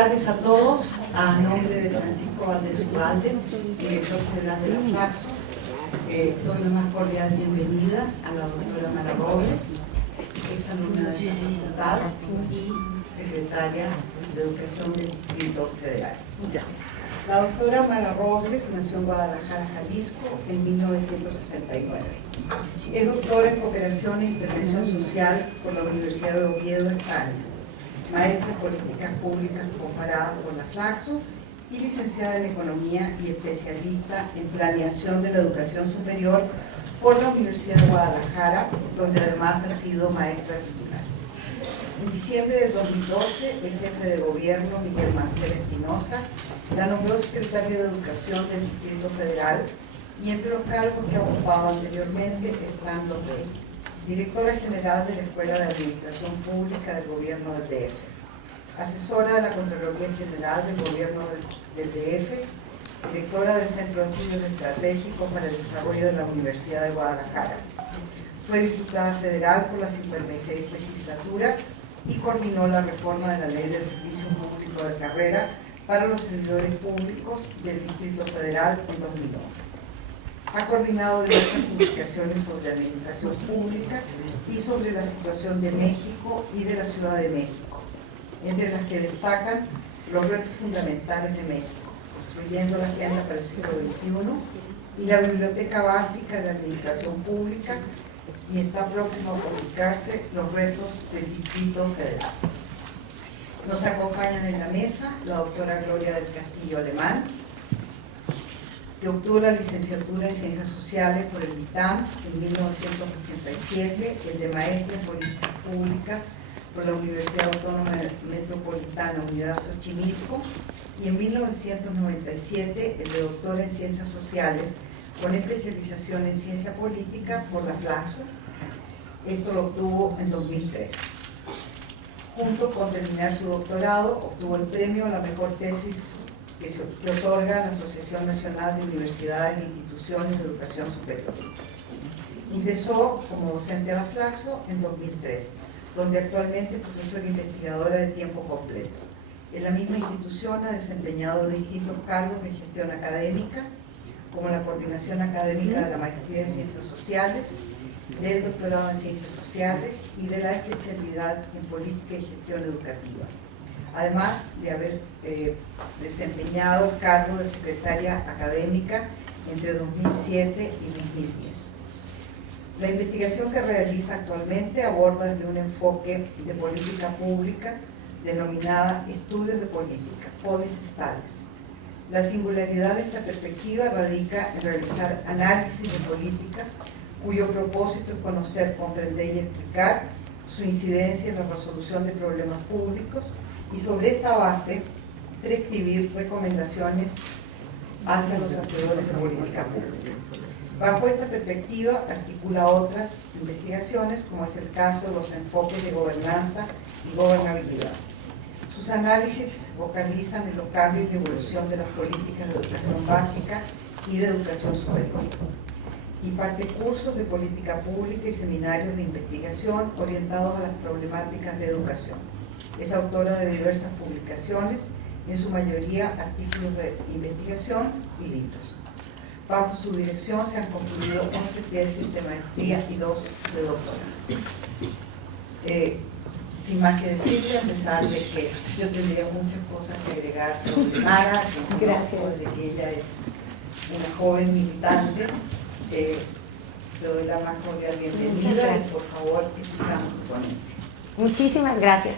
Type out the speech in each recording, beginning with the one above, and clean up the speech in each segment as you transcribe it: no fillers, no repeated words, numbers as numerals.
tardes a todos. A nombre de Francisco Valdés Ubalde, director general de la Flaxo, doy la más cordial bienvenida a la doctora Mara Robles, exalumna de esta facultad y secretaria de Educación del Distrito Federal. La doctora Mara Robles nació en Guadalajara, Jalisco, en 1969. Es doctora en Cooperación e Intervención Social por la Universidad de Oviedo, España, maestra en Políticas Públicas comparadas por la Flaxo y licenciada en Economía y especialista en Planeación de la Educación Superior por la Universidad de Guadalajara, donde además ha sido maestra titular. En diciembre de 2012, el jefe de gobierno, Miguel Mancera Espinosa, la nombró secretaria de Educación del Distrito Federal y entre los cargos que ha ocupado anteriormente están los de directora general de la Escuela de Administración Pública del Gobierno del DF, asesora de la Contraloría General del Gobierno del DF, directora del Centro de Estudios Estratégicos para el Desarrollo de la Universidad de Guadalajara. Fue diputada federal por la 56 legislatura y coordinó la reforma de la Ley del Servicio Público de Carrera para los servidores públicos del Distrito Federal en 2011. Ha coordinado diversas publicaciones sobre administración pública y sobre la situación de México y de la Ciudad de México, entre las que destacan los retos fundamentales de México, construyendo la agenda para el siglo XXI, y la Biblioteca Básica de Administración Pública, y está próximo a publicarse los retos del Distrito Federal. Nos acompañan en la mesa la doctora Gloria del Castillo Alemán, que obtuvo la licenciatura en Ciencias Sociales por el ITAM en 1987, el de maestra en Políticas Públicas por la Universidad Autónoma Metropolitana Unidad Xochimilco, y en 1997 el de doctora en Ciencias Sociales con especialización en Ciencia Política por la Flaxo. Esto lo obtuvo en 2003. Junto con terminar su doctorado, obtuvo el premio a la mejor tesis que otorga la Asociación Nacional de Universidades e Instituciones de Educación Superior. Ingresó como docente a la Flaxo en 2003, donde actualmente es profesora investigadora de tiempo completo. En la misma institución ha desempeñado distintos cargos de gestión académica, como la coordinación académica de la Maestría de Ciencias Sociales, del doctorado en Ciencias Sociales y de la especialidad en Política y Gestión Educativa, además de haber desempeñado el cargo de secretaria académica entre 2007 y 2010. La investigación que realiza actualmente aborda desde un enfoque de política pública denominada Estudios de Política, Policy Studies. La singularidad de esta perspectiva radica en realizar análisis de políticas cuyo propósito es conocer, comprender y explicar su incidencia en la resolución de problemas públicos y sobre esta base prescribir recomendaciones hacia los hacedores de política pública. Bajo esta perspectiva articula otras investigaciones, como es el caso de los enfoques de gobernanza y gobernabilidad. Sus análisis se focalizan en los cambios y evolución de las políticas de educación básica y de educación superior. Imparte cursos de política pública y seminarios de investigación orientados a las problemáticas de educación. Es autora de diversas publicaciones, en su mayoría artículos de investigación y libros. Bajo su dirección se han concluido 11 tesis de maestría y 2 de doctorado. Sin más que decirle, a pesar de que yo tendría muchas cosas que agregar sobre Mara, que desde que ella es una joven militante, le doy la más cordial bienvenida y por favor escuchamos tu ponencia. Muchísimas gracias.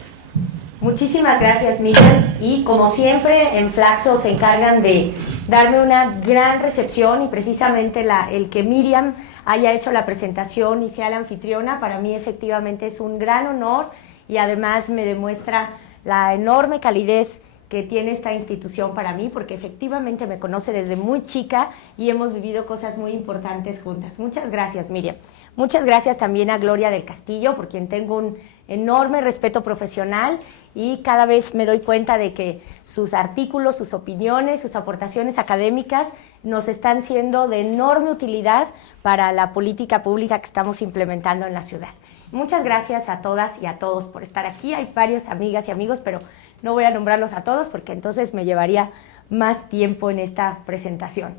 Muchísimas gracias, Miriam. Y como siempre, en Flaxo se encargan de darme una gran recepción, y precisamente el que Miriam haya hecho la presentación y sea la anfitriona, para mí efectivamente es un gran honor, y además me demuestra la enorme calidez que tiene esta institución para mí, porque efectivamente me conoce desde muy chica y hemos vivido cosas muy importantes juntas. Muchas gracias, Miriam. Muchas gracias también a Gloria del Castillo, por quien tengo un enorme respeto profesional, y cada vez me doy cuenta de que sus artículos, sus opiniones, sus aportaciones académicas nos están siendo de enorme utilidad para la política pública que estamos implementando en la ciudad. Muchas gracias a todas y a todos por estar aquí. Hay varias amigas y amigos, pero No voy a nombrarlos a todos porque entonces me llevaría más tiempo en esta presentación.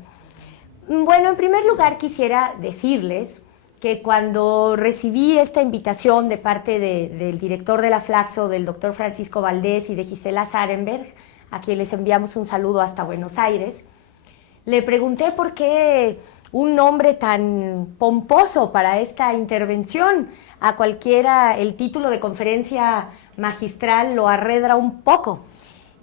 Bueno, en primer lugar quisiera decirles que cuando recibí esta invitación de parte del director de la Flaxo, del doctor Francisco Valdés y de Gisela Sarenberg, a quien les enviamos un saludo hasta Buenos Aires, le pregunté por qué un nombre tan pomposo para esta intervención. A cualquiera el título de conferencia magistral lo arredra un poco.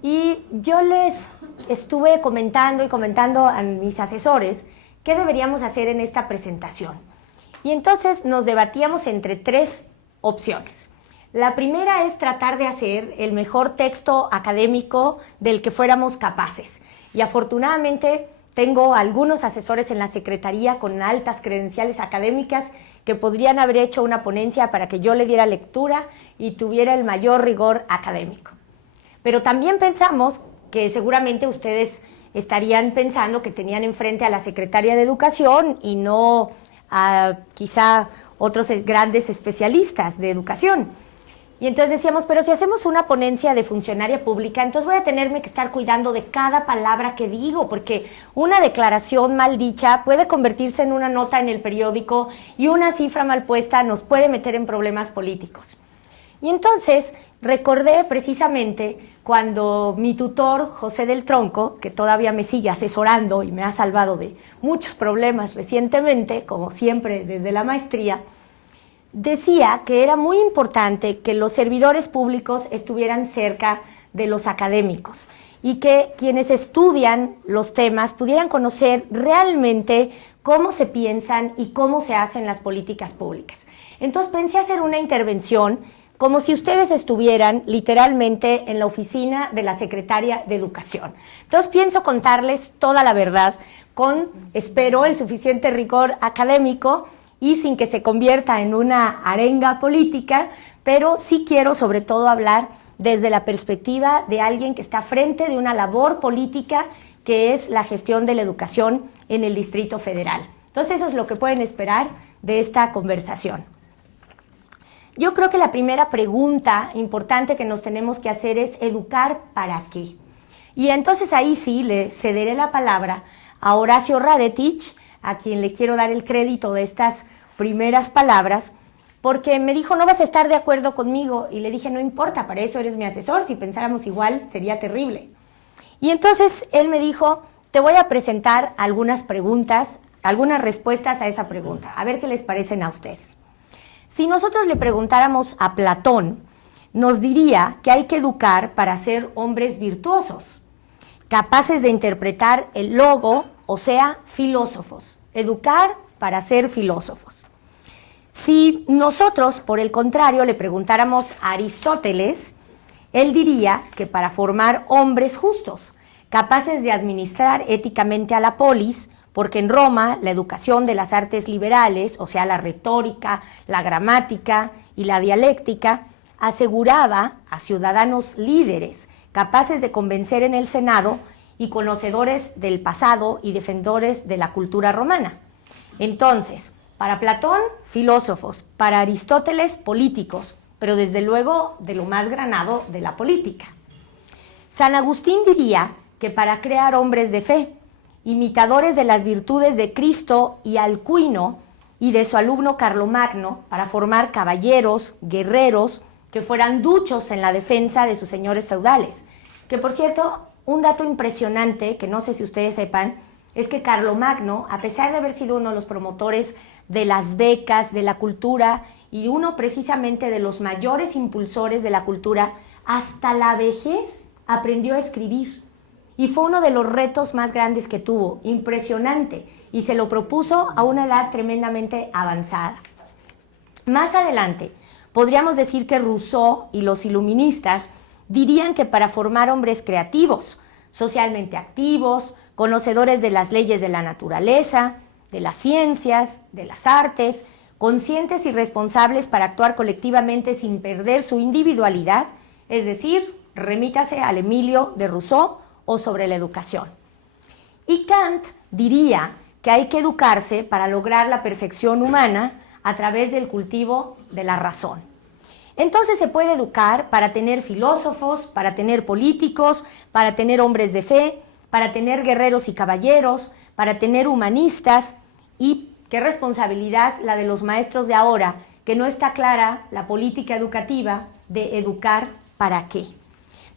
Y yo les estuve comentando a mis asesores qué deberíamos hacer en esta presentación. Y entonces nos debatíamos entre 3 opciones. La primera es tratar de hacer el mejor texto académico del que fuéramos capaces. Y afortunadamente tengo algunos asesores en la Secretaría con altas credenciales académicas que podrían haber hecho una ponencia para que yo le diera lectura y tuviera el mayor rigor académico. Pero también pensamos que seguramente ustedes estarían pensando que tenían enfrente a la Secretaria de Educación y no a quizá otros grandes especialistas de educación. Y entonces decíamos, pero si hacemos una ponencia de funcionaria pública, entonces voy a tenerme que estar cuidando de cada palabra que digo, porque una declaración mal dicha puede convertirse en una nota en el periódico y una cifra mal puesta nos puede meter en problemas políticos. Y entonces recordé precisamente cuando mi tutor, José del Tronco, que todavía me sigue asesorando y me ha salvado de muchos problemas recientemente, como siempre desde la maestría, decía que era muy importante que los servidores públicos estuvieran cerca de los académicos y que quienes estudian los temas pudieran conocer realmente cómo se piensan y cómo se hacen las políticas públicas. Entonces pensé hacer una intervención como si ustedes estuvieran literalmente en la oficina de la Secretaria de Educación. Entonces pienso contarles toda la verdad con, espero, el suficiente rigor académico y sin que se convierta en una arenga política, pero sí quiero sobre todo hablar desde la perspectiva de alguien que está frente de una labor política que es la gestión de la educación en el Distrito Federal. Entonces eso es lo que pueden esperar de esta conversación. Yo creo que la primera pregunta importante que nos tenemos que hacer es ¿educar para qué? Y entonces ahí sí le cederé la palabra a Horacio Radetich, a quien le quiero dar el crédito de estas primeras palabras, porque me dijo, no vas a estar de acuerdo conmigo, y le dije, no importa, para eso eres mi asesor, si pensáramos igual sería terrible. Y entonces él me dijo, te voy a presentar algunas preguntas, algunas respuestas a esa pregunta, a ver qué les parecen a ustedes. Si nosotros le preguntáramos a Platón, nos diría que hay que educar para ser hombres virtuosos, capaces de interpretar el logo, o sea, filósofos. Educar para ser filósofos. Si nosotros, por el contrario, le preguntáramos a Aristóteles, él diría que para formar hombres justos, capaces de administrar éticamente a la polis, porque en Roma la educación de las artes liberales, o sea, la retórica, la gramática y la dialéctica, aseguraba a ciudadanos líderes, capaces de convencer en el Senado y conocedores del pasado y defensores de la cultura romana. Entonces, para Platón, filósofos, para Aristóteles, políticos, pero desde luego de lo más granado de la política. San Agustín diría que para crear hombres de fe, imitadores de las virtudes de Cristo y Alcuino y de su alumno Carlomagno, para formar caballeros, guerreros, que fueran duchos en la defensa de sus señores feudales. Que por cierto, un dato impresionante, que no sé si ustedes sepan, es que Carlomagno, a pesar de haber sido uno de los promotores de las becas, de la cultura, y uno precisamente de los mayores impulsores de la cultura, hasta la vejez aprendió a escribir. Y fue uno de los retos más grandes que tuvo, impresionante, y se lo propuso a una edad tremendamente avanzada. Más adelante, podríamos decir que Rousseau y los iluministas dirían que para formar hombres creativos, socialmente activos, conocedores de las leyes de la naturaleza, de las ciencias, de las artes, conscientes y responsables para actuar colectivamente sin perder su individualidad, es decir, remítase al Emilio de Rousseau o sobre la educación. Y Kant diría que hay que educarse para lograr la perfección humana a través del cultivo de la razón. Entonces se puede educar para tener filósofos, para tener políticos, para tener hombres de fe, para tener guerreros y caballeros, para tener humanistas. Y qué responsabilidad la de los maestros de ahora, que no está clara la política educativa de educar para qué.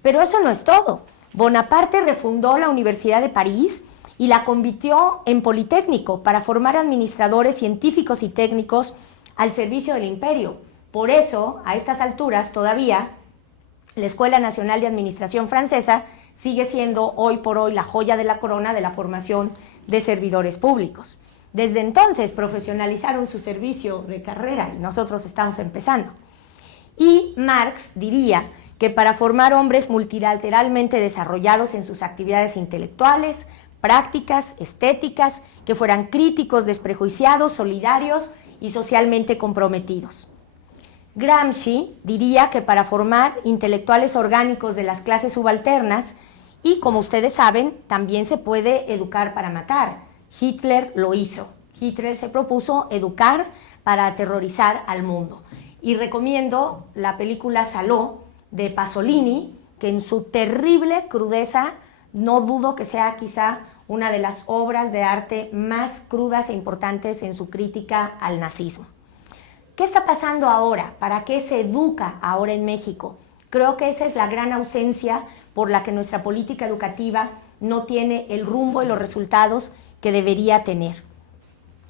Pero eso no es todo. Bonaparte refundó la Universidad de París y la convirtió en Politécnico para formar administradores científicos y técnicos al servicio del imperio. Por eso, a estas alturas, todavía, la Escuela Nacional de Administración Francesa sigue siendo hoy por hoy la joya de la corona de la formación de servidores públicos. Desde entonces profesionalizaron su servicio de carrera y nosotros estamos empezando. Y Marx diría que para formar hombres multilateralmente desarrollados en sus actividades intelectuales, prácticas, estéticas, que fueran críticos, desprejuiciados, solidarios y socialmente comprometidos. Gramsci diría que para formar intelectuales orgánicos de las clases subalternas, y como ustedes saben, también se puede educar para matar. Hitler lo hizo. Hitler se propuso educar para aterrorizar al mundo. Y recomiendo la película Saló de Pasolini, que en su terrible crudeza, no dudo que sea quizá una de las obras de arte más crudas e importantes en su crítica al nazismo. ¿Qué está pasando ahora? ¿Para qué se educa ahora en México? Creo que esa es la gran ausencia por la que nuestra política educativa no tiene el rumbo y los resultados que debería tener.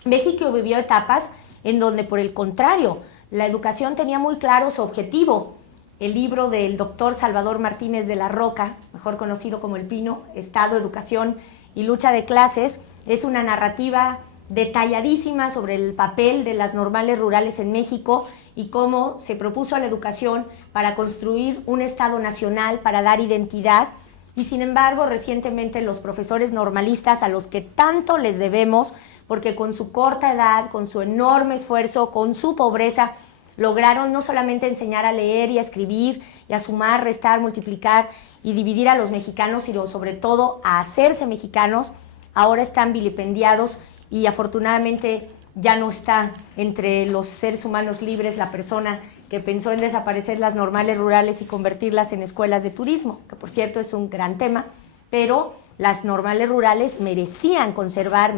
México vivió etapas en donde, por el contrario, la educación tenía muy claro su objetivo. El libro del doctor Salvador Martínez de la Roca, mejor conocido como El Pino, Estado, Educación y Lucha de Clases, es una narrativa detalladísima sobre el papel de las normales rurales en México y cómo se propuso a la educación para construir un Estado nacional, para dar identidad. Y sin embargo, recientemente los profesores normalistas, a los que tanto les debemos, porque con su corta edad, con su enorme esfuerzo, con su pobreza, lograron no solamente enseñar a leer y a escribir, y a sumar, restar, multiplicar y dividir a los mexicanos, sino sobre todo a hacerse mexicanos, ahora están vilipendiados y afortunadamente ya no está entre los seres humanos libres la persona que pensó en desaparecer las normales rurales y convertirlas en escuelas de turismo, que por cierto es un gran tema, pero las normales rurales merecen conservar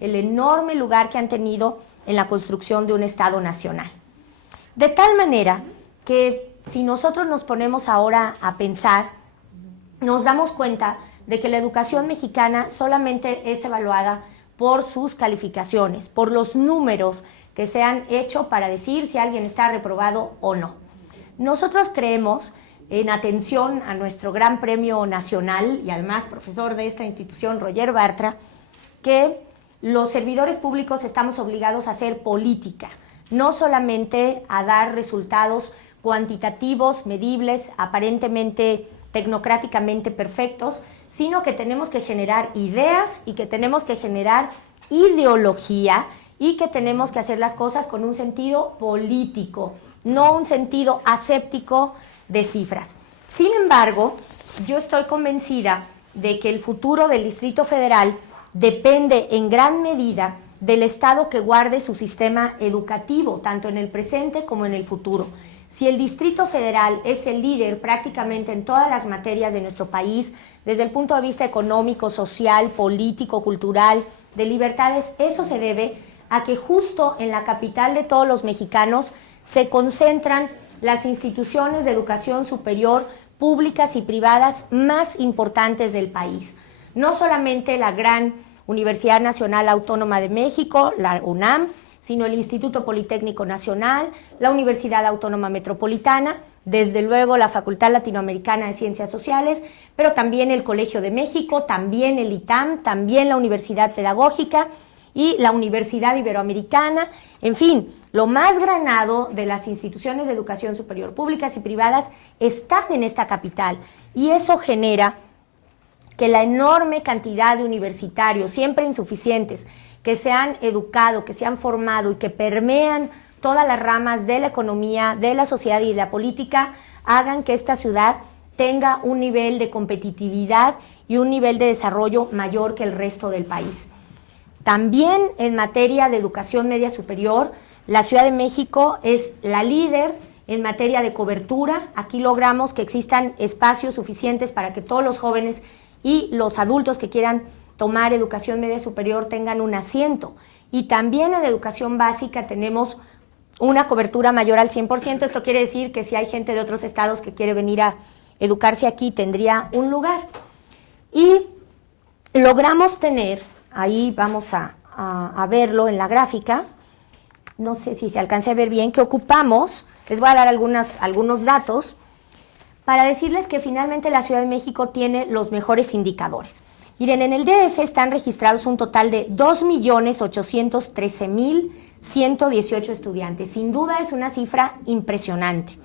el enorme lugar que han tenido en la construcción de un Estado nacional. De tal manera que si nosotros nos ponemos ahora a pensar, nos damos cuenta de que la educación mexicana solamente es evaluada por sus calificaciones, por los números que se han hecho para decir si alguien está reprobado o no. Nosotros creemos, en atención a nuestro gran premio nacional y además profesor de esta institución, Roger Bartra, que los servidores públicos estamos obligados a hacer política, no solamente a dar resultados cuantitativos, medibles, aparentemente tecnocráticamente perfectos, sino que tenemos que generar ideas y que tenemos que generar ideología y que tenemos que hacer las cosas con un sentido político, no un sentido aséptico de cifras. Sin embargo, yo estoy convencida de que el futuro del Distrito Federal depende en gran medida del Estado que guarde su sistema educativo, tanto en el presente como en el futuro. Si el Distrito Federal es el líder prácticamente en todas las materias de nuestro país, desde el punto de vista económico, social, político, cultural, de libertades, eso se debe a que justo en la capital de todos los mexicanos se concentran las instituciones de educación superior públicas y privadas más importantes del país. No solamente la gran Universidad Nacional Autónoma de México, la UNAM, sino el Instituto Politécnico Nacional, la Universidad Autónoma Metropolitana, desde luego la Facultad Latinoamericana de Ciencias Sociales, pero también el Colegio de México, también el ITAM, también la Universidad Pedagógica y la Universidad Iberoamericana, en fin, lo más granado de las instituciones de educación superior públicas y privadas están en esta capital y eso genera que la enorme cantidad de universitarios, siempre insuficientes, que se han educado, que se han formado y que permean todas las ramas de la economía, de la sociedad y de la política, hagan que esta ciudad tenga un nivel de competitividad y un nivel de desarrollo mayor que el resto del país. También en materia de educación media superior, La Ciudad de México es la líder en materia de cobertura. Aquí logramos que existan espacios suficientes para que todos los jóvenes y los adultos que quieran tomar educación media superior tengan un asiento. Y también en la educación básica tenemos una cobertura mayor al 100%. Esto quiere decir que si hay gente de otros estados que quiere venir a educarse aquí, tendría un lugar. Y logramos tener, ahí vamos a verlo en la gráfica, no sé si se alcance a ver bien, que ocupamos, les voy a dar algunos datos, para decirles que finalmente la Ciudad de México tiene los mejores indicadores. Miren, en el DF están registrados un total de 2.813.118 estudiantes. Sin duda es una cifra impresionante.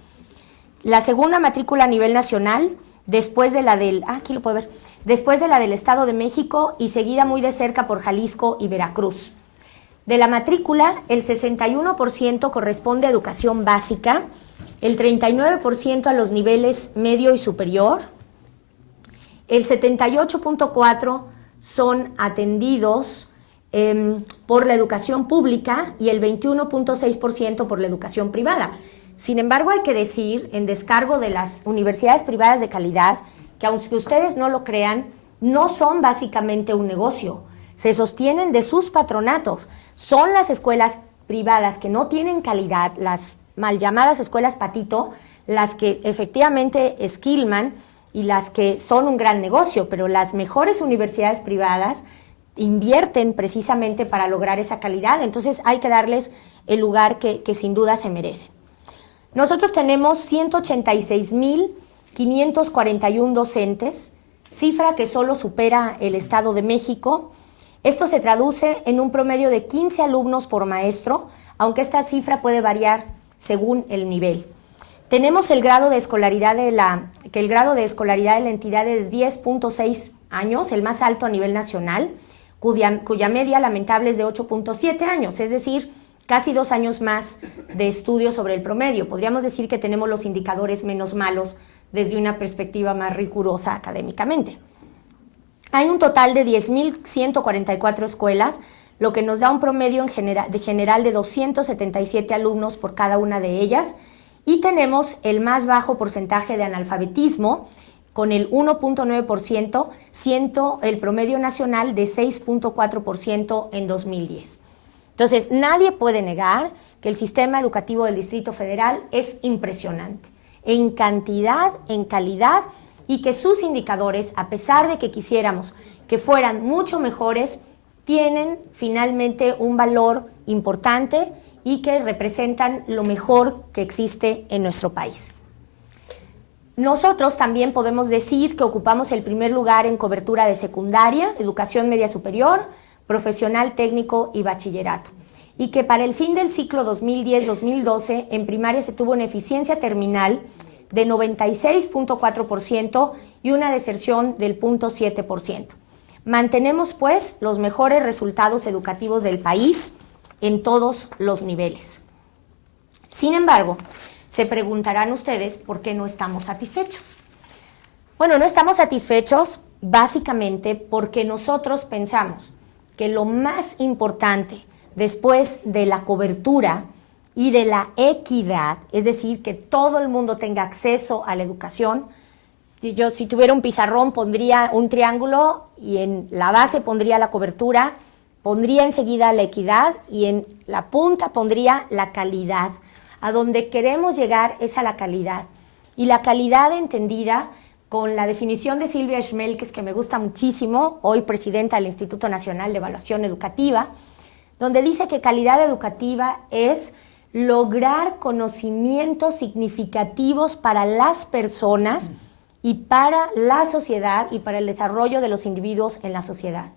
La segunda matrícula a nivel nacional, después de la del, aquí lo puedo ver, después de la del Estado de México y seguida muy de cerca por Jalisco y Veracruz. De la matrícula, el 61% corresponde a educación básica, el 39% a los niveles medio y superior, el 78.4% son atendidos por la educación pública y el 21.6% por la educación privada. Sin embargo, hay que decir, en descargo de las universidades privadas de calidad, que aunque ustedes no lo crean, no son básicamente un negocio, se sostienen de sus patronatos. Son las escuelas privadas que no tienen calidad, las mal llamadas escuelas patito, las que efectivamente esquilman y las que son un gran negocio, pero las mejores universidades privadas invierten precisamente para lograr esa calidad. Entonces hay que darles el lugar que sin duda se merecen. Nosotros tenemos 186.541 docentes, cifra que solo supera el Estado de México. Esto se traduce en un promedio de 15 alumnos por maestro, aunque esta cifra puede variar según el nivel. Tenemos el grado de escolaridad de la entidad es 10.6 años, el más alto a nivel nacional, cuya media lamentable es de 8.7 años, es decir, casi 2 años más de estudio sobre el promedio. Podríamos decir que tenemos los indicadores menos malos desde una perspectiva más rigurosa académicamente. Hay un total de 10.144 escuelas, lo que nos da un promedio general de 277 alumnos por cada una de ellas, y tenemos el más bajo porcentaje de analfabetismo, con el 1.9%, siendo el promedio nacional de 6.4% en 2010. Entonces, nadie puede negar que el sistema educativo del Distrito Federal es impresionante, en cantidad, en calidad, y que sus indicadores, a pesar de que quisiéramos que fueran mucho mejores, tienen finalmente un valor importante y que representan lo mejor que existe en nuestro país. Nosotros también podemos decir que ocupamos el primer lugar en cobertura de secundaria, educación media superior, profesional técnico y bachillerato, y que para el fin del ciclo 2010-2012 en primaria se tuvo una eficiencia terminal de 96.4% y una deserción del 0.7%. Mantenemos, pues, los mejores resultados educativos del país en todos los niveles. Sin embargo, se preguntarán ustedes por qué no estamos satisfechos. Bueno, no estamos satisfechos básicamente porque nosotros pensamos que lo más importante después de la cobertura y de la equidad, es decir, que todo el mundo tenga acceso a la educación. Yo, si tuviera un pizarrón, pondría un triángulo y en la base pondría la cobertura, pondría enseguida la equidad y en la punta pondría la calidad. A donde queremos llegar es a la calidad. Y la calidad entendida con la definición de Silvia Schmelkes, que me gusta muchísimo, hoy presidenta del Instituto Nacional de Evaluación Educativa, donde dice que calidad educativa es lograr conocimientos significativos para las personas y para la sociedad y para el desarrollo de los individuos en la sociedad.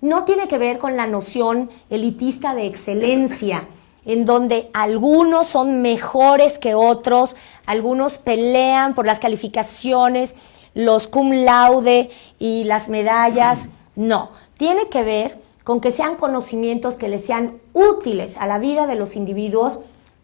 No tiene que ver con la noción elitista de excelencia, en donde algunos son mejores que otros, algunos pelean por las calificaciones, los cum laude y las medallas. No, tiene que ver con que sean conocimientos que les sean útiles a la vida de los individuos,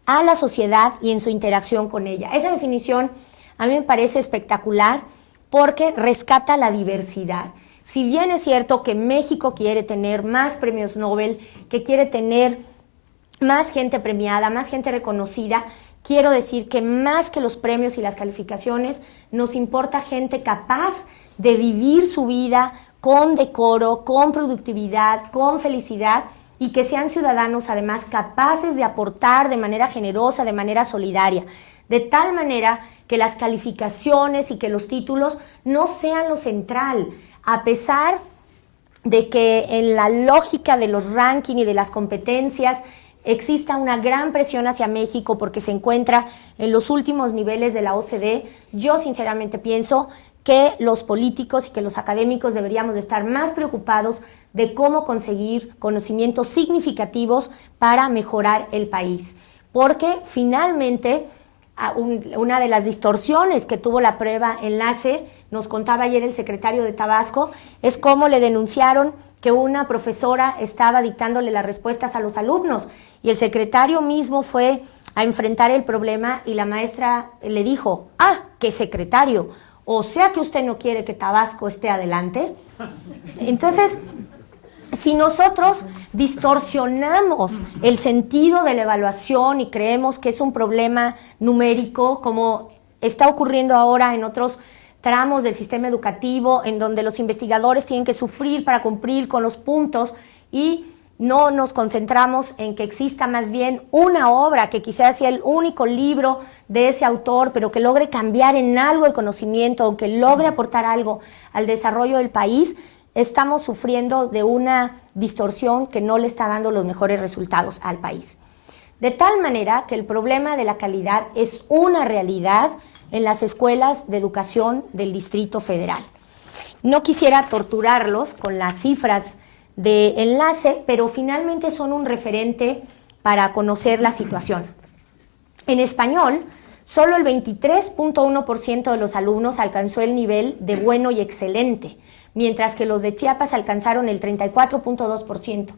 a la sociedad y en su interacción con ella. Esa definición a mí me parece espectacular porque rescata la diversidad. Si bien es cierto que México quiere tener más premios Nobel, que quiere tener más gente premiada, más gente reconocida. Quiero decir que más que los premios y las calificaciones, nos importa gente capaz de vivir su vida con decoro, con productividad, con felicidad, y que sean ciudadanos además capaces de aportar de manera generosa, de manera solidaria, de tal manera que las calificaciones y que los títulos no sean lo central, a pesar de que en la lógica de los rankings y de las competencias exista una gran presión hacia México porque se encuentra en los últimos niveles de la OCDE. Yo sinceramente pienso que los políticos y que los académicos deberíamos de estar más preocupados de cómo conseguir conocimientos significativos para mejorar el país. Porque finalmente, una de las distorsiones que tuvo la prueba Enlace, nos contaba ayer el secretario de Tabasco, es cómo le denunciaron que una profesora estaba dictándole las respuestas a los alumnos, y el secretario mismo fue a enfrentar el problema y la maestra le dijo: ¿qué secretario? O sea que usted no quiere que Tabasco esté adelante. Entonces, si nosotros distorsionamos el sentido de la evaluación y creemos que es un problema numérico, como está ocurriendo ahora en otros tramos del sistema educativo, en donde los investigadores tienen que sufrir para cumplir con los puntos, y no nos concentramos en que exista más bien una obra que quizás sea el único libro de ese autor, pero que logre cambiar en algo el conocimiento, o que logre aportar algo al desarrollo del país, estamos sufriendo de una distorsión que no le está dando los mejores resultados al país. De tal manera que el problema de la calidad es una realidad en las escuelas de educación del Distrito Federal. No quisiera torturarlos con las cifras de Enlace, pero finalmente son un referente para conocer la situación. En español, solo el 23.1% de los alumnos alcanzó el nivel de bueno y excelente, mientras que los de Chiapas alcanzaron el 34.2%.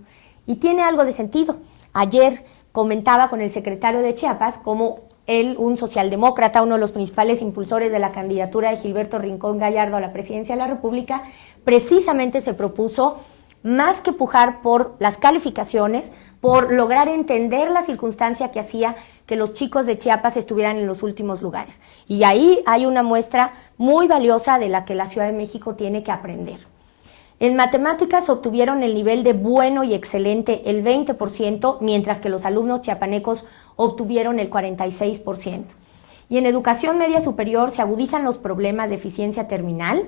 Y tiene algo de sentido. Ayer comentaba con el secretario de Chiapas cómo él, un socialdemócrata, uno de los principales impulsores de la candidatura de Gilberto Rincón Gallardo a la presidencia de la República, precisamente se propuso, más que pujar por las calificaciones, por lograr entender la circunstancia que hacía que los chicos de Chiapas estuvieran en los últimos lugares. Y ahí hay una muestra muy valiosa de la que la Ciudad de México tiene que aprender. En matemáticas obtuvieron el nivel de bueno y excelente el 20%, mientras que los alumnos chiapanecos obtuvieron el 46%. Y en educación media superior se agudizan los problemas de eficiencia terminal,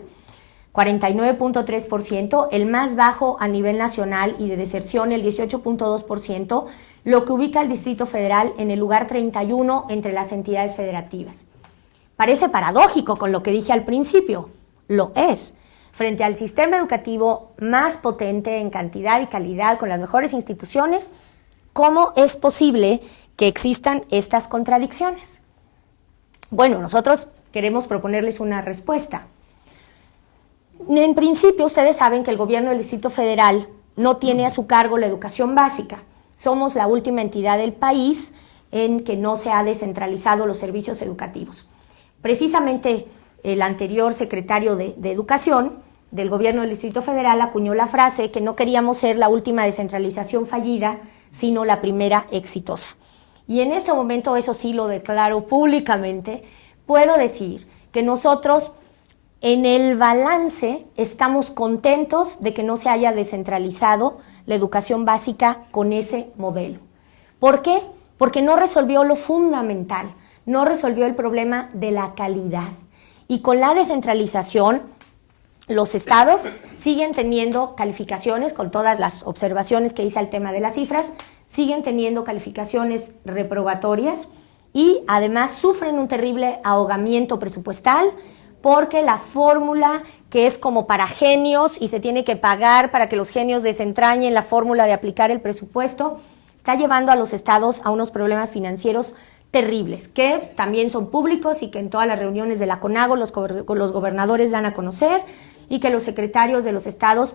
49.3%, el más bajo a nivel nacional, y de deserción el 18.2%, lo que ubica al Distrito Federal en el lugar 31 entre las entidades federativas. Parece paradójico con lo que dije al principio, lo es. Frente al sistema educativo más potente en cantidad y calidad, con las mejores instituciones, ¿cómo es posible que existan estas contradicciones? Bueno, nosotros queremos proponerles una respuesta. En principio, ustedes saben que el gobierno del Distrito Federal no tiene a su cargo la educación básica. Somos la última entidad del país en que no se ha descentralizado los servicios educativos. Precisamente el anterior secretario de Educación del gobierno del Distrito Federal acuñó la frase que no queríamos ser la última descentralización fallida, sino la primera exitosa. Y en este momento, eso sí lo declaro públicamente, puedo decir que nosotros en el balance estamos contentos de que no se haya descentralizado la educación básica con ese modelo. ¿Por qué? Porque no resolvió lo fundamental, no resolvió el problema de la calidad. Y con la descentralización, los estados siguen teniendo calificaciones, con todas las observaciones que hice al tema de las cifras, siguen teniendo calificaciones reprobatorias, y además sufren un terrible ahogamiento presupuestal, porque la fórmula, que es como para genios y se tiene que pagar para que los genios desentrañen la fórmula de aplicar el presupuesto, está llevando a los estados a unos problemas financieros terribles, que también son públicos y que en todas las reuniones de la CONAGO los gobernadores dan a conocer, y que los secretarios de los estados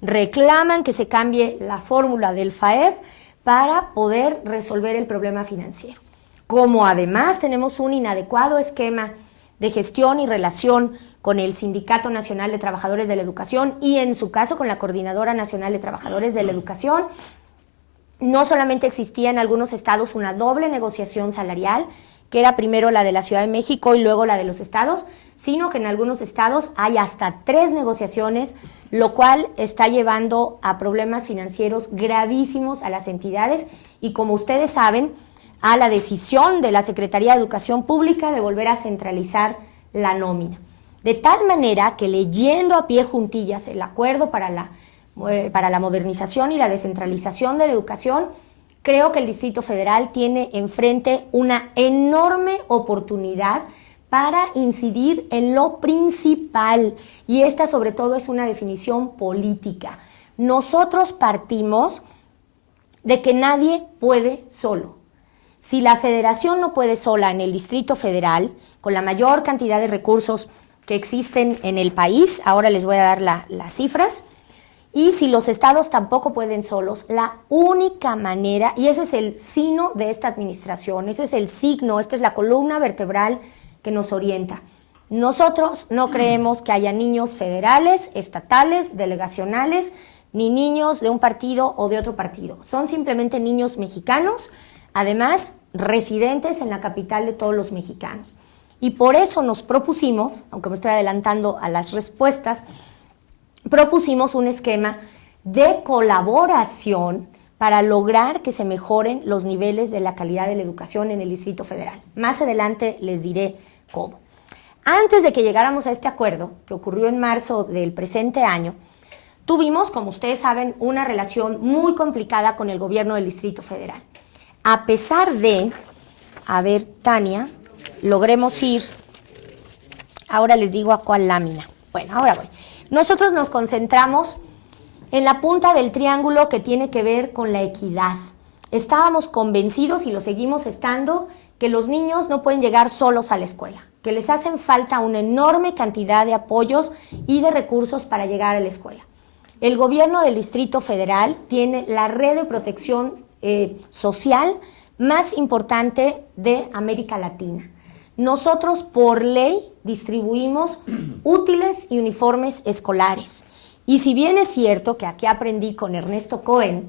reclaman que se cambie la fórmula del FAEP para poder resolver el problema financiero. Como además tenemos un inadecuado esquema de gestión y relación con el Sindicato Nacional de Trabajadores de la Educación, y en su caso con la Coordinadora Nacional de Trabajadores de la Educación, no solamente existía en algunos estados una doble negociación salarial, que era primero la de la Ciudad de México y luego la de los estados, sino que en algunos estados hay hasta 3 negociaciones, lo cual está llevando a problemas financieros gravísimos a las entidades y, como ustedes saben, a la decisión de la Secretaría de Educación Pública de volver a centralizar la nómina. De tal manera que, leyendo a pie juntillas el acuerdo para la modernización y la descentralización de la educación, creo que el Distrito Federal tiene enfrente una enorme oportunidad para incidir en lo principal, y esta sobre todo es una definición política. Nosotros partimos de que nadie puede solo. Si la federación no puede sola en el Distrito Federal, con la mayor cantidad de recursos que existen en el país, ahora les voy a dar las cifras, y si los estados tampoco pueden solos, la única manera, y ese es el sino de esta administración, ese es el signo, esta es la columna vertebral que nos orienta. Nosotros no creemos que haya niños federales, estatales, delegacionales, ni niños de un partido o de otro partido. Son simplemente niños mexicanos, además residentes en la capital de todos los mexicanos. Y por eso nos propusimos, aunque me estoy adelantando a las respuestas, propusimos un esquema de colaboración para lograr que se mejoren los niveles de la calidad de la educación en el Distrito Federal. Más adelante les diré cómo. Antes de que llegáramos a este acuerdo, que ocurrió en marzo del presente año, tuvimos, como ustedes saben, una relación muy complicada con el gobierno del Distrito Federal. A pesar de, a ver, Tania, logremos ir, ahora les digo a cuál lámina. Bueno, ahora voy. Nosotros nos concentramos en la punta del triángulo que tiene que ver con la equidad. Estábamos convencidos, y lo seguimos estando, que los niños no pueden llegar solos a la escuela, que les hacen falta una enorme cantidad de apoyos y de recursos para llegar a la escuela. El gobierno del Distrito Federal tiene la red de protección social más importante de América Latina. Nosotros, por ley, distribuimos útiles y uniformes escolares. Y si bien es cierto que aquí aprendí con Ernesto Cohen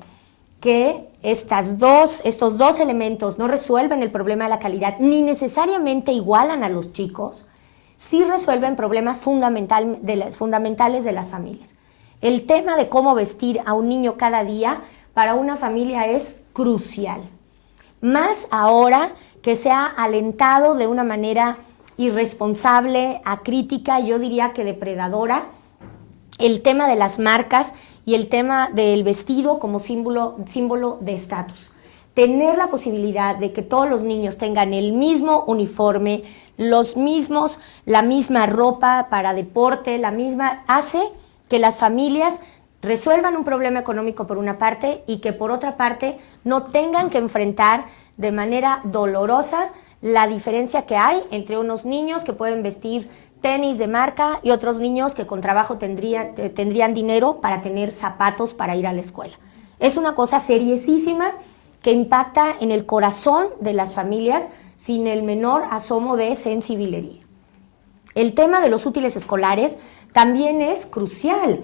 que estos dos elementos no resuelven el problema de la calidad, ni necesariamente igualan a los chicos, sí resuelven problemas fundamentales de las familias. El tema de cómo vestir a un niño cada día para una familia es crucial. Más ahora que se ha alentado de una manera irresponsable, acrítica, yo diría que depredadora, el tema de las marcas y el tema del vestido como símbolo de estatus. Tener la posibilidad de que todos los niños tengan el mismo uniforme, la misma ropa para deporte, hace que las familias resuelvan un problema económico por una parte y que por otra parte no tengan que enfrentar de manera dolorosa la diferencia que hay entre unos niños que pueden vestir tenis de marca y otros niños que con trabajo tendrían dinero para tener zapatos para ir a la escuela. Es una cosa seriosísima que impacta en el corazón de las familias sin el menor asomo de sensibilería. El tema de los útiles escolares también es crucial.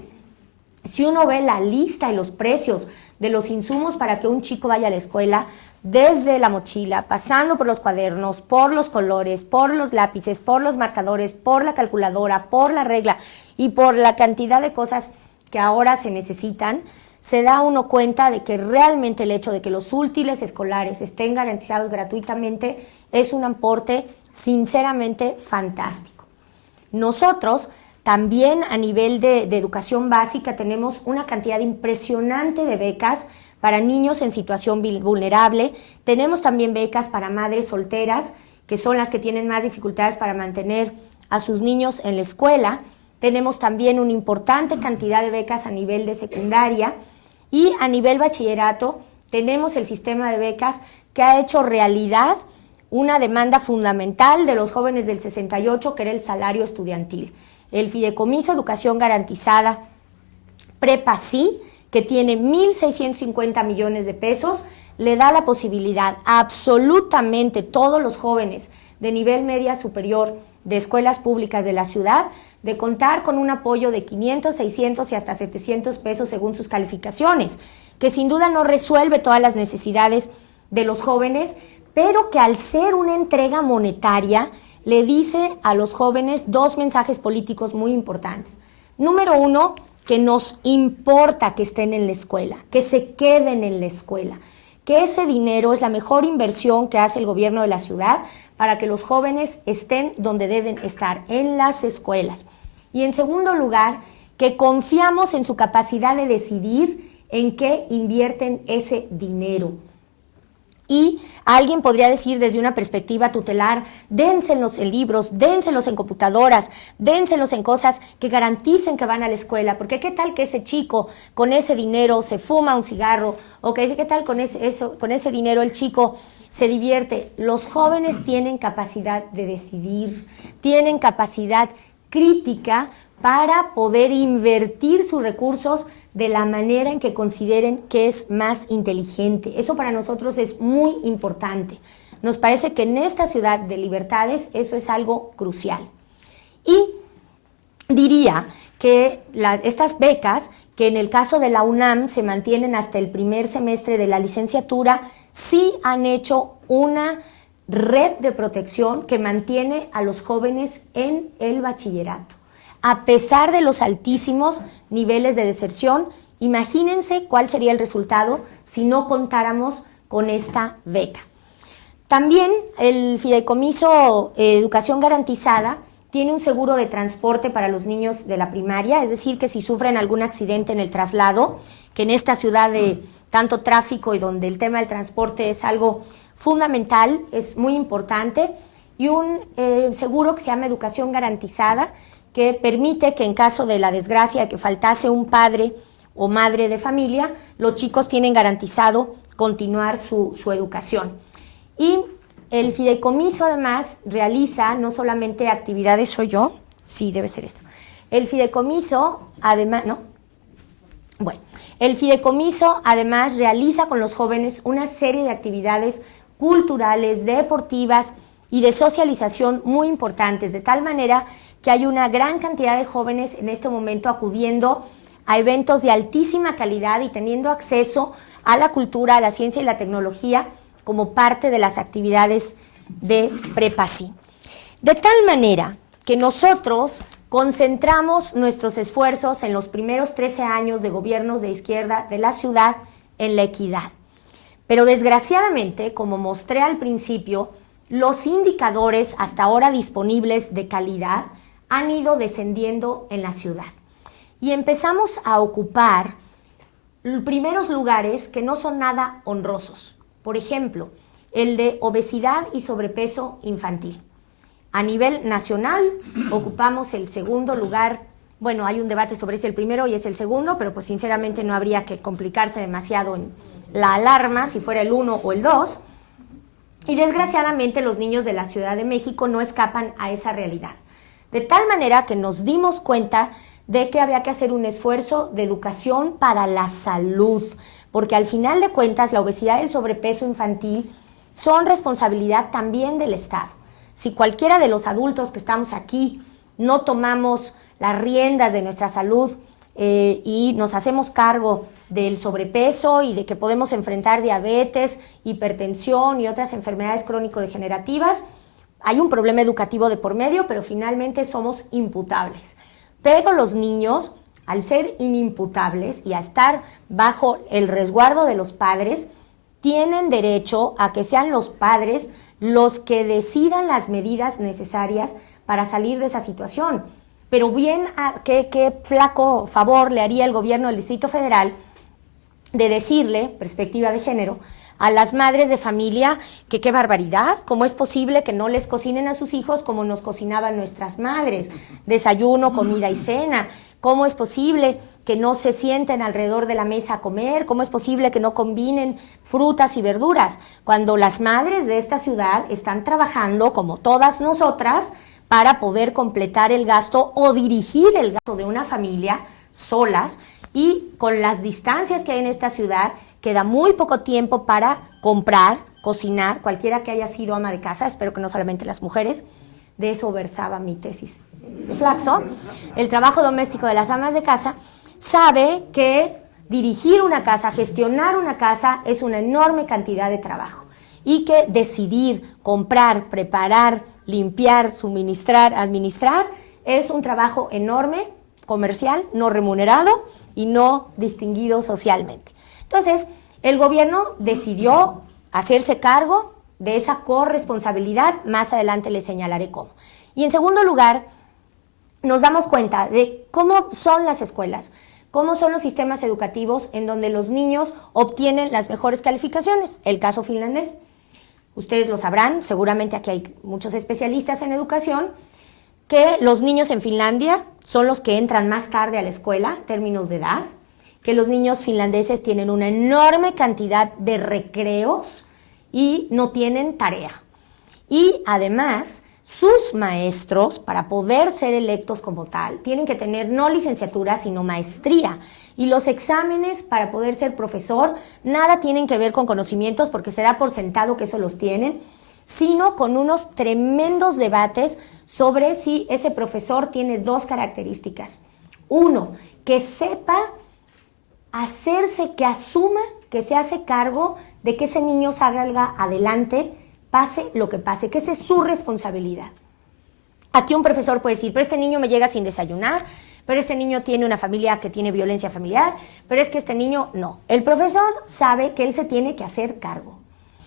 Si uno ve la lista y los precios de los insumos para que un chico vaya a la escuela, desde la mochila, pasando por los cuadernos, por los colores, por los lápices, por los marcadores, por la calculadora, por la regla y por la cantidad de cosas que ahora se necesitan, se da uno cuenta de que realmente el hecho de que los útiles escolares estén garantizados gratuitamente es un aporte sinceramente fantástico. Nosotros también a nivel de educación básica tenemos una cantidad impresionante de becas para niños en situación vulnerable. Tenemos también becas para madres solteras, que son las que tienen más dificultades para mantener a sus niños en la escuela. Tenemos también una importante cantidad de becas a nivel de secundaria y a nivel bachillerato tenemos el sistema de becas que ha hecho realidad una demanda fundamental de los jóvenes del 68, que era el salario estudiantil. El Fideicomiso Educación Garantizada Prepa-Sí, que tiene 1,650 millones de pesos, le da la posibilidad a absolutamente todos los jóvenes de nivel media superior de escuelas públicas de la ciudad de contar con un apoyo de 500, 600 y hasta 700 pesos según sus calificaciones. que sin duda no resuelve todas las necesidades de los jóvenes, pero que al ser una entrega monetaria le dice a los jóvenes dos mensajes políticos muy importantes. Número uno, que nos importa que estén en la escuela, que se queden en la escuela, que ese dinero es la mejor inversión que hace el gobierno de la ciudad para que los jóvenes estén donde deben estar, en las escuelas. Y en segundo lugar, que confiamos en su capacidad de decidir en qué invierten ese dinero. Y alguien podría decir desde una perspectiva tutelar, dénselos en libros, dénselos en computadoras, dénselos en cosas que garanticen que van a la escuela, porque qué tal que ese chico con ese dinero se fuma un cigarro, o qué tal con ese dinero el chico se divierte. Los jóvenes tienen capacidad de decidir, tienen capacidad crítica para poder invertir sus recursos de la manera en que consideren que es más inteligente. Eso para nosotros es muy importante. Nos parece que en esta ciudad de libertades eso es algo crucial. Y diría que estas becas, que en el caso de la UNAM se mantienen hasta el primer semestre de la licenciatura, sí han hecho una red de protección que mantiene a los jóvenes en el bachillerato. A pesar de los altísimos niveles de deserción, imagínense cuál sería el resultado si no contáramos con esta beca. También el Fideicomiso Educación Garantizada tiene un seguro de transporte para los niños de la primaria, es decir, que si sufren algún accidente en el traslado, que en esta ciudad de tanto tráfico y donde el tema del transporte es algo fundamental, es muy importante, y un seguro que se llama Educación Garantizada, que permite que en caso de la desgracia de que faltase un padre o madre de familia, los chicos tienen garantizado continuar su educación. Y el fideicomiso además realiza no solamente actividades, ¿soy yo? Sí, debe ser esto. El fideicomiso además, ¿no? Bueno, el fideicomiso además realiza con los jóvenes una serie de actividades culturales, deportivas y de socialización muy importantes, de tal manera que hay una gran cantidad de jóvenes en este momento acudiendo a eventos de altísima calidad y teniendo acceso a la cultura, a la ciencia y la tecnología como parte de las actividades de Prepasí. De tal manera que nosotros concentramos nuestros esfuerzos en los primeros 13 años de gobiernos de izquierda de la ciudad en la equidad. Pero desgraciadamente, como mostré al principio, los indicadores hasta ahora disponibles de calidad han ido descendiendo en la ciudad. Y empezamos a ocupar primeros lugares que no son nada honrosos. Por ejemplo, el de obesidad y sobrepeso infantil. A nivel nacional ocupamos el segundo lugar. Bueno, hay un debate sobre si es el primero y es el segundo, pero pues sinceramente no habría que complicarse demasiado en la alarma si fuera el 1 o el 2. Y desgraciadamente los niños de la Ciudad de México no escapan a esa realidad. De tal manera que nos dimos cuenta de que había que hacer un esfuerzo de educación para la salud, porque al final de cuentas la obesidad y el sobrepeso infantil son responsabilidad también del Estado. Si cualquiera de los adultos que estamos aquí no tomamos las riendas de nuestra salud y nos hacemos cargo del sobrepeso y de que podemos enfrentar diabetes, hipertensión y otras enfermedades crónico-degenerativas, hay un problema educativo de por medio, pero finalmente somos imputables. Pero los niños, al ser inimputables y a estar bajo el resguardo de los padres, tienen derecho a que sean los padres los que decidan las medidas necesarias para salir de esa situación. Pero bien, qué flaco favor le haría el gobierno del Distrito Federal de decirle, perspectiva de género, a las madres de familia que qué barbaridad, cómo es posible que no les cocinen a sus hijos como nos cocinaban nuestras madres, desayuno, comida y cena, cómo es posible que no se sienten alrededor de la mesa a comer, cómo es posible que no combinen frutas y verduras, cuando las madres de esta ciudad están trabajando, como todas nosotras, para poder completar el gasto o dirigir el gasto de una familia solas, y con las distancias que hay en esta ciudad, queda muy poco tiempo para comprar, cocinar, cualquiera que haya sido ama de casa, espero que no solamente las mujeres, de eso versaba mi tesis de Flaxo. El trabajo doméstico de las amas de casa sabe que dirigir una casa, gestionar una casa es una enorme cantidad de trabajo y que decidir, comprar, preparar, limpiar, suministrar, administrar es un trabajo enorme, comercial, no remunerado y no distinguido socialmente. Entonces, el gobierno decidió hacerse cargo de esa corresponsabilidad, más adelante les señalaré cómo. Y en segundo lugar, nos damos cuenta de cómo son las escuelas, cómo son los sistemas educativos en donde los niños obtienen las mejores calificaciones. El caso finlandés, ustedes lo sabrán, seguramente aquí hay muchos especialistas en educación, que los niños en Finlandia son los que entran más tarde a la escuela en términos de edad, que los niños finlandeses tienen una enorme cantidad de recreos y no tienen tarea. Y además, sus maestros, para poder ser electos como tal, tienen que tener no licenciatura, sino maestría. Y los exámenes para poder ser profesor, nada tienen que ver con conocimientos, porque se da por sentado que eso los tienen, sino con unos tremendos debates sobre si ese profesor tiene dos características. Uno, que sepa hacerse, que asuma, que se hace cargo de que ese niño salga adelante, pase lo que pase, que esa es su responsabilidad. Aquí un profesor puede decir, pero este niño me llega sin desayunar, pero este niño tiene una familia que tiene violencia familiar, pero es que este niño no. El profesor sabe que él se tiene que hacer cargo.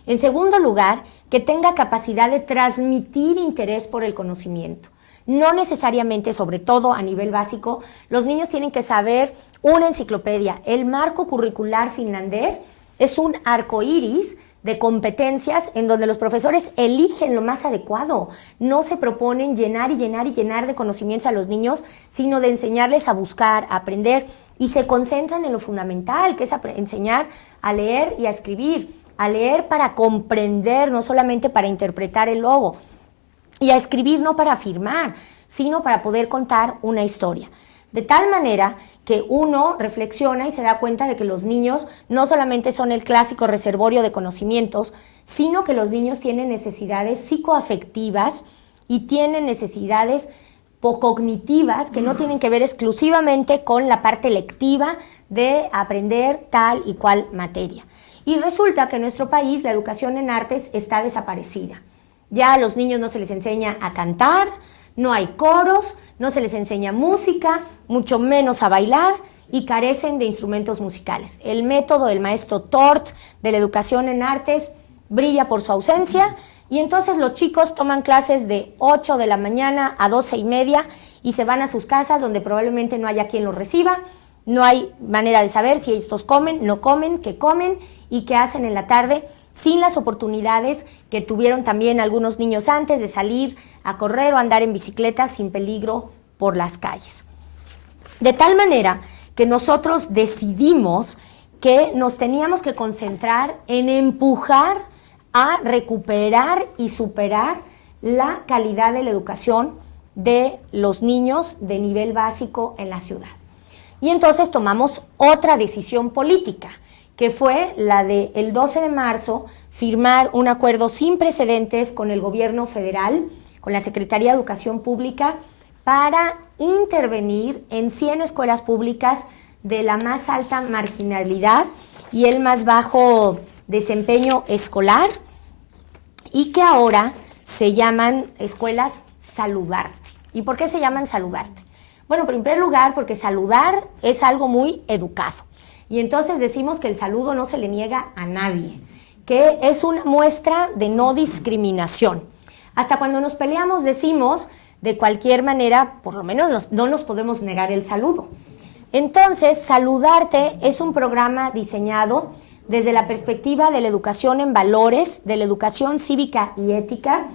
En segundo lugar, que tenga capacidad de transmitir interés por el conocimiento. No necesariamente, sobre todo a nivel básico, los niños tienen que saber una enciclopedia. El marco curricular finlandés es un arco iris de competencias en donde los profesores eligen lo más adecuado. No se proponen llenar y llenar y llenar de conocimientos a los niños, sino de enseñarles a buscar, a aprender, y se concentran en lo fundamental, que es enseñar a leer y a escribir, a leer para comprender, no solamente para interpretar el logo, y a escribir no para afirmar, sino para poder contar una historia. De tal manera que uno reflexiona y se da cuenta de que los niños no solamente son el clásico reservorio de conocimientos, sino que los niños tienen necesidades psicoafectivas y tienen necesidades cognitivas que no tienen que ver exclusivamente con la parte lectiva de aprender tal y cual materia. Y resulta que en nuestro país la educación en artes está desaparecida. Ya a los niños no se les enseña a cantar, no hay coros, no se les enseña música, mucho menos a bailar, y carecen de instrumentos musicales. El método del maestro Tort de la educación en artes brilla por su ausencia, y entonces los chicos toman clases de 8 de la mañana a 12:30 y se van a sus casas donde probablemente no haya quien los reciba, no hay manera de saber si estos comen, no comen, qué comen y qué hacen en la tarde, sin las oportunidades que tuvieron también algunos niños antes de salir a correr o andar en bicicleta sin peligro por las calles. De tal manera que nosotros decidimos que nos teníamos que concentrar en empujar a recuperar y superar la calidad de la educación de los niños de nivel básico en la ciudad. Y entonces tomamos otra decisión política, que fue la de el 12 de marzo firmar un acuerdo sin precedentes con el gobierno federal, con la Secretaría de Educación Pública, para intervenir en 100 escuelas públicas de la más alta marginalidad y el más bajo desempeño escolar, y que ahora se llaman escuelas Saludarte. ¿Y por qué se llaman Saludarte? Bueno, en primer lugar, porque saludar es algo muy educado. Y entonces decimos que el saludo no se le niega a nadie, que es una muestra de no discriminación. Hasta cuando nos peleamos decimos, de cualquier manera, por lo menos no nos podemos negar el saludo. Entonces, Saludarte es un programa diseñado desde la perspectiva de la educación en valores, de la educación cívica y ética,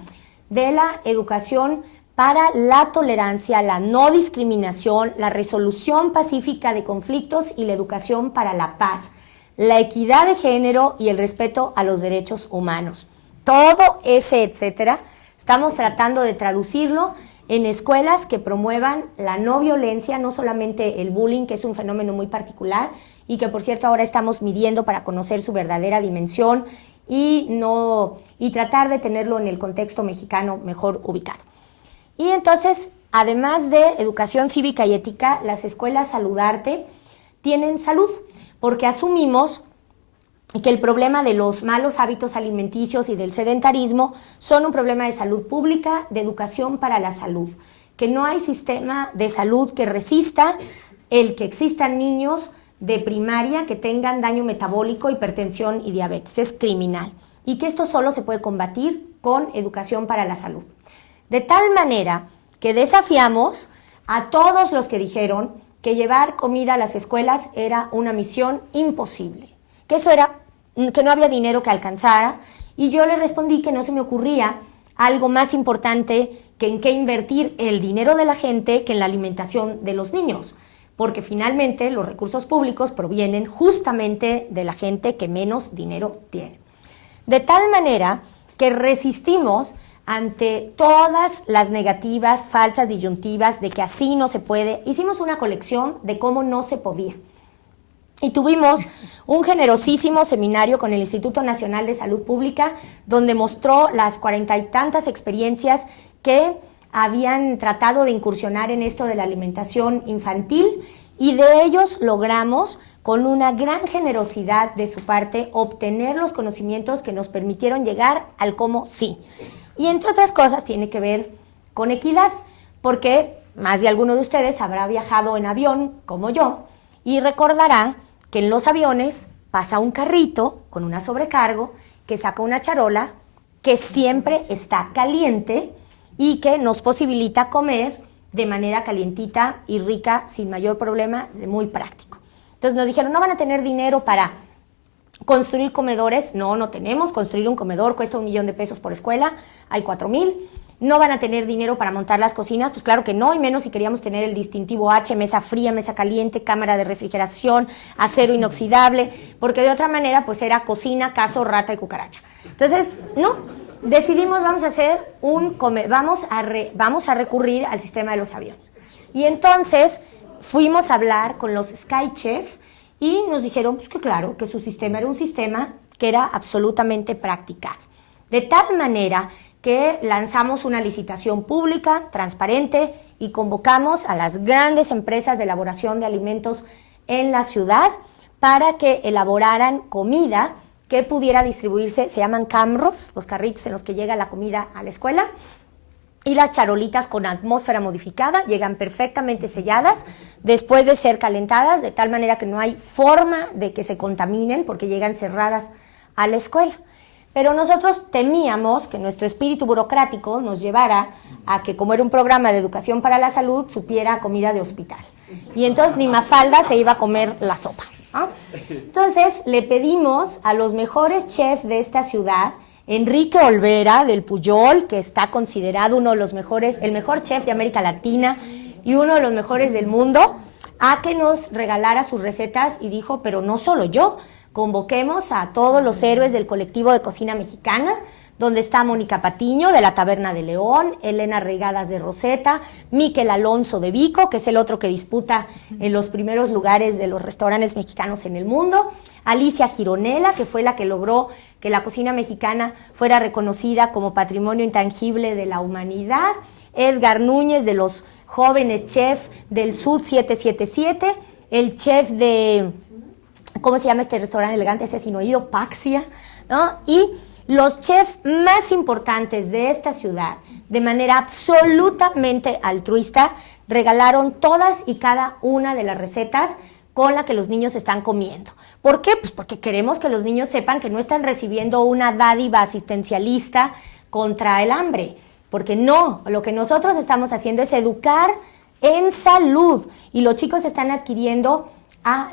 de la educación para la tolerancia, la no discriminación, la resolución pacífica de conflictos y la educación para la paz, la equidad de género y el respeto a los derechos humanos. Todo ese etcétera, estamos tratando de traducirlo en escuelas que promuevan la no violencia, no solamente el bullying, que es un fenómeno muy particular y que, por cierto, ahora estamos midiendo para conocer su verdadera dimensión y tratar de tenerlo en el contexto mexicano mejor ubicado. Y entonces, además de educación cívica y ética, las escuelas Saludarte tienen salud, porque asumimos que el problema de los malos hábitos alimenticios y del sedentarismo son un problema de salud pública, de educación para la salud, que no hay sistema de salud que resista el que existan niños de primaria que tengan daño metabólico, hipertensión y diabetes. Es criminal. Y que esto solo se puede combatir con educación para la salud. De tal manera que desafiamos a todos los que dijeron que llevar comida a las escuelas era una misión imposible, que eso era, que no había dinero que alcanzara, y yo le respondí que no se me ocurría algo más importante que en qué invertir el dinero de la gente que en la alimentación de los niños, porque finalmente los recursos públicos provienen justamente de la gente que menos dinero tiene. De tal manera que resistimos ante todas las negativas, falsas disyuntivas de que así no se puede. Hicimos una colección de cómo no se podía. Y tuvimos un generosísimo seminario con el Instituto Nacional de Salud Pública, donde mostró las 40 y tantas experiencias que habían tratado de incursionar en esto de la alimentación infantil, y de ellos logramos, con una gran generosidad de su parte, obtener los conocimientos que nos permitieron llegar al cómo sí. Y entre otras cosas tiene que ver con equidad, porque más de alguno de ustedes habrá viajado en avión, como yo, y recordará que en los aviones pasa un carrito con una sobrecargo que saca una charola que siempre está caliente y que nos posibilita comer de manera calientita y rica, sin mayor problema, muy práctico. Entonces nos dijeron, no van a tener dinero para construir comedores. No, no tenemos. Construir un comedor cuesta $1 millón por escuela, hay 4,000. No van a tener dinero para montar las cocinas, pues claro que no, y menos si queríamos tener el distintivo H, mesa fría, mesa caliente, cámara de refrigeración, acero inoxidable, porque de otra manera pues era cocina, cazo, rata y cucaracha. Entonces, no, decidimos vamos a recurrir al sistema de los aviones. Y entonces fuimos a hablar con los Sky Chef y nos dijeron pues que claro, que su sistema era un sistema que era absolutamente practicable. De tal manera que lanzamos una licitación pública, transparente, y convocamos a las grandes empresas de elaboración de alimentos en la ciudad para que elaboraran comida que pudiera distribuirse. Se llaman CAMROS, los carritos en los que llega la comida a la escuela, y las charolitas con atmósfera modificada llegan perfectamente selladas después de ser calentadas, de tal manera que no hay forma de que se contaminen porque llegan cerradas a la escuela. Pero nosotros temíamos que nuestro espíritu burocrático nos llevara a que, como era un programa de educación para la salud, supiera comida de hospital. Y entonces ni Mafalda se iba a comer la sopa, ¿no? Entonces le pedimos a los mejores chefs de esta ciudad, Enrique Olvera del Puyol, que está considerado uno de los mejores, el mejor chef de América Latina y uno de los mejores del mundo, a que nos regalara sus recetas, y dijo, pero no solo yo, convoquemos a todos los héroes del colectivo de cocina mexicana, donde está Mónica Patiño de la Taberna de León, Elena Regadas de Rosetta, Miquel Alonso de Vico, que es el otro que disputa en los primeros lugares de los restaurantes mexicanos en el mundo, Alicia Gironella, que fue la que logró que la cocina mexicana fuera reconocida como patrimonio intangible de la humanidad, Edgar Núñez de los jóvenes chefs del Sud 777, el chef de, ¿cómo se llama este restaurante elegante? Ese sin oído, Paxia, ¿no? Y los chefs más importantes de esta ciudad, de manera absolutamente altruista, regalaron todas y cada una de las recetas con la que los niños están comiendo. ¿Por qué? Pues porque queremos que los niños sepan que no están recibiendo una dádiva asistencialista contra el hambre, porque no, lo que nosotros estamos haciendo es educar en salud, y los chicos están adquiriendo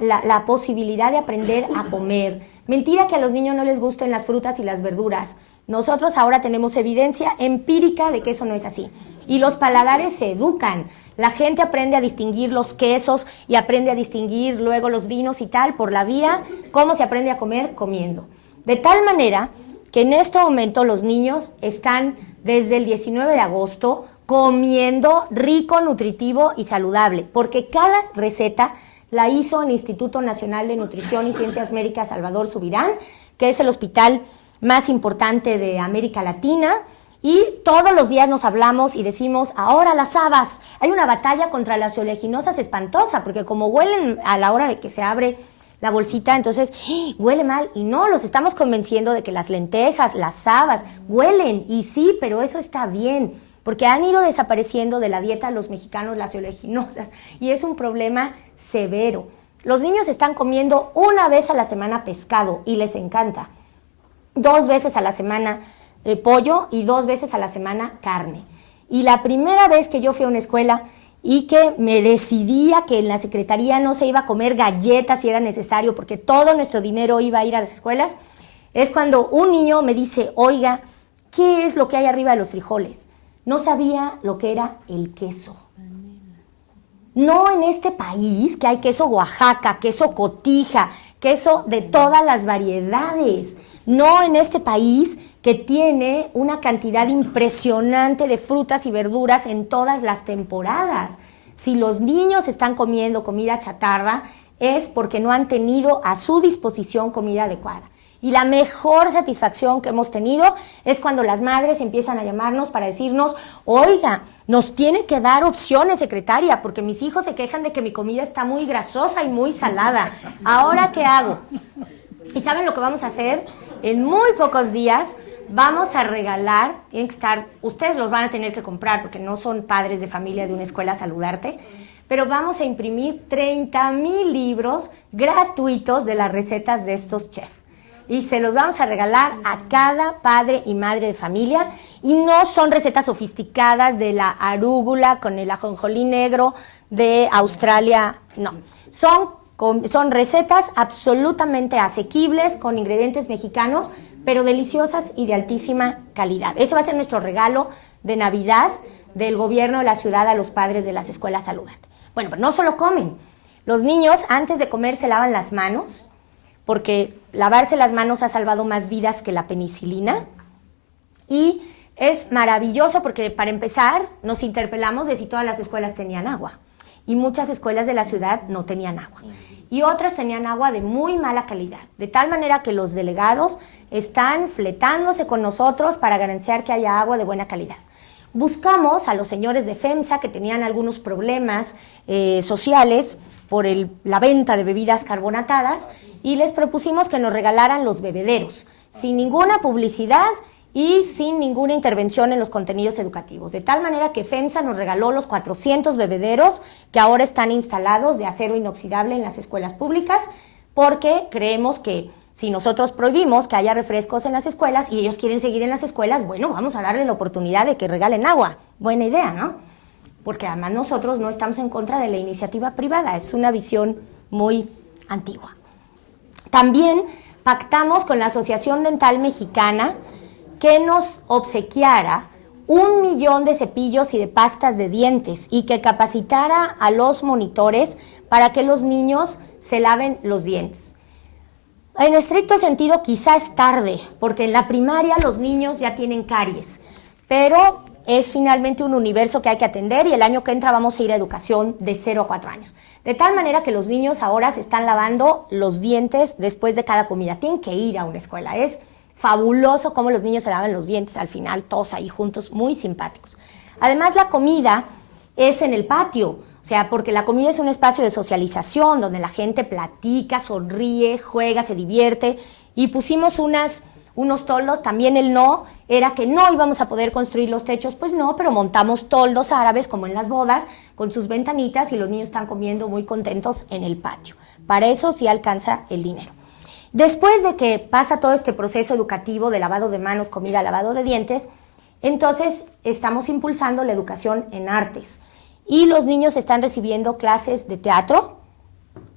la posibilidad de aprender a comer. Mentira que a los niños no les gusten las frutas y las verduras. Nosotros ahora tenemos evidencia empírica de que eso no es así. Y los paladares se educan. La gente aprende a distinguir los quesos y aprende a distinguir luego los vinos y tal por la vía. ¿Cómo se aprende a comer? Comiendo. De tal manera que en este momento los niños están desde el 19 de agosto comiendo rico, nutritivo y saludable, porque cada receta la hizo el Instituto Nacional de Nutrición y Ciencias Médicas Salvador Subirán, que es el hospital más importante de América Latina, y todos los días nos hablamos y decimos, ahora las habas, hay una batalla contra las oleaginosas espantosa, porque como huelen a la hora de que se abre la bolsita, entonces huele mal. Y no, los estamos convenciendo de que las lentejas, las habas, huelen. Y sí, pero eso está bien, porque han ido desapareciendo de la dieta de los mexicanos las oleaginosas. Y es un problema severo. Los niños están comiendo una vez a la semana pescado y les encanta. 2 veces a la semana pollo y 2 veces a la semana carne. Y la primera vez que yo fui a una escuela y que me decidía que en la secretaría no se iba a comer galletas si era necesario, porque todo nuestro dinero iba a ir a las escuelas, es cuando un niño me dice, oiga, ¿qué es lo que hay arriba de los frijoles? No sabía lo que era el queso. No en este país, que hay queso Oaxaca, queso cotija, queso de todas las variedades. No en este país que tiene una cantidad impresionante de frutas y verduras en todas las temporadas. Si los niños están comiendo comida chatarra, es porque no han tenido a su disposición comida adecuada. Y la mejor satisfacción que hemos tenido es cuando las madres empiezan a llamarnos para decirnos, oiga, nos tiene que dar opciones, secretaria, porque mis hijos se quejan de que mi comida está muy grasosa y muy salada. ¿Ahora qué hago? ¿Y saben lo que vamos a hacer? En muy pocos días vamos a regalar, tienen que estar, ustedes los van a tener que comprar porque no son padres de familia de una escuela Saludarte, pero vamos a imprimir 30,000 libros gratuitos de las recetas de estos chefs. Y se los vamos a regalar a cada padre y madre de familia. Y no son recetas sofisticadas de la arúgula con el ajonjolí negro de Australia, no. Son recetas absolutamente asequibles, con ingredientes mexicanos, pero deliciosas y de altísima calidad. Ese va a ser nuestro regalo de Navidad del gobierno de la ciudad a los padres de las escuelas Saludarte. Bueno, pero no solo comen. Los niños antes de comer se lavan las manos, porque lavarse las manos ha salvado más vidas que la penicilina. Y es maravilloso porque, para empezar, nos interpelamos de si todas las escuelas tenían agua. Y muchas escuelas de la ciudad no tenían agua. Y otras tenían agua de muy mala calidad. De tal manera que los delegados están fletándose con nosotros para garantizar que haya agua de buena calidad. Buscamos a los señores de FEMSA que tenían algunos problemas sociales por la venta de bebidas carbonatadas, y les propusimos que nos regalaran los bebederos, sin ninguna publicidad y sin ninguna intervención en los contenidos educativos. De tal manera que FEMSA nos regaló los 400 bebederos que ahora están instalados de acero inoxidable en las escuelas públicas, porque creemos que si nosotros prohibimos que haya refrescos en las escuelas y ellos quieren seguir en las escuelas, bueno, vamos a darle la oportunidad de que regalen agua. Buena idea, ¿no? Porque además nosotros no estamos en contra de la iniciativa privada, es una visión muy antigua. También pactamos con la Asociación Dental Mexicana que nos obsequiara 1 millón de cepillos y de pastas de dientes y que capacitara a los monitores para que los niños se laven los dientes. En estricto sentido, quizá es tarde, porque en la primaria los niños ya tienen caries, pero es finalmente un universo que hay que atender, y el año que entra vamos a ir a educación de 0 a 4 años. De tal manera que los niños ahora se están lavando los dientes después de cada comida. Tienen que ir a una escuela. Es fabuloso cómo los niños se lavan los dientes al final, todos ahí juntos, muy simpáticos. Además, la comida es en el patio, o sea, porque la comida es un espacio de socialización donde la gente platica, sonríe, juega, se divierte, y pusimos unos toldos. También el no era que no íbamos a poder construir los techos, pues no, pero montamos toldos árabes como en las bodas, con sus ventanitas, y los niños están comiendo muy contentos en el patio. Para eso sí alcanza el dinero. Después de que pasa todo este proceso educativo de lavado de manos, comida, lavado de dientes, entonces estamos impulsando la educación en artes. Y los niños están recibiendo clases de teatro,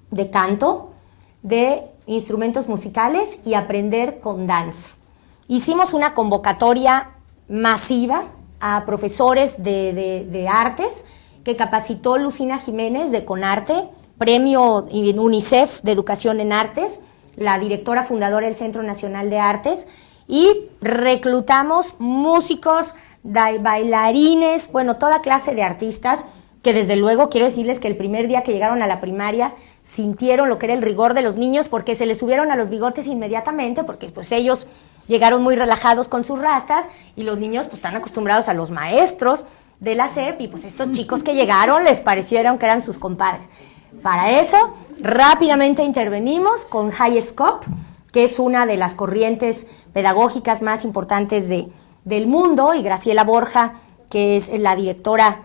de canto, de instrumentos musicales y aprender con danza. Hicimos una convocatoria masiva a profesores de artes que capacitó Lucina Jiménez de Conarte, premio UNICEF de Educación en Artes, la directora fundadora del Centro Nacional de Artes, y reclutamos músicos, bailarines, bueno, toda clase de artistas, que desde luego quiero decirles que el primer día que llegaron a la primaria sintieron lo que era el rigor de los niños, porque se les subieron a los bigotes inmediatamente, porque pues ellos llegaron muy relajados con sus rastas, y los niños pues están acostumbrados a los maestros de la SEP, y pues estos chicos que llegaron les parecieron que eran sus compadres. Para eso, rápidamente intervenimos con HighScope, que es una de las corrientes pedagógicas más importantes del mundo, y Graciela Borja, que es la directora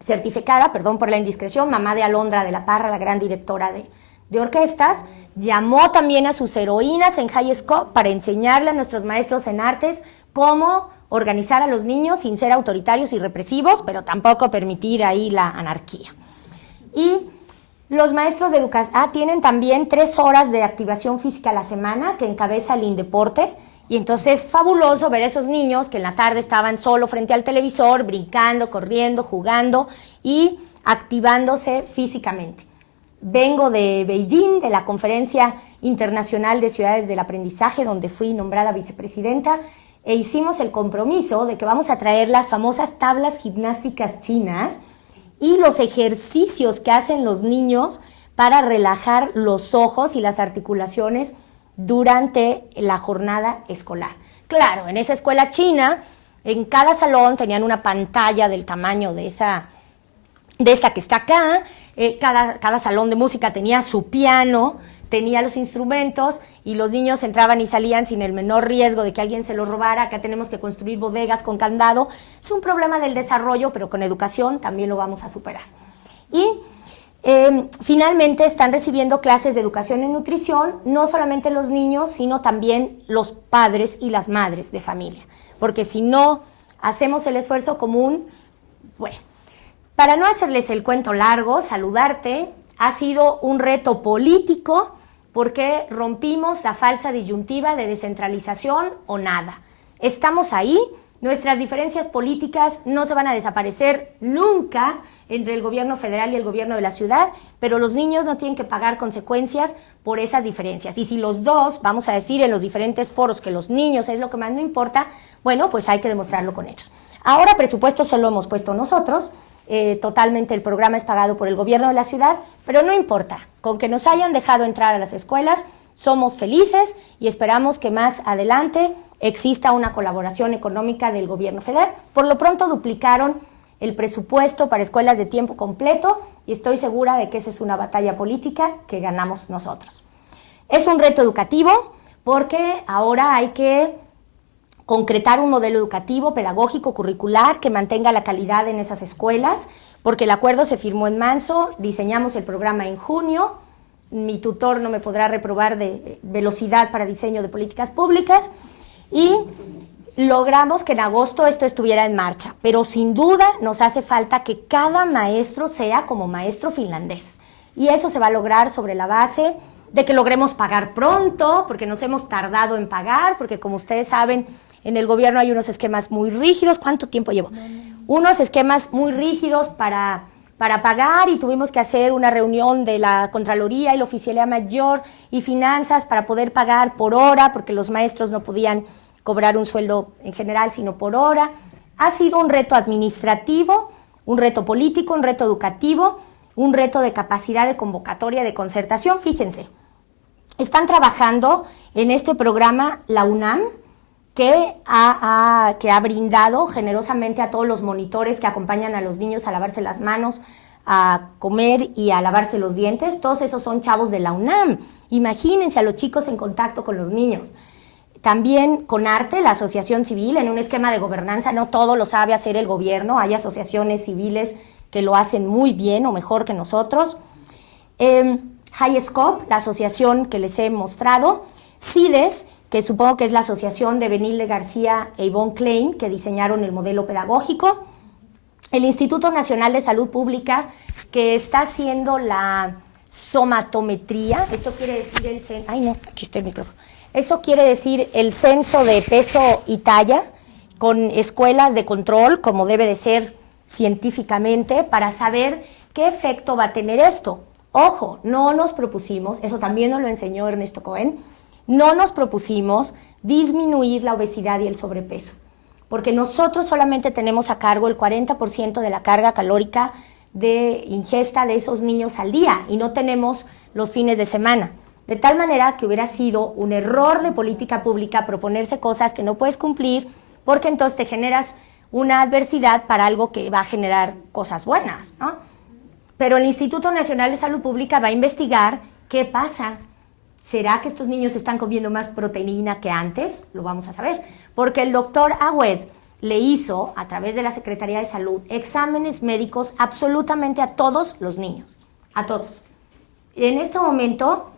certificada, perdón por la indiscreción, mamá de Alondra de la Parra, la gran directora de orquestas, llamó también a sus heroínas en HighScope para enseñarle a nuestros maestros en artes cómo organizar a los niños sin ser autoritarios y represivos, pero tampoco permitir ahí la anarquía. Y los maestros de educación tienen también 3 horas de activación física a la semana que encabeza el Indeporte, y entonces fabuloso ver a esos niños que en la tarde estaban solo frente al televisor, brincando, corriendo, jugando y activándose físicamente. Vengo de Beijing, de la Conferencia Internacional de Ciudades del Aprendizaje, donde fui nombrada vicepresidenta, e hicimos el compromiso de que vamos a traer las famosas tablas gimnásticas chinas y los ejercicios que hacen los niños para relajar los ojos y las articulaciones durante la jornada escolar. Claro, en esa escuela china, en cada salón tenían una pantalla del tamaño de esta que está acá, cada salón de música tenía su piano, tenía los instrumentos, y los niños entraban y salían sin el menor riesgo de que alguien se los robara. Acá tenemos que construir bodegas con candado. Es un problema del desarrollo, pero con educación también lo vamos a superar. Y finalmente están recibiendo clases de educación en nutrición, no solamente los niños, sino también los padres y las madres de familia, porque si no hacemos el esfuerzo común, bueno, para no hacerles el cuento largo, saludarte ha sido un reto político porque rompimos la falsa disyuntiva de descentralización o nada. Estamos ahí, nuestras diferencias políticas no se van a desaparecer nunca entre el gobierno federal y el gobierno de la ciudad, pero los niños no tienen que pagar consecuencias por esas diferencias. Y si los dos, vamos a decir en los diferentes foros que los niños es lo que más no importa, bueno, pues hay que demostrarlo con hechos. Ahora presupuesto solo hemos puesto nosotros, totalmente el programa es pagado por el gobierno de la ciudad, pero no importa, con que nos hayan dejado entrar a las escuelas, somos felices y esperamos que más adelante exista una colaboración económica del gobierno federal. Por lo pronto duplicaron el presupuesto para escuelas de tiempo completo y estoy segura de que esa es una batalla política que ganamos nosotros. Es un reto educativo porque ahora hay que concretar un modelo educativo, pedagógico, curricular que mantenga la calidad en esas escuelas, porque el acuerdo se firmó en marzo, diseñamos el programa en junio, mi tutor no me podrá reprobar de velocidad para diseño de políticas públicas, y logramos que en agosto esto estuviera en marcha, pero sin duda nos hace falta que cada maestro sea como maestro finlandés, y eso se va a lograr sobre la base de que logremos pagar pronto, porque nos hemos tardado en pagar, porque como ustedes saben, en el gobierno hay unos esquemas muy rígidos. ¿Cuánto tiempo llevo? Unos esquemas muy rígidos para pagar, y tuvimos que hacer una reunión de la Contraloría y la Oficialía Mayor y Finanzas para poder pagar por hora, porque los maestros no podían cobrar un sueldo en general, sino por hora. Ha sido un reto administrativo, un reto político, un reto educativo, un reto de capacidad de convocatoria, de concertación. Fíjense, están trabajando en este programa la UNAM, que ha brindado generosamente a todos los monitores que acompañan a los niños a lavarse las manos, a comer y a lavarse los dientes. Todos esos son chavos de la UNAM. Imagínense a los chicos en contacto con los niños. También CONARTE, la asociación civil, en un esquema de gobernanza, no todo lo sabe hacer el gobierno, hay asociaciones civiles que lo hacen muy bien o mejor que nosotros. HighScope, la asociación que les he mostrado. CIDES, que supongo que es la asociación de Benilde García e Ivonne Klein, que diseñaron el modelo pedagógico. El Instituto Nacional de Salud Pública, que está haciendo la somatometría. Esto quiere decir el censo. Ay, no, aquí está el micrófono. Eso quiere decir el censo de peso y talla, con escuelas de control, como debe de ser científicamente, para saber qué efecto va a tener esto. Ojo, no nos propusimos, eso también nos lo enseñó Ernesto Cohen, no nos propusimos disminuir la obesidad y el sobrepeso, porque nosotros solamente tenemos a cargo el 40% de la carga calórica de ingesta de esos niños al día y no tenemos los fines de semana. De tal manera que hubiera sido un error de política pública proponerse cosas que no puedes cumplir, porque entonces te generas una adversidad para algo que va a generar cosas buenas, ¿no? Pero el Instituto Nacional de Salud Pública va a investigar qué pasa. ¿Será que estos niños están comiendo más proteína que antes? Lo vamos a saber. Porque el doctor Agüed le hizo, a través de la Secretaría de Salud, exámenes médicos absolutamente a todos los niños. A todos. En este momento,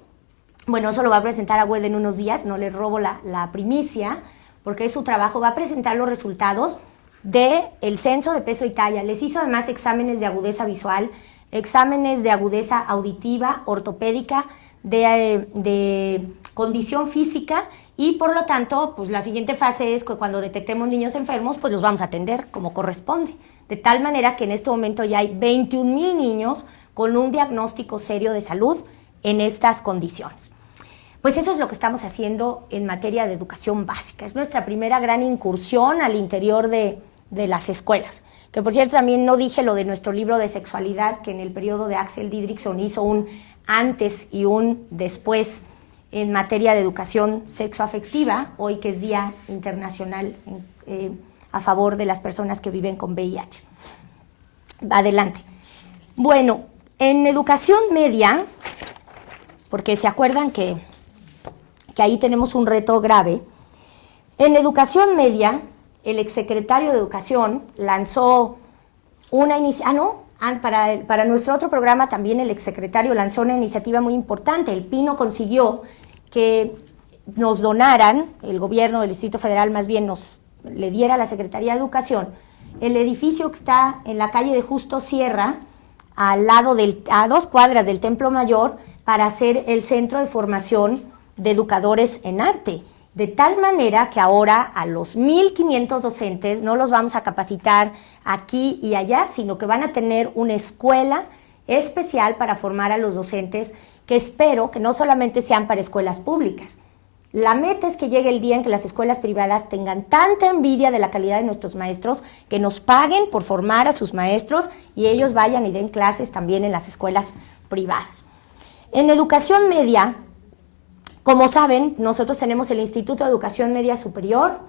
bueno, eso lo va a presentar Agüed en unos días, no le robo la primicia, porque es su trabajo, va a presentar los resultados del censo de peso y talla. Les hizo además exámenes de agudeza visual, exámenes de agudeza auditiva, ortopédica, de condición física, y por lo tanto, pues la siguiente fase es que cuando detectemos niños enfermos, pues los vamos a atender como corresponde. De tal manera que en este momento ya hay 21,000 niños con un diagnóstico serio de salud en estas condiciones. Pues eso es lo que estamos haciendo en materia de educación básica. Es nuestra primera gran incursión al interior de las escuelas. Que por cierto también no dije lo de nuestro libro de sexualidad, que en el periodo de Axel Didrikson hizo un antes y un después en materia de educación sexoafectiva, hoy que es Día Internacional a favor de las personas que viven con VIH. Adelante. Bueno, en educación media, porque se acuerdan que ahí tenemos un reto grave, en educación media, el exsecretario de Educación lanzó una iniciativa, para nuestro otro programa también el exsecretario lanzó una iniciativa muy importante. El Pino consiguió que nos donaran, el gobierno del Distrito Federal más bien le diera a la Secretaría de Educación, el edificio que está en la calle de Justo Sierra, a 2 cuadras del Templo Mayor, para hacer el centro de formación de educadores en arte. De tal manera que ahora a los 1,500 docentes no los vamos a capacitar aquí y allá, sino que van a tener una escuela especial para formar a los docentes, que espero que no solamente sean para escuelas públicas. La meta es que llegue el día en que las escuelas privadas tengan tanta envidia de la calidad de nuestros maestros que nos paguen por formar a sus maestros y ellos vayan y den clases también en las escuelas privadas. En educación media, como saben, nosotros tenemos el Instituto de Educación Media Superior,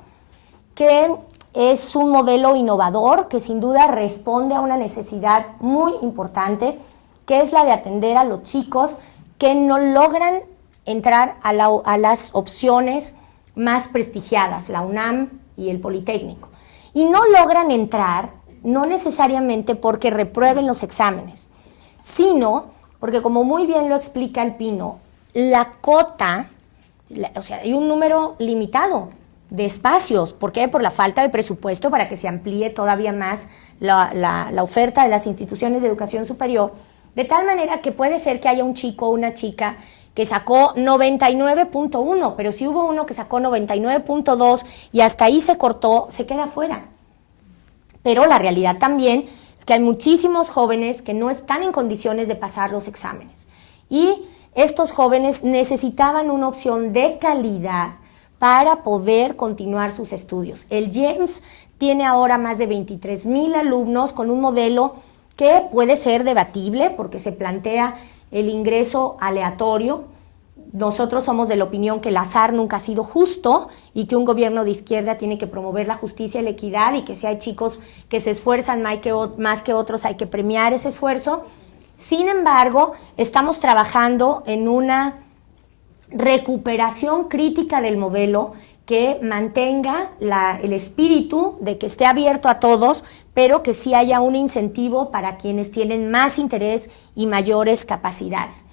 que es un modelo innovador que sin duda responde a una necesidad muy importante, que es la de atender a los chicos que no logran entrar a las opciones más prestigiadas, la UNAM y el Politécnico. Y no logran entrar, no necesariamente porque reprueben los exámenes, sino porque, como muy bien lo explica el Pino, la cota, o sea, hay un número limitado de espacios. ¿Por qué? Por la falta de presupuesto para que se amplíe todavía más la oferta de las instituciones de educación superior, de tal manera que puede ser que haya un chico o una chica que sacó 99.1, pero si hubo uno que sacó 99.2 y hasta ahí se cortó, se queda fuera. Pero la realidad también es que hay muchísimos jóvenes que no están en condiciones de pasar los exámenes. Y estos jóvenes necesitaban una opción de calidad para poder continuar sus estudios. El James tiene ahora más de 23,000 alumnos con un modelo que puede ser debatible porque se plantea el ingreso aleatorio. Nosotros somos de la opinión que el azar nunca ha sido justo y que un gobierno de izquierda tiene que promover la justicia y la equidad, y que si hay chicos que se esfuerzan más que otros hay que premiar ese esfuerzo. Sin embargo, estamos trabajando en una recuperación crítica del modelo que mantenga el espíritu de que esté abierto a todos, pero que sí haya un incentivo para quienes tienen más interés y mayores capacidades.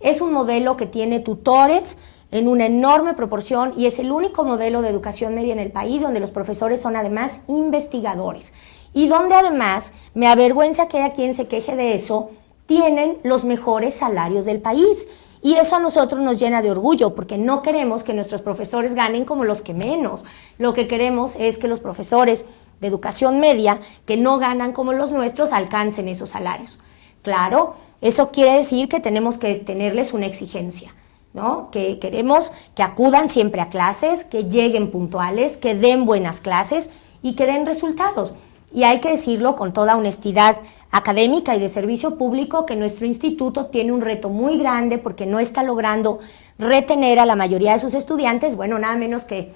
Es un modelo que tiene tutores en una enorme proporción y es el único modelo de educación media en el país donde los profesores son además investigadores y donde además, me avergüenza que haya quien se queje de eso, tienen los mejores salarios del país. Y eso a nosotros nos llena de orgullo, porque no queremos que nuestros profesores ganen como los que menos. Lo que queremos es que los profesores de educación media, que no ganan como los nuestros, alcancen esos salarios. Claro, eso quiere decir que tenemos que tenerles una exigencia, ¿no? Que queremos que acudan siempre a clases, que lleguen puntuales, que den buenas clases y que den resultados. Y hay que decirlo con toda honestidad académica y de servicio público, que nuestro instituto tiene un reto muy grande porque no está logrando retener a la mayoría de sus estudiantes. Bueno, nada menos que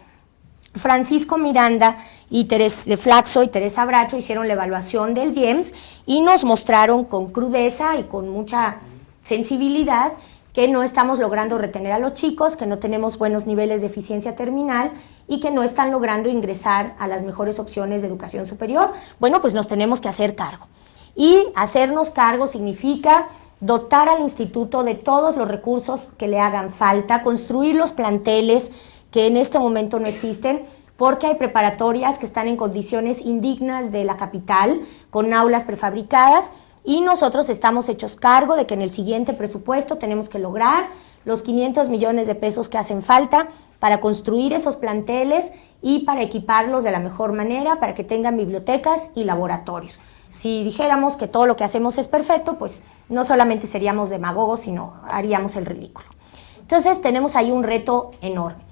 Francisco Miranda y Flaxo y Teresa Bracho hicieron la evaluación del GEMS y nos mostraron con crudeza y con mucha sensibilidad que no estamos logrando retener a los chicos, que no tenemos buenos niveles de eficiencia terminal y que no están logrando ingresar a las mejores opciones de educación superior. Bueno, pues nos tenemos que hacer cargo. Y hacernos cargo significa dotar al instituto de todos los recursos que le hagan falta, construir los planteles que en este momento no existen, porque hay preparatorias que están en condiciones indignas de la capital, con aulas prefabricadas, y nosotros estamos hechos cargo de que en el siguiente presupuesto tenemos que lograr los 500 millones de pesos que hacen falta para construir esos planteles y para equiparlos de la mejor manera, para que tengan bibliotecas y laboratorios. Si dijéramos que todo lo que hacemos es perfecto, pues no solamente seríamos demagogos, sino haríamos el ridículo. Entonces tenemos ahí un reto enorme.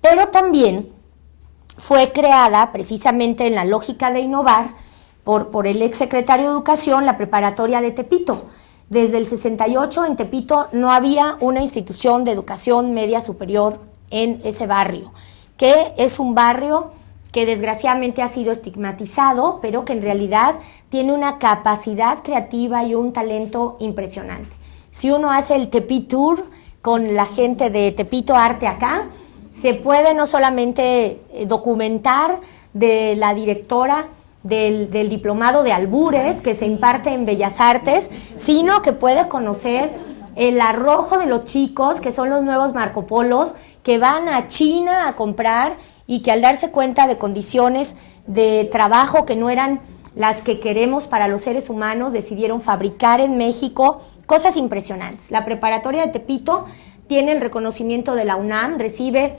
Pero también fue creada, precisamente en la lógica de innovar, por el exsecretario de Educación, la preparatoria de Tepito. Desde el 68 en Tepito no había una institución de educación media superior en ese barrio, que es un barrio que desgraciadamente ha sido estigmatizado, pero que en realidad tiene una capacidad creativa y un talento impresionante. Si uno hace el Tepi Tour con la gente de Tepito Arte acá, se puede no solamente documentar de la directora del diplomado de albures que se imparte en Bellas Artes, sino que puede conocer el arrojo de los chicos, que son los nuevos Marco Polos, que van a China a comprar y que al darse cuenta de condiciones de trabajo que no eran las que queremos para los seres humanos, decidieron fabricar en México cosas impresionantes. La preparatoria de Tepito tiene el reconocimiento de la UNAM, recibe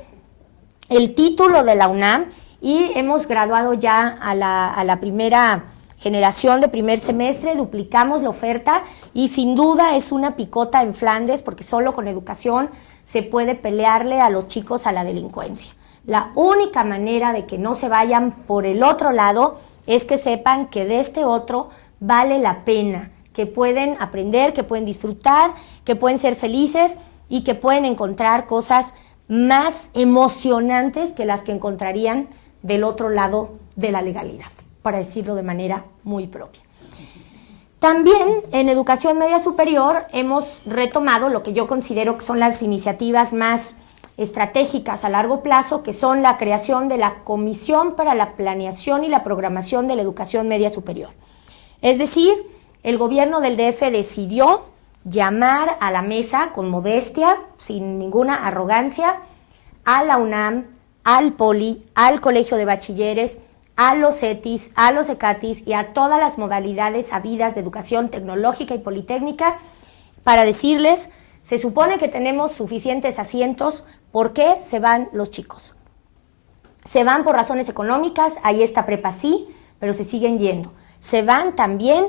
el título de la UNAM y hemos graduado ya a la primera generación de primer semestre, duplicamos la oferta y sin duda es una picota en Flandes porque solo con educación se puede pelearle a los chicos a la delincuencia. La única manera de que no se vayan por el otro lado es que sepan que de este otro vale la pena, que pueden aprender, que pueden disfrutar, que pueden ser felices y que pueden encontrar cosas más emocionantes que las que encontrarían del otro lado de la legalidad, para decirlo de manera muy propia. También en educación media superior hemos retomado lo que yo considero que son las iniciativas más estratégicas a largo plazo, que son la creación de la Comisión para la Planeación y la Programación de la Educación Media Superior. Es decir, el gobierno del DF decidió llamar a la mesa con modestia, sin ninguna arrogancia, a la UNAM, al POLI, al Colegio de Bachilleres, a los CETIS, a los ECATIS y a todas las modalidades habidas de educación tecnológica y politécnica para decirles, se supone que tenemos suficientes asientos, ¿por qué se van los chicos? Se van por razones económicas, ahí está prepa sí, pero se siguen yendo. Se van también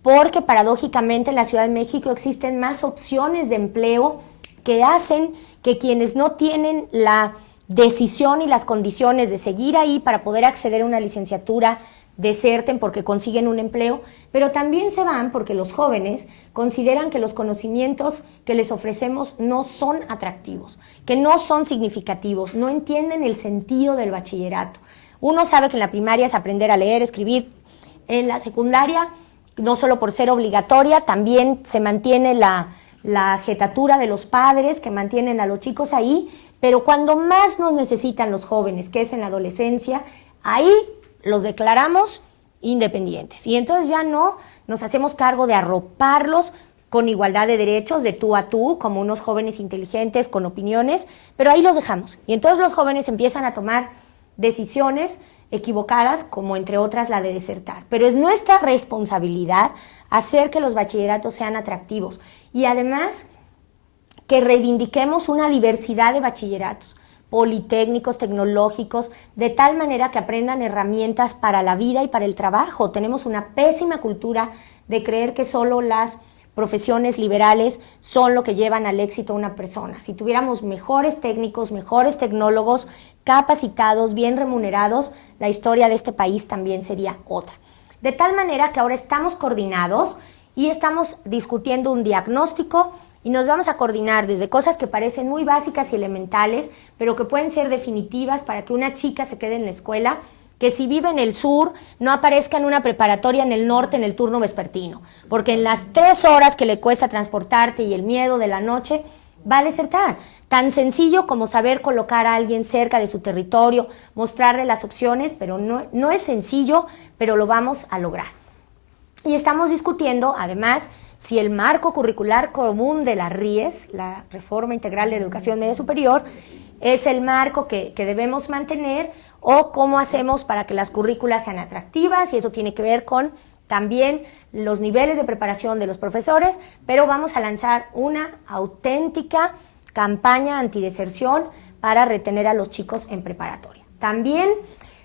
porque paradójicamente en la Ciudad de México existen más opciones de empleo que hacen que quienes no tienen la decisión y las condiciones de seguir ahí para poder acceder a una licenciatura deserten porque consiguen un empleo, pero también se van porque los jóvenes consideran que los conocimientos que les ofrecemos no son atractivos, que no son significativos, no entienden el sentido del bachillerato. Uno sabe que en la primaria es aprender a leer, escribir, en la secundaria, no solo por ser obligatoria, también se mantiene la jetatura de los padres que mantienen a los chicos ahí, pero cuando más nos necesitan los jóvenes, que es en la adolescencia, ahí los declaramos independientes. Y entonces ya no nos hacemos cargo de arroparlos con igualdad de derechos, de tú a tú, como unos jóvenes inteligentes con opiniones, pero ahí los dejamos. Y entonces los jóvenes empiezan a tomar decisiones equivocadas, como entre otras la de desertar. Pero es nuestra responsabilidad hacer que los bachilleratos sean atractivos y además que reivindiquemos una diversidad de bachilleratos, politécnicos, tecnológicos, de tal manera que aprendan herramientas para la vida y para el trabajo. Tenemos una pésima cultura de creer que solo las profesiones liberales son lo que llevan al éxito a una persona. Si tuviéramos mejores técnicos, mejores tecnólogos, capacitados, bien remunerados, la historia de este país también sería otra. De tal manera que ahora estamos coordinados y estamos discutiendo un diagnóstico y nos vamos a coordinar desde cosas que parecen muy básicas y elementales, pero que pueden ser definitivas para que una chica se quede en la escuela, que si vive en el sur no aparezca en una preparatoria en el norte en el turno vespertino, porque en las 3 horas que le cuesta transportarte y el miedo de la noche va a desertar. Tan sencillo como saber colocar a alguien cerca de su territorio, mostrarle las opciones, pero no es sencillo, pero lo vamos a lograr. Y estamos discutiendo, además, si el marco curricular común de la RIES, la Reforma Integral de la Educación Media Superior, es el marco que debemos mantener, o cómo hacemos para que las currículas sean atractivas, y eso tiene que ver con también los niveles de preparación de los profesores, pero vamos a lanzar una auténtica campaña antideserción para retener a los chicos en preparatoria. También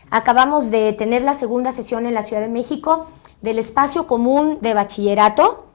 acabamos de tener la segunda sesión en la Ciudad de México del espacio común de bachillerato,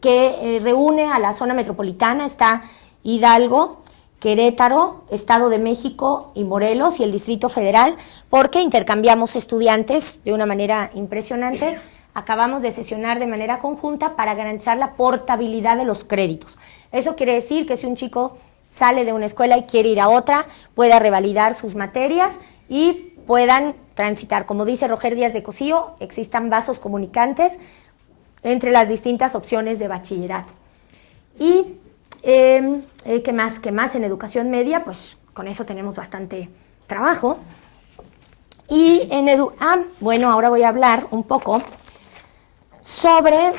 que reúne a la zona metropolitana. Está Hidalgo, Querétaro, Estado de México y Morelos y el Distrito Federal, porque intercambiamos estudiantes de una manera impresionante. Acabamos de sesionar de manera conjunta para garantizar la portabilidad de los créditos. Eso quiere decir que si un chico sale de una escuela y quiere ir a otra, pueda revalidar sus materias y puedan transitar. Como dice Roger Díaz de Cosío, existan vasos comunicantes entre las distintas opciones de bachillerato. Y ¿qué más? ¿Qué más en educación media? Pues con eso tenemos bastante trabajo. Y bueno, ahora voy a hablar un poco sobre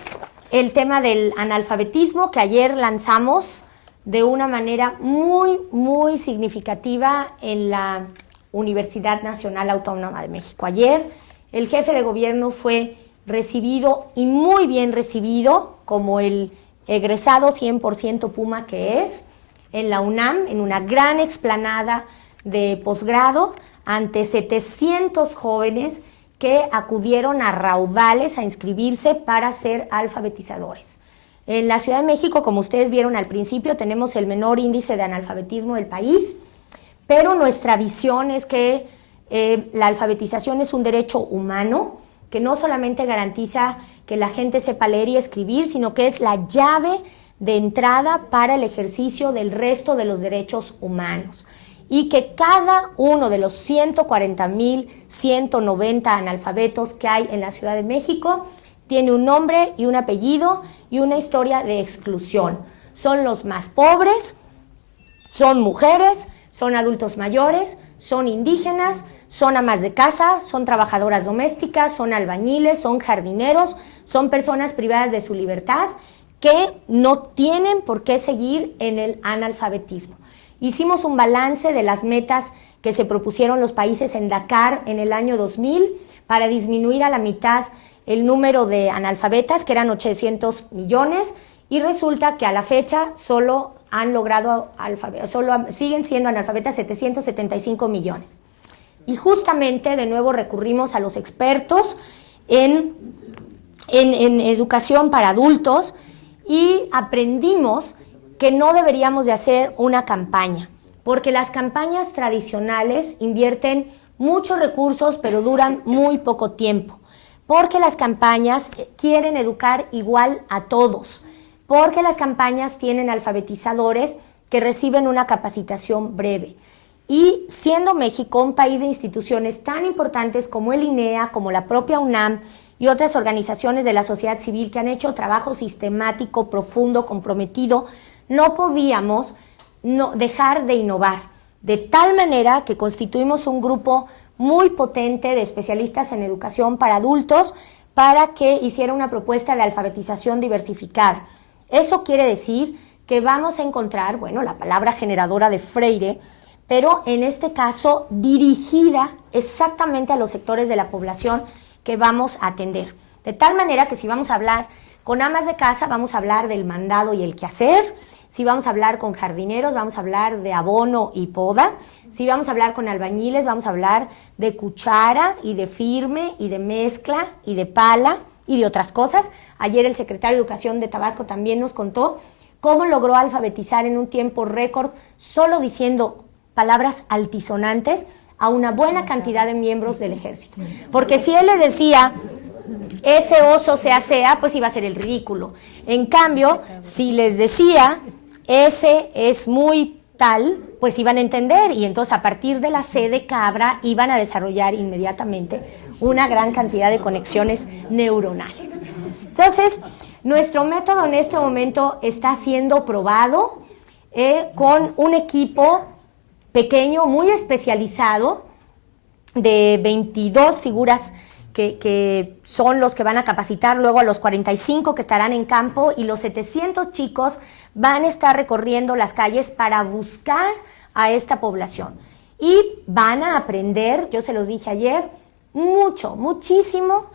el tema del analfabetismo, que ayer lanzamos de una manera muy, muy significativa en la Universidad Nacional Autónoma de México. Ayer el jefe de gobierno fue recibido, y muy bien recibido, como el egresado 100% Puma que es, en la UNAM, en una gran explanada de posgrado, ante 700 jóvenes que acudieron a raudales a inscribirse para ser alfabetizadores. En la Ciudad de México, como ustedes vieron al principio, tenemos el menor índice de analfabetismo del país, pero nuestra visión es que la alfabetización es un derecho humano, que no solamente garantiza que la gente sepa leer y escribir, sino que es la llave de entrada para el ejercicio del resto de los derechos humanos, y que cada uno de los 140,190 analfabetos que hay en la Ciudad de México tiene un nombre y un apellido y una historia de exclusión. Son los más pobres, son mujeres, son adultos mayores, son indígenas, son amas de casa, son trabajadoras domésticas, son albañiles, son jardineros, son personas privadas de su libertad que no tienen por qué seguir en el analfabetismo. Hicimos un balance de las metas que se propusieron los países en Dakar en el año 2000 para disminuir a la mitad el número de analfabetas, que eran 800 millones, y resulta que a la fecha solo siguen siendo analfabetas 775 millones. Y justamente de nuevo recurrimos a los expertos en educación para adultos y aprendimos que no deberíamos de hacer una campaña, porque las campañas tradicionales invierten muchos recursos pero duran muy poco tiempo, porque las campañas quieren educar igual a todos, porque las campañas tienen alfabetizadores que reciben una capacitación breve. Y siendo México un país de instituciones tan importantes como el INEA, como la propia UNAM y otras organizaciones de la sociedad civil que han hecho trabajo sistemático, profundo, comprometido, no podíamos dejar de innovar, de tal manera que constituimos un grupo muy potente de especialistas en educación para adultos para que hiciera una propuesta de alfabetización diversificada. Eso quiere decir que vamos a encontrar, bueno, la palabra generadora de Freire, pero en este caso dirigida exactamente a los sectores de la población que vamos a atender. De tal manera que si vamos a hablar con amas de casa, vamos a hablar del mandado y el quehacer. Si vamos a hablar con jardineros, vamos a hablar de abono y poda. Si vamos a hablar con albañiles, vamos a hablar de cuchara y de firme y de mezcla y de pala y de otras cosas. Ayer el secretario de Educación de Tabasco también nos contó cómo logró alfabetizar en un tiempo récord, solo diciendo palabras altisonantes, a una buena cantidad de miembros del ejército. Porque si él les decía ese oso sea, pues iba a ser el ridículo. En cambio, si les decía, ese es muy tal, pues iban a entender, y entonces a partir de la C de cabra iban a desarrollar inmediatamente una gran cantidad de conexiones neuronales. Entonces, nuestro método en este momento está siendo probado con un equipo pequeño, muy especializado, de 22 figuras que son los que van a capacitar luego a los 45 que estarán en campo, y los 700 chicos van a estar recorriendo las calles para buscar a esta población. Y van a aprender, yo se los dije ayer, muchísimo,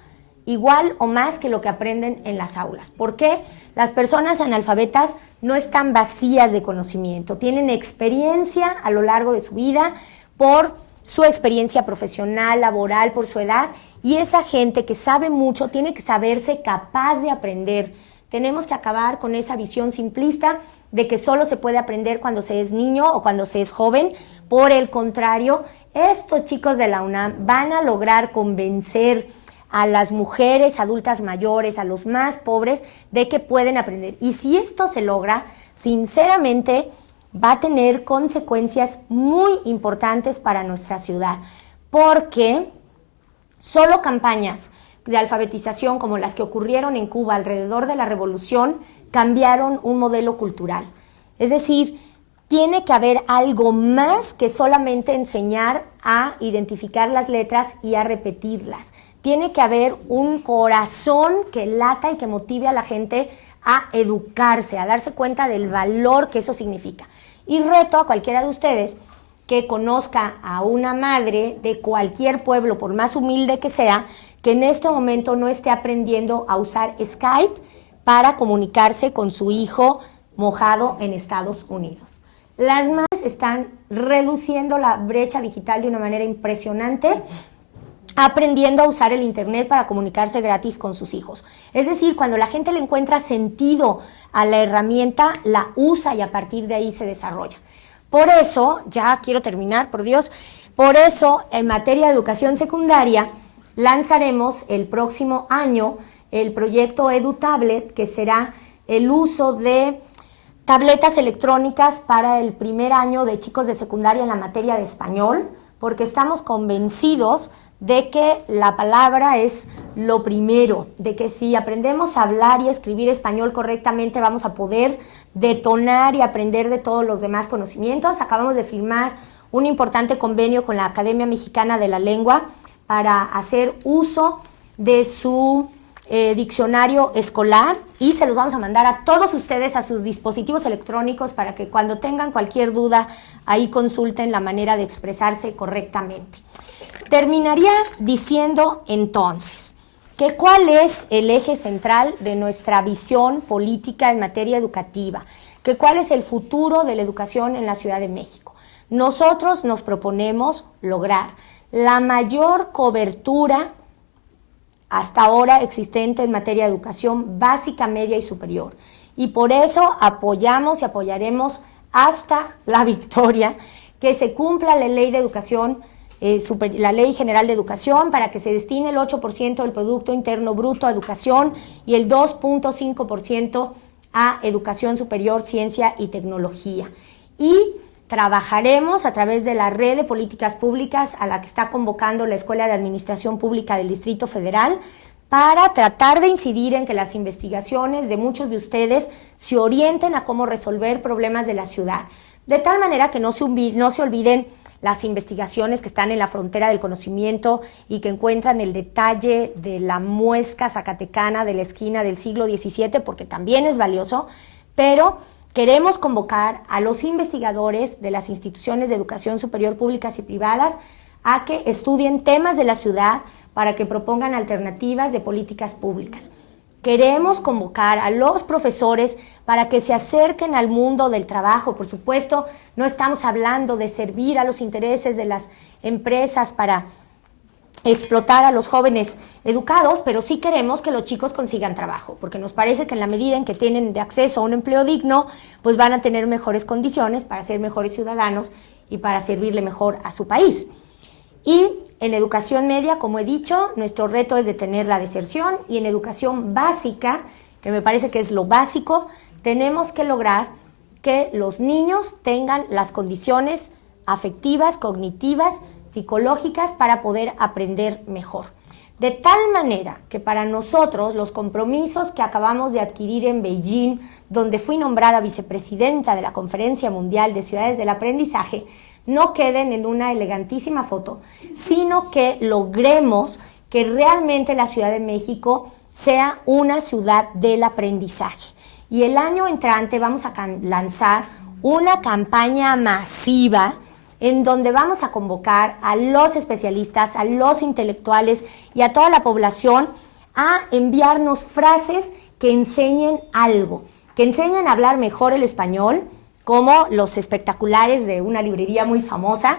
igual o más que lo que aprenden en las aulas. ¿Por qué? Las personas analfabetas no están vacías de conocimiento, tienen experiencia a lo largo de su vida por su experiencia profesional, laboral, por su edad, y esa gente que sabe mucho tiene que saberse capaz de aprender. Tenemos que acabar con esa visión simplista de que solo se puede aprender cuando se es niño o cuando se es joven. Por el contrario, estos chicos de la UNAM van a lograr convencer a las mujeres adultas mayores, a los más pobres, de que pueden aprender. Y si esto se logra, sinceramente, va a tener consecuencias muy importantes para nuestra ciudad, porque solo campañas de alfabetización como las que ocurrieron en Cuba alrededor de la revolución cambiaron un modelo cultural. Es decir, tiene que haber algo más que solamente enseñar a identificar las letras y a repetirlas. Tiene que haber un corazón que lata y que motive a la gente a educarse, a darse cuenta del valor que eso significa. Y reto a cualquiera de ustedes que conozca a una madre de cualquier pueblo, por más humilde que sea, que en este momento no esté aprendiendo a usar Skype para comunicarse con su hijo mojado en Estados Unidos. Las madres están reduciendo la brecha digital de una manera impresionante, aprendiendo a usar el internet para comunicarse gratis con sus hijos. Es decir, cuando la gente le encuentra sentido a la herramienta, la usa y a partir de ahí se desarrolla. Por eso, ya quiero terminar, por Dios, por eso en materia de educación secundaria lanzaremos el próximo año el proyecto EduTablet, que será el uso de tabletas electrónicas para el primer año de chicos de secundaria en la materia de español, porque estamos convencidos de que la palabra es lo primero, de que si aprendemos a hablar y escribir español correctamente vamos a poder detonar y aprender de todos los demás conocimientos. Acabamos de firmar un importante convenio con la Academia Mexicana de la Lengua para hacer uso de su diccionario escolar, y se los vamos a mandar a todos ustedes a sus dispositivos electrónicos para que cuando tengan cualquier duda ahí consulten la manera de expresarse correctamente. Terminaría diciendo entonces que cuál es el eje central de nuestra visión política en materia educativa, que cuál es el futuro de la educación en la Ciudad de México. Nosotros nos proponemos lograr la mayor cobertura hasta ahora existente en materia de educación básica, media y superior. Y por eso apoyamos y apoyaremos hasta la victoria que se cumpla la ley de educación, la Ley General de Educación, para que se destine el 8% del Producto Interno Bruto a educación y el 2.5% a educación superior, ciencia y tecnología. Y trabajaremos a través de la red de políticas públicas a la que está convocando la Escuela de Administración Pública del Distrito Federal para tratar de incidir en que las investigaciones de muchos de ustedes se orienten a cómo resolver problemas de la ciudad, de tal manera que no se olviden las investigaciones que están en la frontera del conocimiento y que encuentran el detalle de la muesca zacatecana de la esquina del siglo XVII, porque también es valioso, pero queremos convocar a los investigadores de las instituciones de educación superior públicas y privadas a que estudien temas de la ciudad para que propongan alternativas de políticas públicas. Queremos convocar a los profesores para que se acerquen al mundo del trabajo. Por supuesto, no estamos hablando de servir a los intereses de las empresas para explotar a los jóvenes educados, pero sí queremos que los chicos consigan trabajo, porque nos parece que en la medida en que tienen de acceso a un empleo digno, pues van a tener mejores condiciones para ser mejores ciudadanos y para servirle mejor a su país. Y en educación media, como he dicho, nuestro reto es detener la deserción, y en educación básica, que me parece que es lo básico, tenemos que lograr que los niños tengan las condiciones afectivas, cognitivas, psicológicas para poder aprender mejor. De tal manera que para nosotros los compromisos que acabamos de adquirir en Beijing, donde fui nombrada vicepresidenta de la Conferencia Mundial de Ciudades del Aprendizaje, no queden en una elegantísima foto, sino que logremos que realmente la Ciudad de México sea una ciudad del aprendizaje. Y el año entrante vamos a lanzar una campaña masiva en donde vamos a convocar a los especialistas, a los intelectuales y a toda la población a enviarnos frases que enseñen algo, que enseñen a hablar mejor el español, como los espectaculares de una librería muy famosa,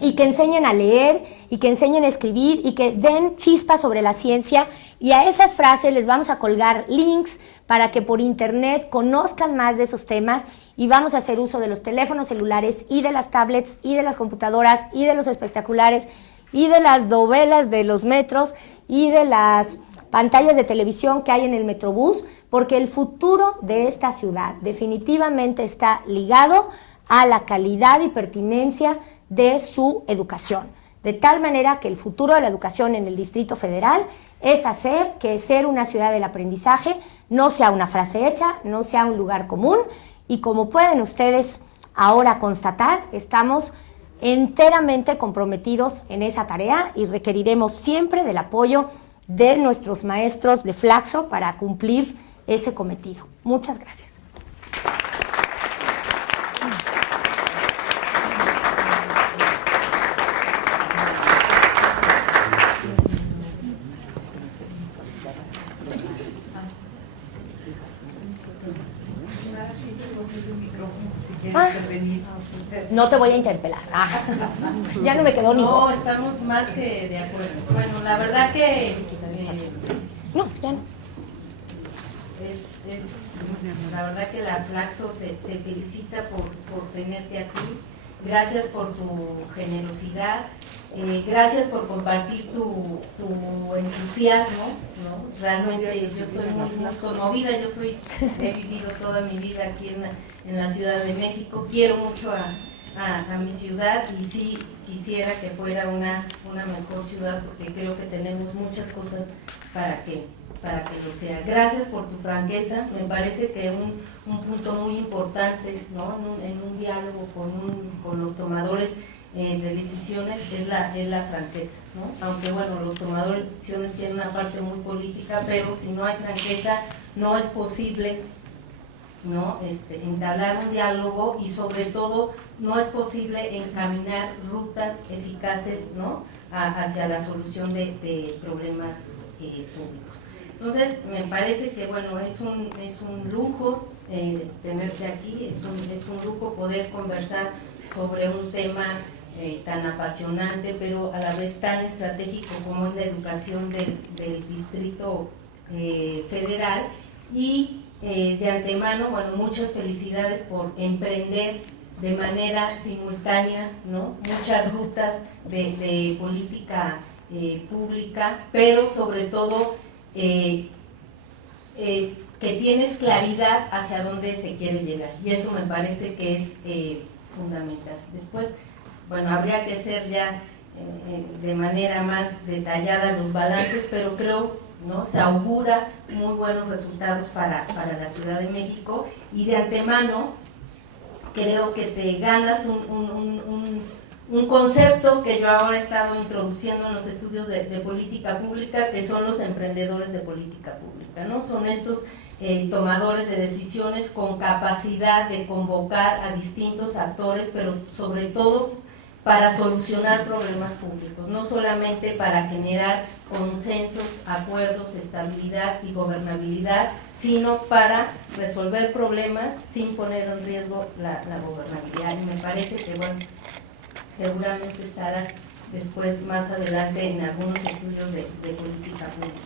y que enseñen a leer, y que enseñen a escribir, y que den chispas sobre la ciencia, y a esas frases les vamos a colgar links para que por internet conozcan más de esos temas, y vamos a hacer uso de los teléfonos celulares, y de las tablets, y de las computadoras, y de los espectaculares, y de las novelas de los metros, y de las pantallas de televisión que hay en el Metrobús, porque el futuro de esta ciudad definitivamente está ligado a la calidad y pertinencia de su educación. De tal manera que el futuro de la educación en el Distrito Federal es hacer que ser una ciudad del aprendizaje no sea una frase hecha, no sea un lugar común, y como pueden ustedes ahora constatar, estamos enteramente comprometidos en esa tarea y requeriremos siempre del apoyo de nuestros maestros de Flaxo para cumplir ese cometido. Muchas gracias. No te voy a interpelar. Ya no me quedó ni voz. No, estamos más que de acuerdo. Bueno, la verdad que no, ya no. La verdad que la Flaxo se felicita por tenerte aquí. Gracias por tu generosidad. Gracias por compartir tu entusiasmo, ¿no? Realmente yo estoy muy conmovida. He vivido toda mi vida aquí en la Ciudad de México. Quiero mucho a mi ciudad, y sí quisiera que fuera una mejor ciudad, porque creo que tenemos muchas cosas para que lo sea. Gracias por tu franqueza. Me parece que un punto muy importante, ¿no? en un diálogo con los tomadores de decisiones es la franqueza, ¿no? Aunque bueno, los tomadores de decisiones tienen una parte muy política, pero si no hay franqueza no es posible, ¿no? Entablar un diálogo, y sobre todo no es posible encaminar rutas eficaces, ¿no? hacia la solución de problemas públicos. Entonces me parece que bueno, es un lujo tenerte aquí, es un lujo poder conversar sobre un tema tan apasionante, pero a la vez tan estratégico como es la educación del Distrito Federal. Y de antemano, bueno, muchas felicidades por emprender de manera simultánea, ¿no? Muchas rutas de política pública, pero sobre todo que tienes claridad hacia dónde se quiere llegar, y eso me parece que es fundamental. Después, bueno, habría que hacer ya de manera más detallada los balances, pero creo, ¿no? Se augura muy buenos resultados para la Ciudad de México, y de antemano creo que te ganas un concepto que yo ahora he estado introduciendo en los estudios de política pública, que son los emprendedores de política pública, ¿no? Son estos tomadores de decisiones con capacidad de convocar a distintos actores, pero sobre todo para solucionar problemas públicos, no solamente para generar consensos, acuerdos, estabilidad y gobernabilidad, sino para resolver problemas sin poner en riesgo la gobernabilidad. Y me parece que, bueno, seguramente estarás después, más adelante, en algunos estudios de política pública.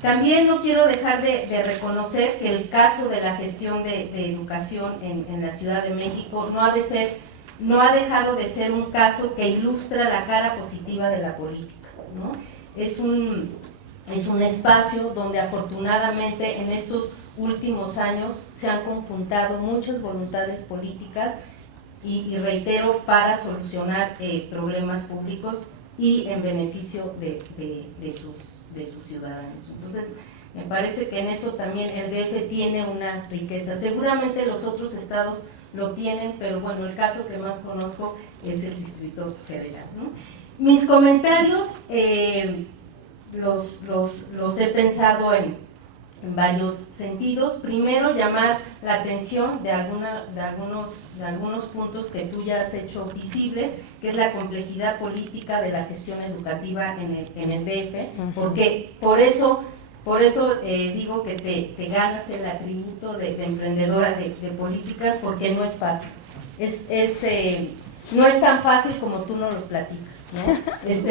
También no quiero dejar de reconocer que el caso de la gestión de educación en la Ciudad de México no ha de ser no ha dejado de ser un caso que ilustra la cara positiva de la política, ¿no? Es un espacio donde afortunadamente en estos últimos años se han conjuntado muchas voluntades políticas y reitero, para solucionar problemas públicos y en beneficio de sus ciudadanos. Entonces, me parece que en eso también el DF tiene una riqueza. Seguramente los otros estados lo tienen, pero bueno, el caso que más conozco es el Distrito Federal, ¿no? Mis comentarios los he pensado en varios sentidos. Primero, llamar la atención de algunos puntos que tú ya has hecho visibles, que es la complejidad política de la gestión educativa en el DF, porque por eso digo que te ganas el atributo de emprendedora de políticas, porque no es fácil. No es tan fácil como tú nos lo platicas, ¿no?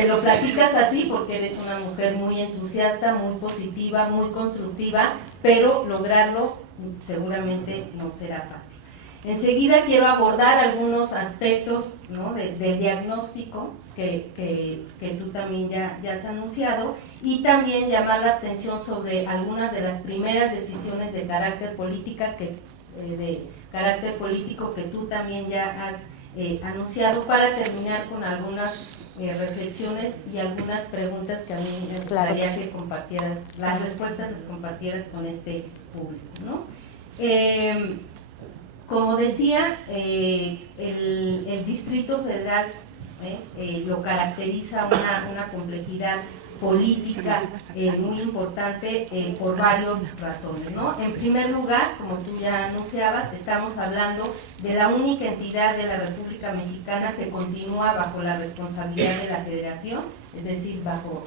Lo platicas así porque eres una mujer muy entusiasta, muy positiva, muy constructiva, pero lograrlo seguramente no será fácil. Enseguida quiero abordar algunos aspectos, ¿no?, del diagnóstico que tú también ya has anunciado, y también llamar la atención sobre algunas de las primeras decisiones de carácter político que tú también ya has anunciado, para terminar con algunas reflexiones y algunas preguntas que a mí me gustaría que compartieras, las respuestas las compartieras con este público, ¿no? Como decía, el Distrito Federal lo caracteriza una complejidad política muy importante por varias razones, ¿no? En primer lugar, como tú ya anunciabas, estamos hablando de la única entidad de la República Mexicana que continúa bajo la responsabilidad de la Federación, es decir, bajo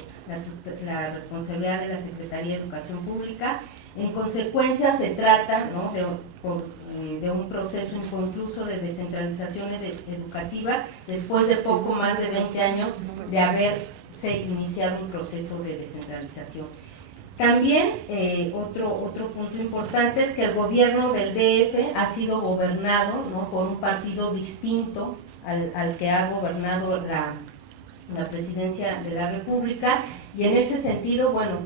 la responsabilidad de la Secretaría de Educación Pública. En consecuencia, se trata, ¿no?, de un proceso inconcluso de descentralización educativa después de poco más de 20 años de haberse iniciado un proceso de descentralización. También otro punto importante es que el gobierno del DF ha sido gobernado, ¿no?, por un partido distinto al que ha gobernado la presidencia de la República, y en ese sentido, bueno,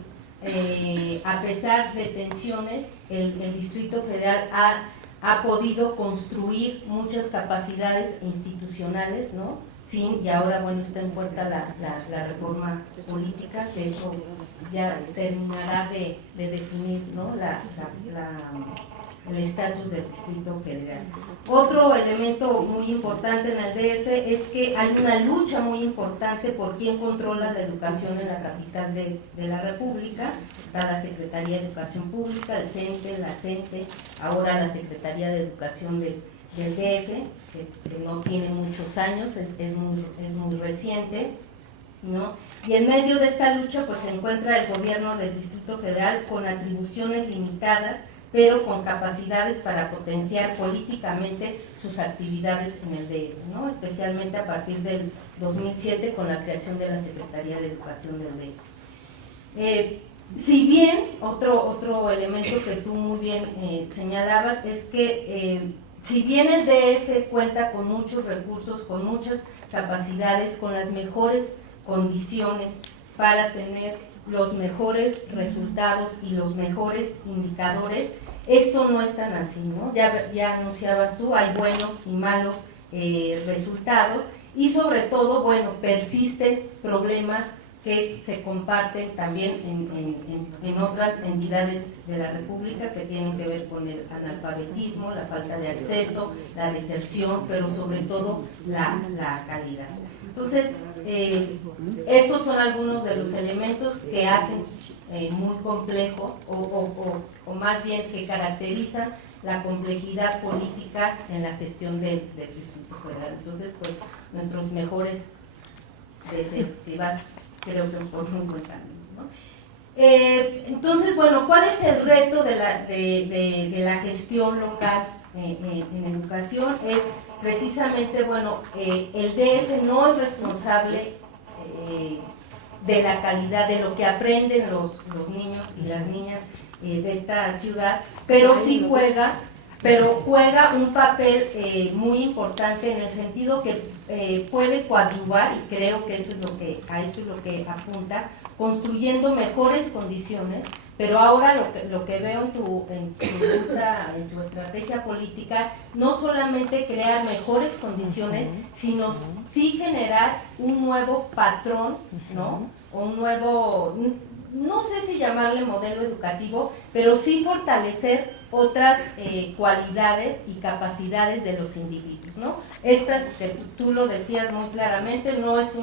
a pesar de tensiones, el Distrito Federal ha podido construir muchas capacidades institucionales, ¿no? Y ahora, bueno, está en puerta la reforma política, que eso ya terminará de definir, ¿no?, el estatus del Distrito Federal. Otro elemento muy importante en el DF es que hay una lucha muy importante por quién controla la educación en la capital de la República. Está la Secretaría de Educación Pública, el CENTE, la CENTE, ahora la Secretaría de Educación del DF, que no tiene muchos años, es muy reciente, ¿no? Y en medio de esta lucha pues se encuentra el gobierno del Distrito Federal con atribuciones limitadas, pero con capacidades para potenciar políticamente sus actividades en el DF, ¿no?, especialmente a partir del 2007 con la creación de la Secretaría de Educación del DF. Si bien, otro elemento que tú muy bien señalabas es que si bien el DF cuenta con muchos recursos, con muchas capacidades, con las mejores condiciones para tener los mejores resultados y los mejores indicadores, esto no es tan así, ¿no? Ya anunciabas tú, hay buenos y malos resultados, y sobre todo, bueno, persisten problemas que se comparten también en otras entidades de la República, que tienen que ver con el analfabetismo, la falta de acceso, la deserción, pero sobre todo la calidad. Entonces, estos son algunos de los elementos que hacen muy complejo, o más bien que caracterizan la complejidad política en la gestión del Distrito Federal. Entonces, pues, nuestros mejores deseos, que vas, creo que por un buen camino, ¿no? Entonces, bueno, ¿cuál es el reto de la gestión local en educación? Es precisamente, bueno, el DF no es responsable de la calidad de lo que aprenden los niños y las niñas de esta ciudad, pero sí juega un papel muy importante en el sentido que puede coadyuvar, y creo que a eso es lo que apunta, construyendo mejores condiciones. Pero ahora lo que veo en tu estrategia política, no solamente crear mejores condiciones, sino sí generar un nuevo patrón, ¿no? Un nuevo, no sé si llamarle modelo educativo, pero sí fortalecer otras cualidades y capacidades de los individuos, ¿no? Estas, que tú lo decías muy claramente, no es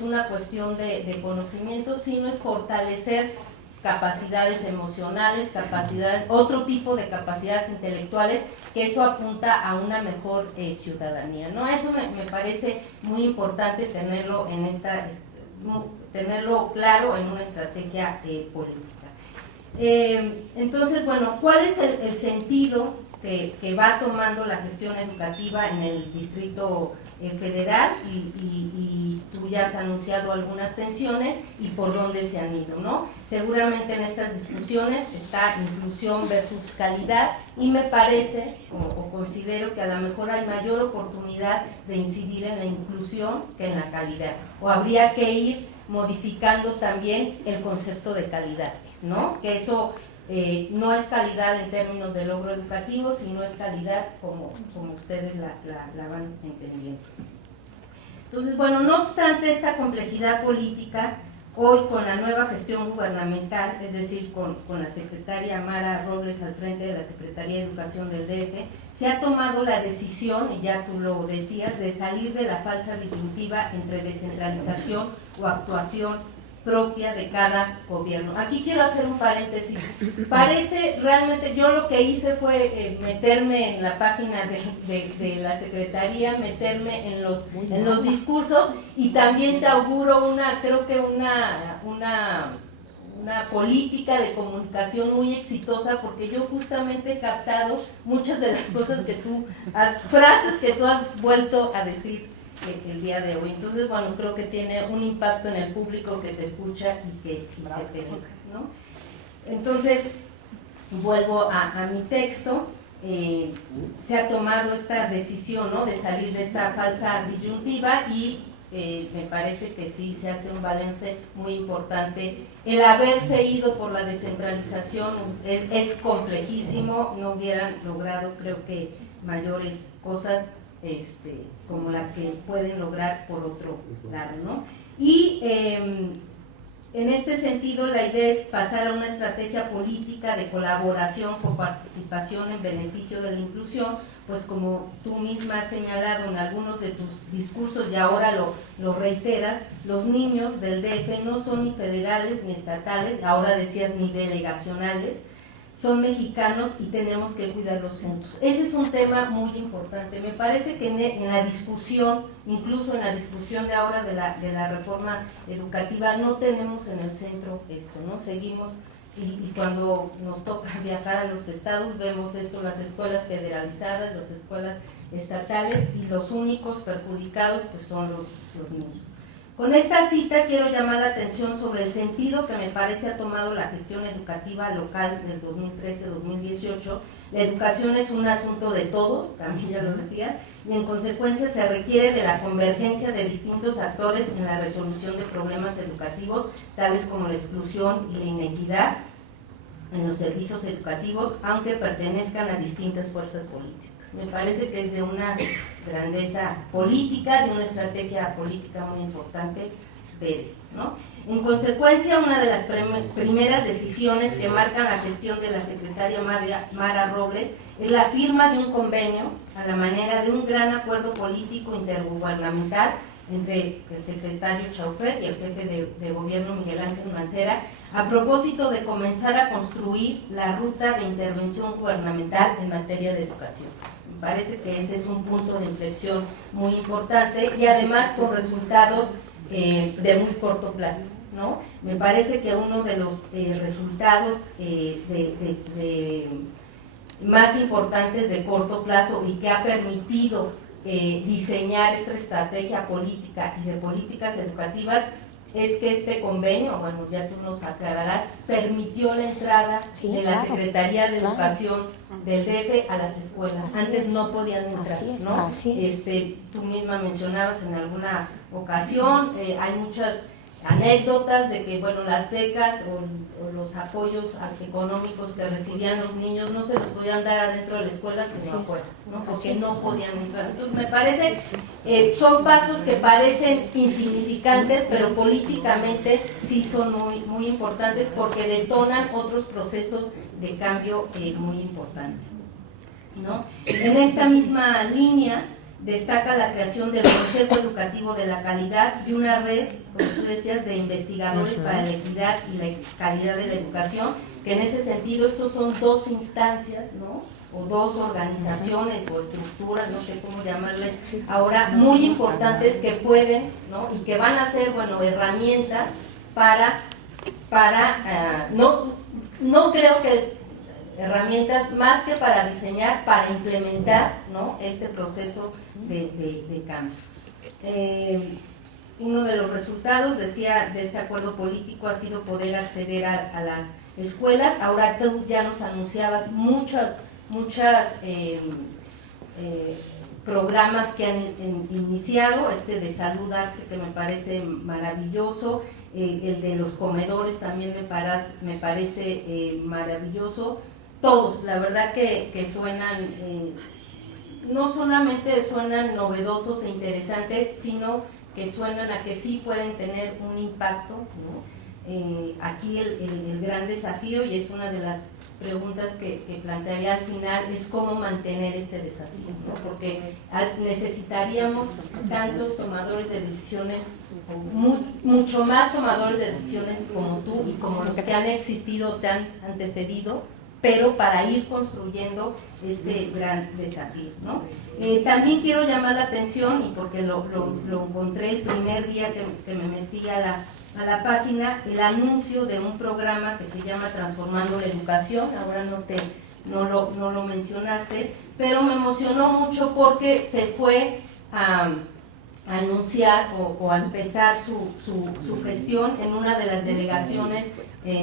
una cuestión de conocimiento, sino es fortalecer capacidades emocionales, otro tipo de capacidades intelectuales, que eso apunta a una mejor ciudadanía, ¿no? Eso me parece muy importante tenerlo claro en una estrategia política. Entonces, bueno, ¿cuál es el sentido que va tomando la gestión educativa en el Distrito Federal? Y tú ya has anunciado algunas tensiones y por dónde se han ido, ¿no? Seguramente en estas discusiones está inclusión versus calidad, y me parece o considero que a lo mejor hay mayor oportunidad de incidir en la inclusión que en la calidad, o habría que ir modificando también el concepto de calidad, ¿no? Que eso no es calidad en términos de logro educativo, sino es calidad como ustedes la van entendiendo. Entonces, bueno, no obstante esta complejidad política, hoy con la nueva gestión gubernamental, es decir, con la secretaria Mara Robles al frente de la Secretaría de Educación del DF, se ha tomado la decisión, y ya tú lo decías, de salir de la falsa disyuntiva entre descentralización o actuación propia de cada gobierno. Aquí quiero hacer un paréntesis. Parece realmente, yo lo que hice fue meterme en la página de la Secretaría, meterme en los discursos, y también te auguro creo que una política de comunicación muy exitosa, porque yo justamente he captado muchas de las cosas frases que tú has vuelto a decir el día de hoy. Entonces, bueno, creo que tiene un impacto en el público que te escucha y que te educa, ¿no? Entonces, vuelvo a mi texto. Se ha tomado esta decisión, ¿no?, de salir de esta falsa disyuntiva, y me parece que sí se hace un balance muy importante. El haberse ido por la descentralización es complejísimo, no hubieran logrado, creo que, mayores cosas como la que pueden lograr por otro lado, ¿no? Y en este sentido, la idea es pasar a una estrategia política de colaboración con participación en beneficio de la inclusión, pues como tú misma has señalado en algunos de tus discursos, y ahora lo reiteras, los niños del DF no son ni federales ni estatales, ahora decías ni delegacionales, son mexicanos y tenemos que cuidarlos juntos. Ese es un tema muy importante. Me parece que en la discusión, incluso en la discusión de ahora de la reforma educativa, no tenemos en el centro esto, ¿no? Seguimos, y cuando nos toca viajar a los estados, vemos esto, las escuelas federalizadas, las escuelas estatales, y los únicos perjudicados pues son los niños. Con esta cita quiero llamar la atención sobre el sentido que me parece ha tomado la gestión educativa local del 2013-2018. La educación es un asunto de todos, también ya lo decía, y en consecuencia se requiere de la convergencia de distintos actores en la resolución de problemas educativos, tales como la exclusión y la inequidad en los servicios educativos, aunque pertenezcan a distintas fuerzas políticas. Me parece que es de una grandeza política, de una estrategia política muy importante ver esto, ¿no? En consecuencia, una de las primeras decisiones que marcan la gestión de la secretaria Mara Robles es la firma de un convenio a la manera de un gran acuerdo político intergubernamental entre el secretario Chaufet y el jefe de gobierno Miguel Ángel Mancera, a propósito de comenzar a construir la ruta de intervención gubernamental en materia de educación. Me parece que ese es un punto de inflexión muy importante, y además con resultados de muy corto plazo, ¿no? Me parece que uno de los resultados más importantes de corto plazo, y que ha permitido diseñar esta estrategia política y de políticas educativas, es que este convenio, bueno, ya tú nos aclararás, permitió la entrada de la Secretaría de Educación del DF a las escuelas. Antes no podían entrar, ¿no? Tú misma mencionabas en alguna ocasión, hay muchas anécdotas de que, bueno, las becas o los apoyos económicos que recibían los niños no se los podían dar adentro de la escuela sino afuera, ¿no? Porque no podían entrar. Entonces me parece, son pasos que parecen insignificantes, pero políticamente sí son muy, muy importantes porque detonan otros procesos de cambio muy importantes, ¿no? En esta misma línea destaca la creación del Consejo Educativo de la Calidad y una red, como tú decías, de investigadores para la equidad y la calidad de la educación, que en ese sentido estos son dos instancias, ¿no? O dos organizaciones o estructuras, no sé cómo llamarles, ahora muy importantes que pueden, ¿no? Y que van a ser, bueno, herramientas para no creo que herramientas más que para diseñar, para implementar, ¿no? Este proceso de cambio. Uno de los resultados, decía, de este acuerdo político ha sido poder acceder a las escuelas. Ahora tú ya nos anunciabas muchas programas que han iniciado, de Salud Arte, que me parece maravilloso, el de los comedores también me parece maravilloso. Todos, la verdad que suenan, no solamente suenan novedosos e interesantes, sino que suenan a que sí pueden tener un impacto, ¿no? Aquí el gran desafío, y es una de las preguntas que plantearía al final, es cómo mantener este desafío, ¿no? Porque necesitaríamos tantos tomadores de decisiones, mucho más tomadores de decisiones como tú y como los que han existido, te han antecedido, pero para ir construyendo este gran desafío, ¿no? También quiero llamar la atención, y porque lo encontré el primer día que me metí a la página, el anuncio de un programa que se llama Transformando la Educación. Ahora no lo mencionaste, pero me emocionó mucho porque se fue a anunciar o a empezar su gestión en una de las delegaciones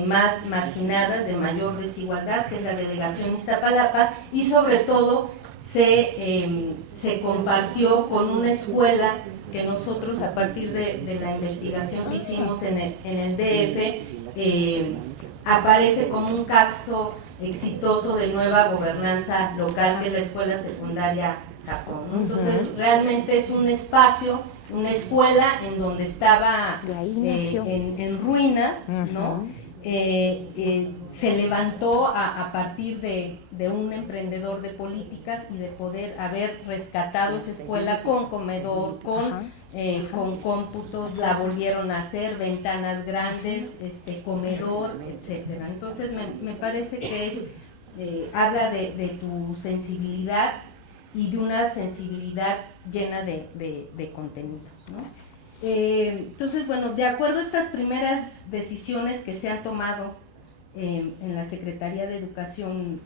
más marginadas, de mayor desigualdad, que es la delegación Iztapalapa, y sobre todo se compartió con una escuela que nosotros, a partir de la investigación que hicimos en el DF, aparece como un caso exitoso de nueva gobernanza local, que es la escuela secundaria Capón, ¿no? Entonces realmente es un espacio, una escuela en donde estaba en ruinas, ¿no? Se levantó a partir de un emprendedor de políticas y de poder haber rescatado esa escuela con comedor, con cómputos, la volvieron a hacer, ventanas grandes, comedor, etcétera. Entonces me parece que habla de tu sensibilidad y de una sensibilidad llena de contenido, ¿no? Entonces, bueno, de acuerdo a estas primeras decisiones que se han tomado en la Secretaría de Educación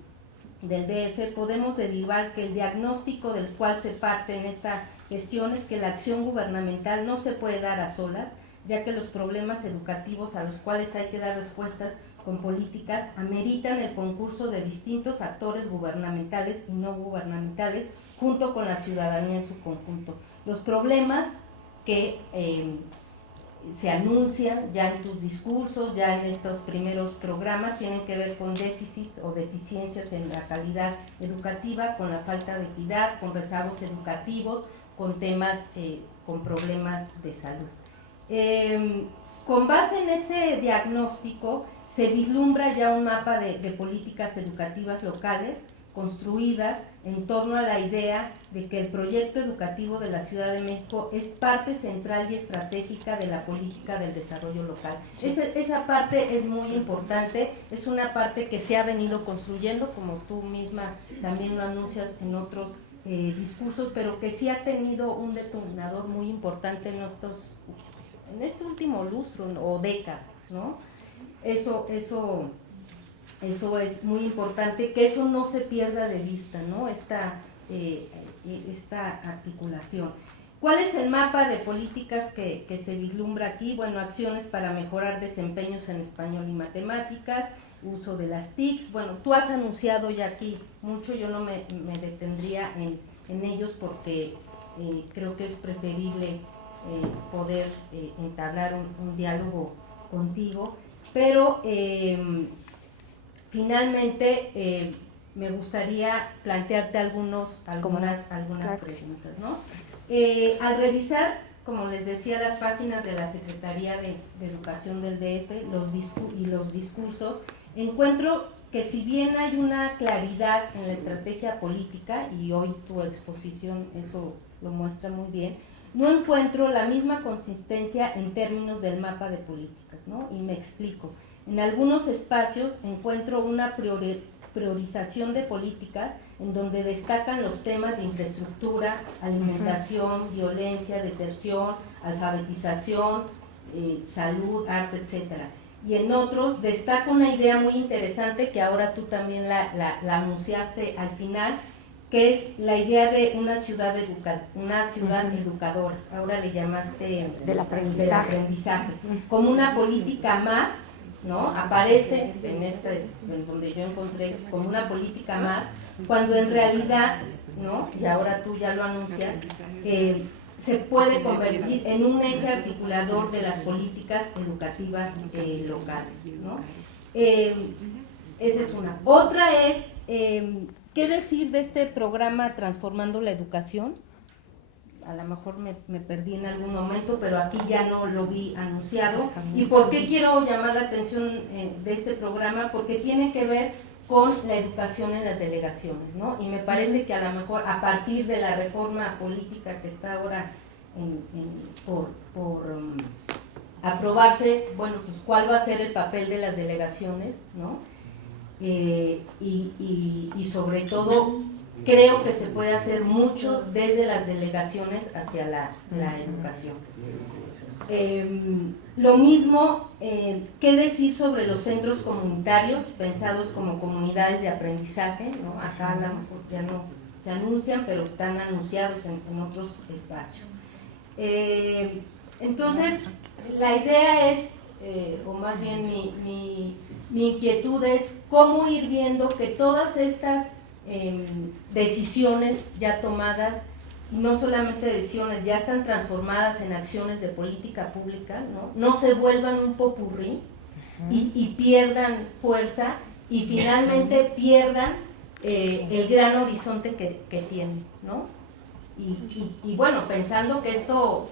del DF, podemos derivar que el diagnóstico del cual se parte en esta gestión es que la acción gubernamental no se puede dar a solas, ya que los problemas educativos a los cuales hay que dar respuestas con políticas ameritan el concurso de distintos actores gubernamentales y no gubernamentales, junto con la ciudadanía en su conjunto. Los problemas que se anuncian ya en tus discursos, ya en estos primeros programas, tienen que ver con déficits o deficiencias en la calidad educativa, con la falta de equidad, con rezagos educativos, con temas, con problemas de salud. Con base en ese diagnóstico se vislumbra ya un mapa de políticas educativas locales construidas en torno a la idea de que el proyecto educativo de la Ciudad de México es parte central y estratégica de la política del desarrollo local. Esa parte es muy importante, es una parte que se ha venido construyendo, como tú misma también lo anuncias en otros discursos, pero que sí ha tenido un detonador muy importante en este último lustro o década, ¿no? Eso es muy importante, que eso no se pierda de vista, ¿no? Esta articulación. ¿Cuál es el mapa de políticas que se vislumbra aquí? Bueno, acciones para mejorar desempeños en español y matemáticas, uso de las TICs. Bueno, tú has anunciado ya aquí mucho, yo no me detendría en ellos porque creo que es preferible poder entablar un diálogo contigo, pero finalmente me gustaría plantearte algunas preguntas, ¿no? Al revisar, como les decía, las páginas de la Secretaría de Educación del DF los discursos, encuentro que si bien hay una claridad en la estrategia política, y hoy tu exposición eso lo muestra muy bien, no encuentro la misma consistencia en términos del mapa de políticas, ¿no? Y me explico. En algunos espacios encuentro una priorización de políticas en donde destacan los temas de infraestructura, alimentación, violencia, deserción, alfabetización, salud, arte, etcétera. Y en otros destaca una idea muy interesante que ahora tú también la anunciaste al final, que es la idea de una ciudad educadora. Ahora le llamaste del aprendizaje, como una política más, ¿no? Aparece en donde yo encontré como una política más, cuando en realidad, ¿no? Y ahora tú ya lo anuncias, se puede convertir en un eje articulador de las políticas educativas locales, ¿no? Esa es una. Otra es, ¿qué decir de este programa Transformando la Educación? A lo mejor me perdí en algún momento, pero aquí ya no lo vi anunciado. ¿Y por qué quiero llamar la atención de este programa? Porque tiene que ver con la educación en las delegaciones, ¿no? Y me parece que a lo mejor a partir de la reforma política que está ahora por aprobarse, bueno, pues cuál va a ser el papel de las delegaciones, ¿no? Y sobre todo creo que se puede hacer mucho desde las delegaciones hacia la educación. Lo mismo, ¿qué decir sobre los centros comunitarios pensados como comunidades de aprendizaje, ¿no? Acá a lo mejor ya no se anuncian, pero están anunciados en otros espacios. Entonces, la idea es, o más bien mi inquietud es cómo ir viendo que todas estas decisiones ya tomadas, y no solamente decisiones, ya están transformadas en acciones de política pública, no se vuelvan un popurrí y pierdan fuerza y finalmente pierdan el gran horizonte que tienen, ¿no? Y bueno, pensando que esto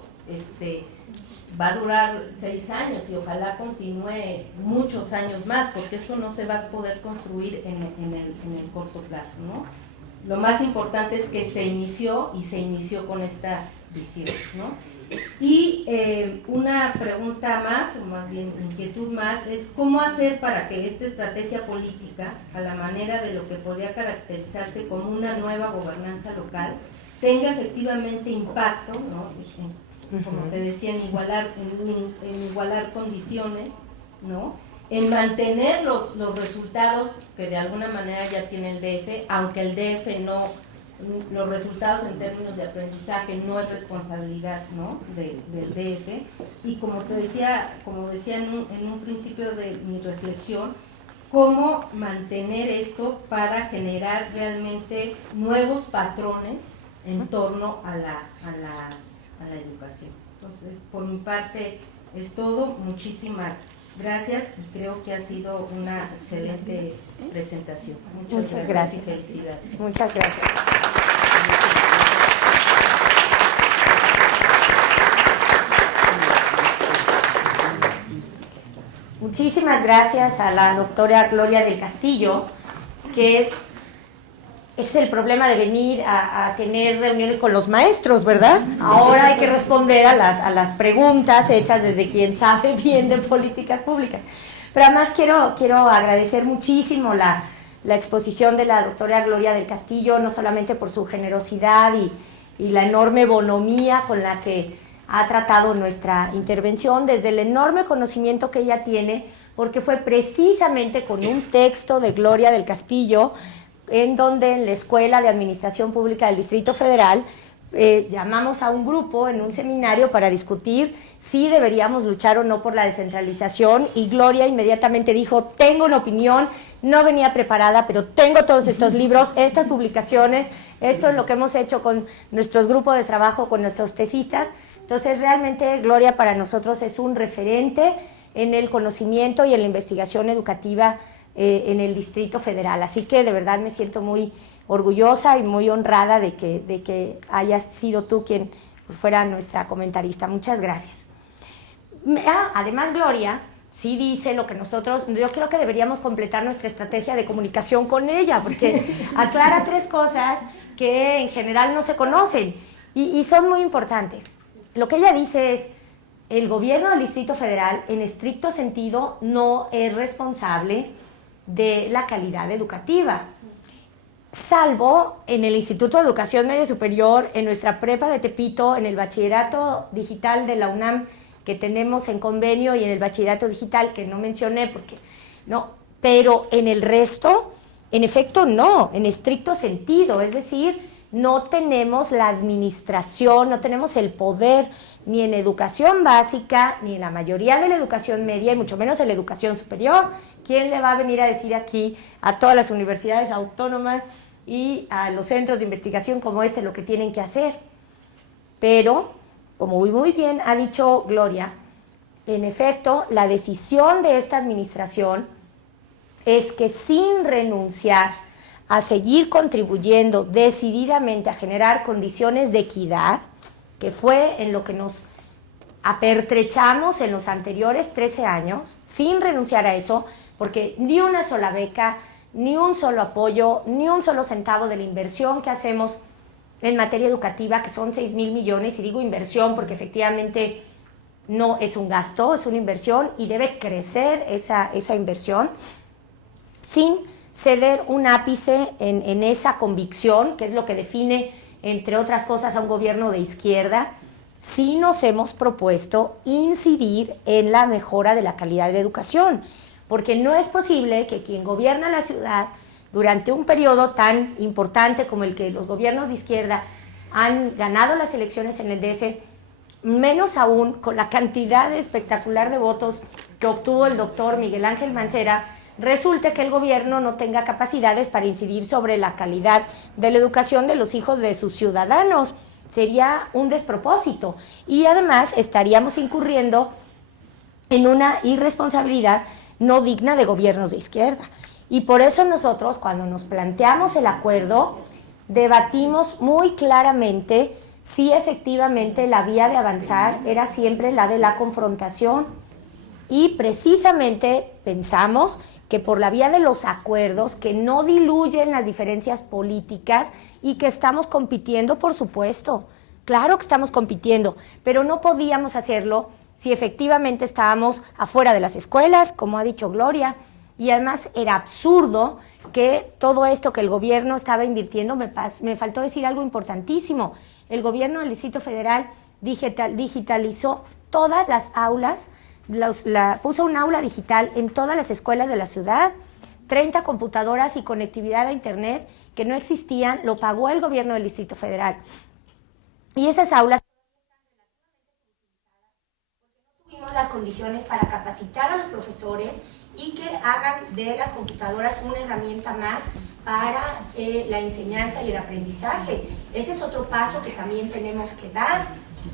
va a durar 6 años y ojalá continúe muchos años más, porque esto no se va a poder construir en el corto plazo, ¿no? Lo más importante es que se inició con esta visión, ¿no? Y una pregunta más, o más bien inquietud más, es cómo hacer para que esta estrategia política, a la manera de lo que podría caracterizarse como una nueva gobernanza local, tenga efectivamente impacto, ¿no? Como te decía, en igualar condiciones, ¿no? En mantener los resultados que de alguna manera ya tiene el DF, aunque el DF no, los resultados en términos de aprendizaje no es responsabilidad, ¿no? del DF, y como decía en un principio de mi reflexión, cómo mantener esto para generar realmente nuevos patrones en torno a la educación. Entonces, por mi parte es todo. Muchísimas gracias y creo que ha sido una excelente presentación. Muchas gracias y felicidades. Muchas gracias. Muchísimas gracias a la doctora Gloria del Castillo, que es el problema de venir a tener reuniones con los maestros, ¿verdad? Ahora hay que responder a las preguntas hechas desde quien sabe bien de políticas públicas. Pero además quiero agradecer muchísimo la exposición de la doctora Gloria del Castillo, no solamente por su generosidad y la enorme bonomía con la que ha tratado nuestra intervención, desde el enorme conocimiento que ella tiene, porque fue precisamente con un texto de Gloria del Castillo en donde en la Escuela de Administración Pública del Distrito Federal llamamos a un grupo en un seminario para discutir si deberíamos luchar o no por la descentralización, y Gloria inmediatamente dijo: tengo una opinión, no venía preparada, pero tengo todos estos libros, estas publicaciones, esto es lo que hemos hecho con nuestros grupos de trabajo, con nuestros tesistas. Entonces realmente Gloria para nosotros es un referente en el conocimiento y en la investigación educativa en el Distrito Federal, así que de verdad me siento muy orgullosa y muy honrada de que hayas sido tú quien fuera nuestra comentarista. Muchas gracias. Además, Gloria sí dice lo que nosotros, yo creo que deberíamos completar nuestra estrategia de comunicación con ella, porque aclara 3 cosas que en general no se conocen y son muy importantes. Lo que ella dice es: el gobierno del Distrito Federal, en estricto sentido, no es responsable de la calidad educativa, salvo en el Instituto de Educación Media Superior, en nuestra prepa de Tepito, en el bachillerato digital de la UNAM que tenemos en convenio, y en el bachillerato digital que no mencioné porque no, pero en el resto, en efecto no, en estricto sentido, es decir, no tenemos la administración, no tenemos el poder ni en educación básica, ni en la mayoría de la educación media, y mucho menos en la educación superior. ¿Quién le va a venir a decir aquí a todas las universidades autónomas y a los centros de investigación como este lo que tienen que hacer? Pero, como muy bien ha dicho Gloria, en efecto, la decisión de esta administración es que, sin renunciar a seguir contribuyendo decididamente a generar condiciones de equidad, que fue en lo que nos apertrechamos en los anteriores 13 años, sin renunciar a eso, porque ni una sola beca, ni un solo apoyo, ni un solo centavo de la inversión que hacemos en materia educativa, que son 6,000 millones, y digo inversión porque efectivamente no es un gasto, es una inversión y debe crecer esa inversión, sin ceder un ápice en esa convicción, que es lo que define, entre otras cosas, a un gobierno de izquierda. Sí nos hemos propuesto incidir en la mejora de la calidad de la educación, porque no es posible que quien gobierna la ciudad durante un periodo tan importante como el que los gobiernos de izquierda han ganado las elecciones en el DF, menos aún con la cantidad espectacular de votos que obtuvo el doctor Miguel Ángel Mancera, resulte que el gobierno no tenga capacidades para incidir sobre la calidad de la educación de los hijos de sus ciudadanos. Sería un despropósito y además estaríamos incurriendo en una irresponsabilidad no digna de gobiernos de izquierda. Y por eso nosotros, cuando nos planteamos el acuerdo, debatimos muy claramente si efectivamente la vía de avanzar era siempre la de la confrontación, y precisamente pensamos que por la vía de los acuerdos, que no diluyen las diferencias políticas y que estamos compitiendo, por supuesto, claro que estamos compitiendo, pero no podíamos hacerlo si efectivamente estábamos afuera de las escuelas, como ha dicho Gloria, y además era absurdo que todo esto que el gobierno estaba invirtiendo, me faltó decir algo importantísimo, el gobierno del Distrito Federal digitalizó todas las aulas, puso un aula digital en todas las escuelas de la ciudad, 30 computadoras y conectividad a internet que no existían, lo pagó el gobierno del Distrito Federal. Y esas aulas no tuvimos las condiciones para capacitar a los profesores y que hagan de las computadoras una herramienta más para la enseñanza y el aprendizaje. Ese es otro paso que también tenemos que dar.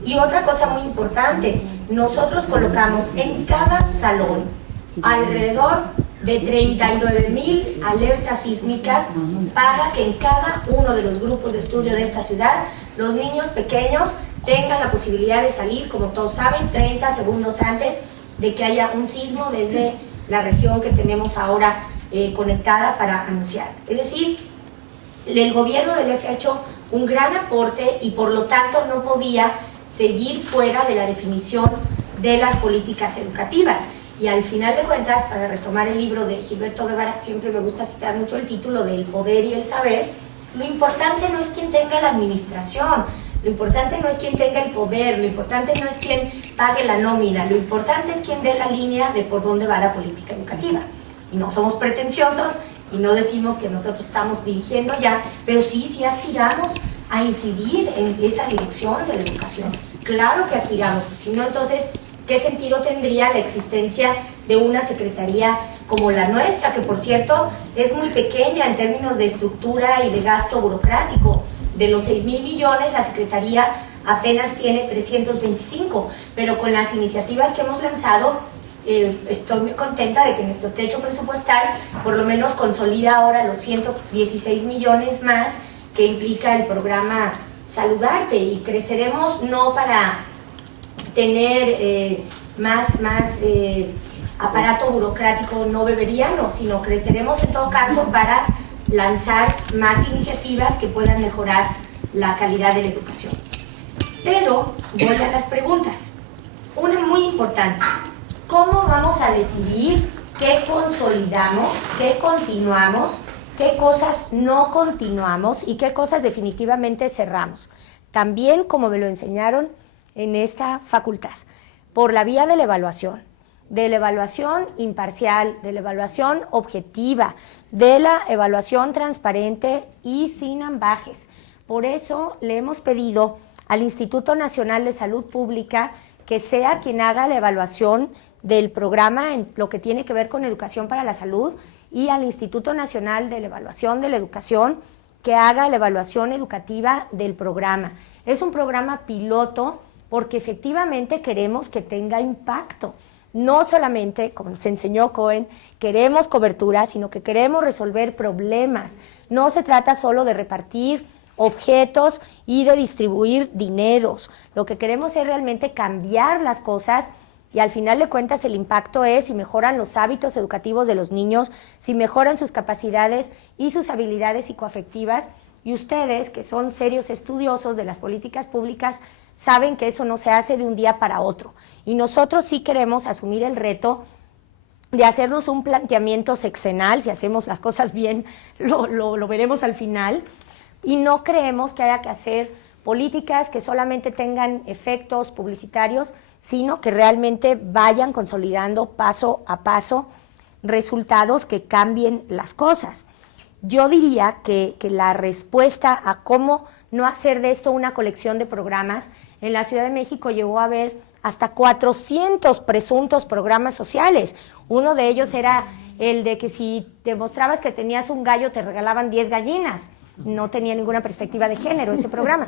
Y otra cosa muy importante, nosotros colocamos en cada salón alrededor de 39,000 alertas sísmicas para que en cada uno de los grupos de estudio de esta ciudad los niños pequeños tengan la posibilidad de salir, como todos saben, 30 segundos antes de que haya un sismo desde la región que tenemos ahora conectada para anunciar. Es decir, el gobierno del DF ha hecho un gran aporte y por lo tanto no podía seguir fuera de la definición de las políticas educativas. Y al final de cuentas, para retomar el libro de Gilberto Guevara, siempre me gusta citar mucho el título del poder y el saber, lo importante no es quien tenga la administración, lo importante no es quien tenga el poder, lo importante no es quien pague la nómina, lo importante es quien dé la línea de por dónde va la política educativa. Y no somos pretenciosos y no decimos que nosotros estamos dirigiendo ya, pero sí aspiramos a incidir en esa dirección de la educación. Claro que aspiramos, pues, si no, entonces, ¿qué sentido tendría la existencia de una secretaría como la nuestra, que por cierto es muy pequeña en términos de estructura y de gasto burocrático? De los 6,000 millones, la secretaría apenas tiene 325, pero con las iniciativas que hemos lanzado, estoy muy contenta de que nuestro techo presupuestal por lo menos consolida ahora los 116 millones más que implica el programa Saludarte, y creceremos no para tener más aparato burocrático no beberiano, sino creceremos en todo caso para lanzar más iniciativas que puedan mejorar la calidad de la educación. Pero voy a las preguntas. Una muy importante: ¿cómo vamos a decidir qué consolidamos, qué continuamos, qué cosas no continuamos y qué cosas definitivamente cerramos? También, como me lo enseñaron en esta facultad, por la vía de la evaluación imparcial, de la evaluación objetiva, de la evaluación transparente y sin ambajes. Por eso le hemos pedido al Instituto Nacional de Salud Pública que sea quien haga la evaluación del programa en lo que tiene que ver con educación para la salud, y al Instituto Nacional de la Evaluación de la Educación que haga la evaluación educativa del programa. Es un programa piloto porque efectivamente queremos que tenga impacto. No solamente, como nos enseñó Cohen, queremos cobertura, sino que queremos resolver problemas. No se trata solo de repartir objetos y de distribuir dineros. Lo que queremos es realmente cambiar las cosas, y al final de cuentas el impacto es si mejoran los hábitos educativos de los niños, si mejoran sus capacidades y sus habilidades psicoafectivas. Y ustedes, que son serios estudiosos de las políticas públicas, saben que eso no se hace de un día para otro. Y nosotros sí queremos asumir el reto de hacernos un planteamiento sexenal. Si hacemos las cosas bien, lo veremos al final. Y no creemos que haya que hacer políticas que solamente tengan efectos publicitarios, sino que realmente vayan consolidando paso a paso resultados que cambien las cosas. Yo diría que la respuesta a cómo no hacer de esto una colección de programas, en la Ciudad de México llegó a haber hasta 400 presuntos programas sociales. Uno de ellos era el de que si demostrabas que tenías un gallo te regalaban 10 gallinas. No tenía ninguna perspectiva de género ese programa.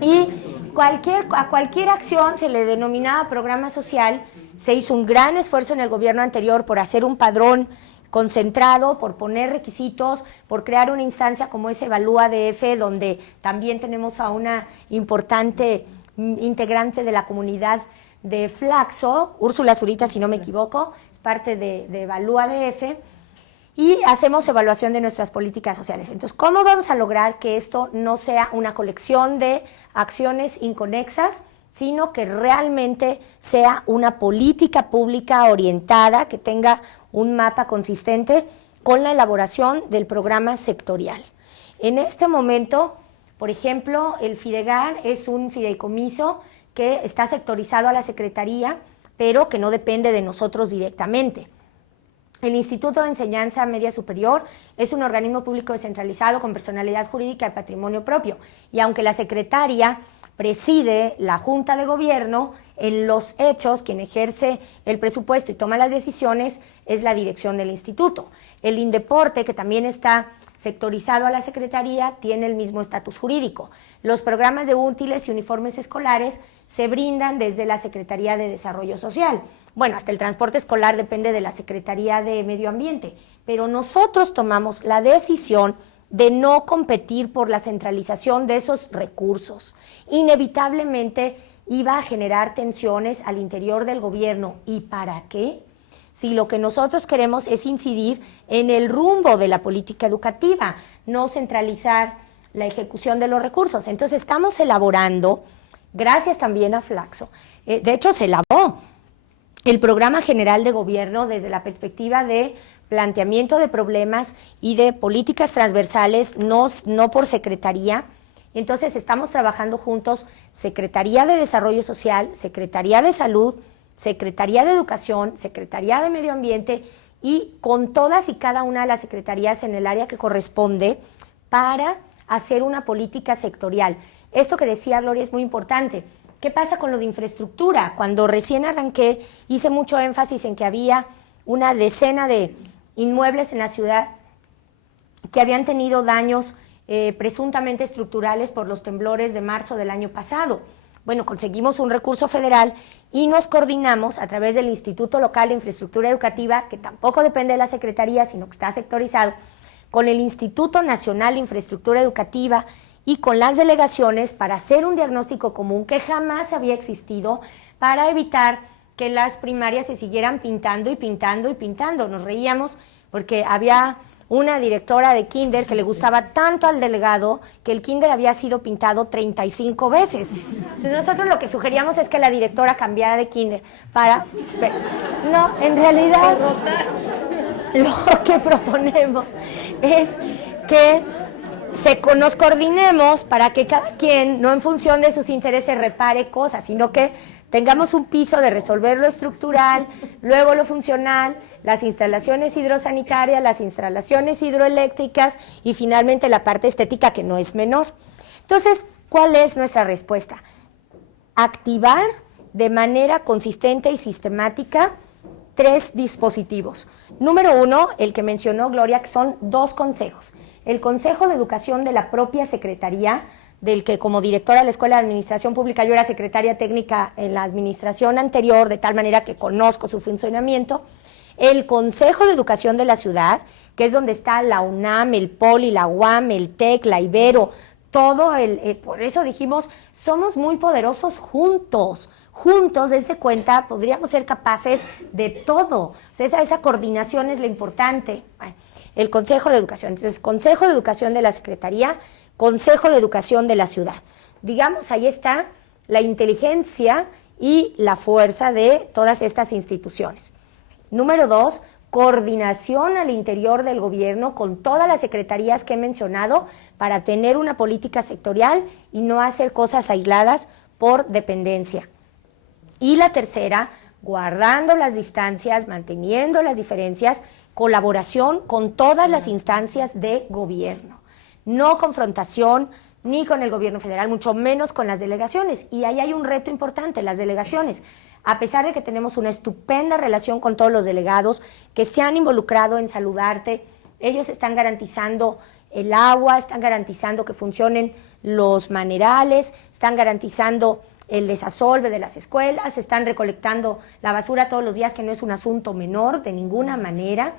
Y a cualquier acción se le denominaba programa social. Se hizo un gran esfuerzo en el gobierno anterior por hacer un padrón concentrado, por poner requisitos, por crear una instancia como es Evalúa DF, donde también tenemos a una importante integrante de la comunidad de Flaxo, Úrsula Zurita, si no me equivoco, es parte de Evalúa DF, y hacemos evaluación de nuestras políticas sociales. Entonces, ¿cómo vamos a lograr que esto no sea una colección de acciones inconexas, sino que realmente sea una política pública orientada, que tenga un mapa consistente con la elaboración del programa sectorial? En este momento, por ejemplo, el FIDEGAR es un fideicomiso que está sectorizado a la Secretaría, pero que no depende de nosotros directamente. El Instituto de Enseñanza Media Superior es un organismo público descentralizado con personalidad jurídica y patrimonio propio, y aunque la secretaria preside la Junta de Gobierno, en los hechos quien ejerce el presupuesto y toma las decisiones es la dirección del instituto. El INDEPORTE, que también está sectorizado a la Secretaría, tiene el mismo estatus jurídico. Los programas de útiles y uniformes escolares se brindan desde la Secretaría de Desarrollo Social. Bueno, hasta el transporte escolar depende de la Secretaría de Medio Ambiente, pero nosotros tomamos la decisión de no competir por la centralización de esos recursos. Inevitablemente iba a generar tensiones al interior del gobierno. ¿Y para qué? Si lo que nosotros queremos es incidir en el rumbo de la política educativa, no centralizar la ejecución de los recursos. Entonces estamos elaborando, gracias también a Flaxo, de hecho se elaboró el Programa General de Gobierno desde la perspectiva de planteamiento de problemas y de políticas transversales, no por secretaría. Entonces estamos trabajando juntos, Secretaría de Desarrollo Social, Secretaría de Salud, Secretaría de Educación, Secretaría de Medio Ambiente, y con todas y cada una de las secretarías en el área que corresponde, para hacer una política sectorial. Esto que decía Gloria es muy importante. ¿Qué pasa con lo de infraestructura? Cuando recién arranqué, hice mucho énfasis en que había una decena de inmuebles en la ciudad que habían tenido daños presuntamente estructurales por los temblores de marzo del año pasado. Bueno, conseguimos un recurso federal y nos coordinamos a través del Instituto Local de Infraestructura Educativa, que tampoco depende de la Secretaría, sino que está sectorizado, con el Instituto Nacional de Infraestructura Educativa y con las delegaciones para hacer un diagnóstico común que jamás había existido para evitar que las primarias se siguieran pintando y pintando y pintando. Nos reíamos porque había una directora de kinder que le gustaba tanto al delegado que el kinder había sido pintado 35 veces. Entonces nosotros lo que sugeríamos es que la directora cambiara de kinder para... No, en realidad lo que proponemos es que nos coordinemos para que cada quien, no en función de sus intereses, repare cosas, sino que tengamos un piso de resolver lo estructural, luego lo funcional, las instalaciones hidrosanitarias, las instalaciones hidroeléctricas y finalmente la parte estética, que no es menor. Entonces, ¿cuál es nuestra respuesta? Activar de manera consistente y sistemática 3 dispositivos. Número 1, el que mencionó Gloria, que son 2 consejos. El Consejo de Educación de la propia Secretaría, del que como directora de la Escuela de Administración Pública yo era secretaria técnica en la administración anterior, de tal manera que conozco su funcionamiento. El Consejo de Educación de la Ciudad, que es donde está la UNAM, el POLI, la UAM, el TEC, la Ibero, todo por eso dijimos, somos muy poderosos juntos, desde cuenta, podríamos ser capaces de todo. O sea, esa coordinación es lo importante. Bueno, el Consejo de Educación, entonces Consejo de Educación de la Secretaría, Consejo de Educación de la Ciudad. Digamos, ahí está la inteligencia y la fuerza de todas estas instituciones. Número 2, coordinación al interior del gobierno con todas las secretarías que he mencionado para tener una política sectorial y no hacer cosas aisladas por dependencia. Y la tercera, guardando las distancias, manteniendo las diferencias, colaboración con todas las instancias de gobierno. No confrontación ni con el gobierno federal, mucho menos con las delegaciones. Y ahí hay un reto importante, las delegaciones. A pesar de que tenemos una estupenda relación con todos los delegados que se han involucrado en Saludarte, ellos están garantizando el agua, están garantizando que funcionen los manerales, están garantizando el desasolve de las escuelas, están recolectando la basura todos los días, que no es un asunto menor de ninguna manera,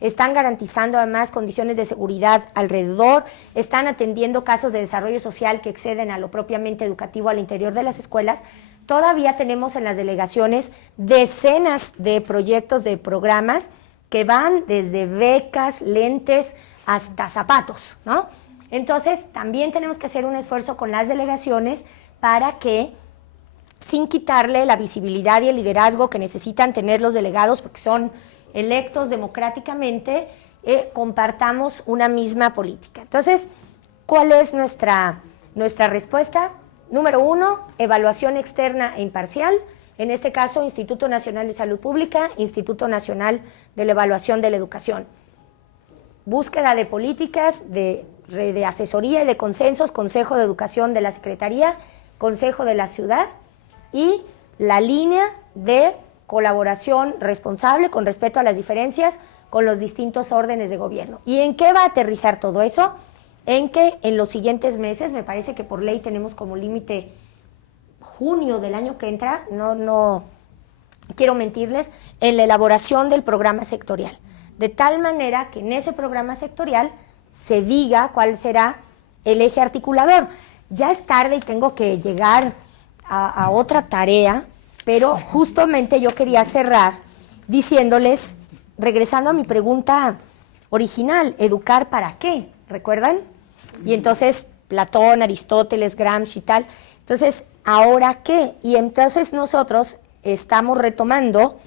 están garantizando además condiciones de seguridad alrededor, están atendiendo casos de desarrollo social que exceden a lo propiamente educativo al interior de las escuelas. Todavía tenemos en las delegaciones decenas de proyectos, de programas que van desde becas, lentes, hasta zapatos, ¿no? Entonces, también tenemos que hacer un esfuerzo con las delegaciones para que, sin quitarle la visibilidad y el liderazgo que necesitan tener los delegados, porque son electos democráticamente, compartamos una misma política. Entonces, ¿cuál es nuestra respuesta? Número 1, evaluación externa e imparcial. En este caso, Instituto Nacional de Salud Pública, Instituto Nacional de la Evaluación de la Educación. Búsqueda de políticas, de asesoría y de consensos, Consejo de Educación de la Secretaría, Consejo de la Ciudad y la línea de colaboración responsable con respeto a las diferencias con los distintos órdenes de gobierno. ¿Y en qué va a aterrizar todo eso? En que en los siguientes meses, me parece que por ley tenemos como límite junio del año que entra, no quiero mentirles, en la elaboración del programa sectorial. De tal manera que en ese programa sectorial se diga cuál será el eje articulador. Ya es tarde y tengo que llegar a otra tarea, pero justamente yo quería cerrar diciéndoles, regresando a mi pregunta original, ¿educar para qué? ¿Recuerdan? Y entonces Platón, Aristóteles, Gramsci y tal. Entonces, ¿ahora qué? Y entonces nosotros estamos retomando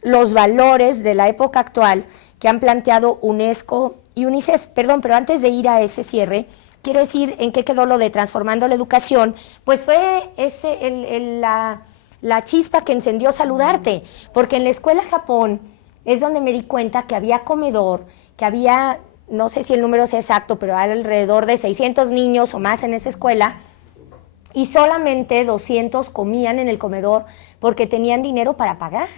los valores de la época actual que han planteado UNESCO y UNICEF. Perdón, pero antes de ir a ese cierre, quiero decir en qué quedó lo de transformando la educación. Pues fue la chispa que encendió Saludarte, porque en la escuela Japón es donde me di cuenta que había comedor, que había no sé si el número sea exacto, pero hay alrededor de 600 niños o más en esa escuela, y solamente 200 comían en el comedor porque tenían dinero para pagar.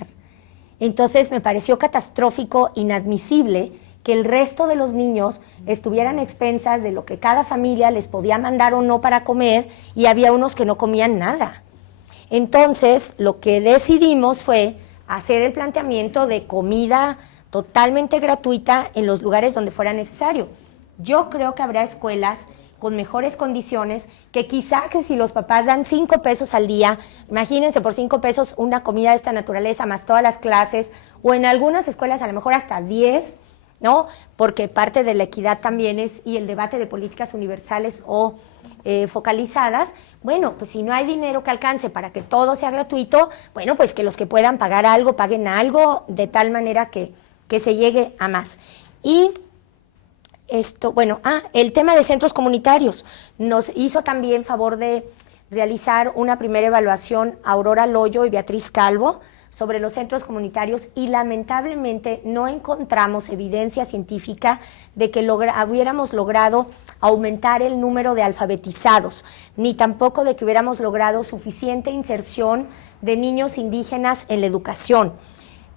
Entonces me pareció catastrófico, inadmisible, que el resto de los niños estuvieran a expensas de lo que cada familia les podía mandar o no para comer, y había unos que no comían nada. Entonces, lo que decidimos fue hacer el planteamiento de comida totalmente gratuita en los lugares donde fuera necesario. Yo creo que habrá escuelas con mejores condiciones que quizá que si los papás dan 5 pesos al día, imagínense por 5 pesos una comida de esta naturaleza más todas las clases, o en algunas escuelas a lo mejor hasta 10, ¿no? Porque parte de la equidad también es, y el debate de políticas universales o focalizadas. Bueno, pues si no hay dinero que alcance para que todo sea gratuito, bueno, pues que los que puedan pagar algo, paguen algo, de tal manera que se llegue a más. Y esto, bueno, el tema de centros comunitarios. Nos hizo también favor de realizar una primera evaluación Aurora Loyo y Beatriz Calvo sobre los centros comunitarios, y lamentablemente no encontramos evidencia científica de que hubiéramos logrado aumentar el número de alfabetizados, ni tampoco de que hubiéramos logrado suficiente inserción de niños indígenas en la educación.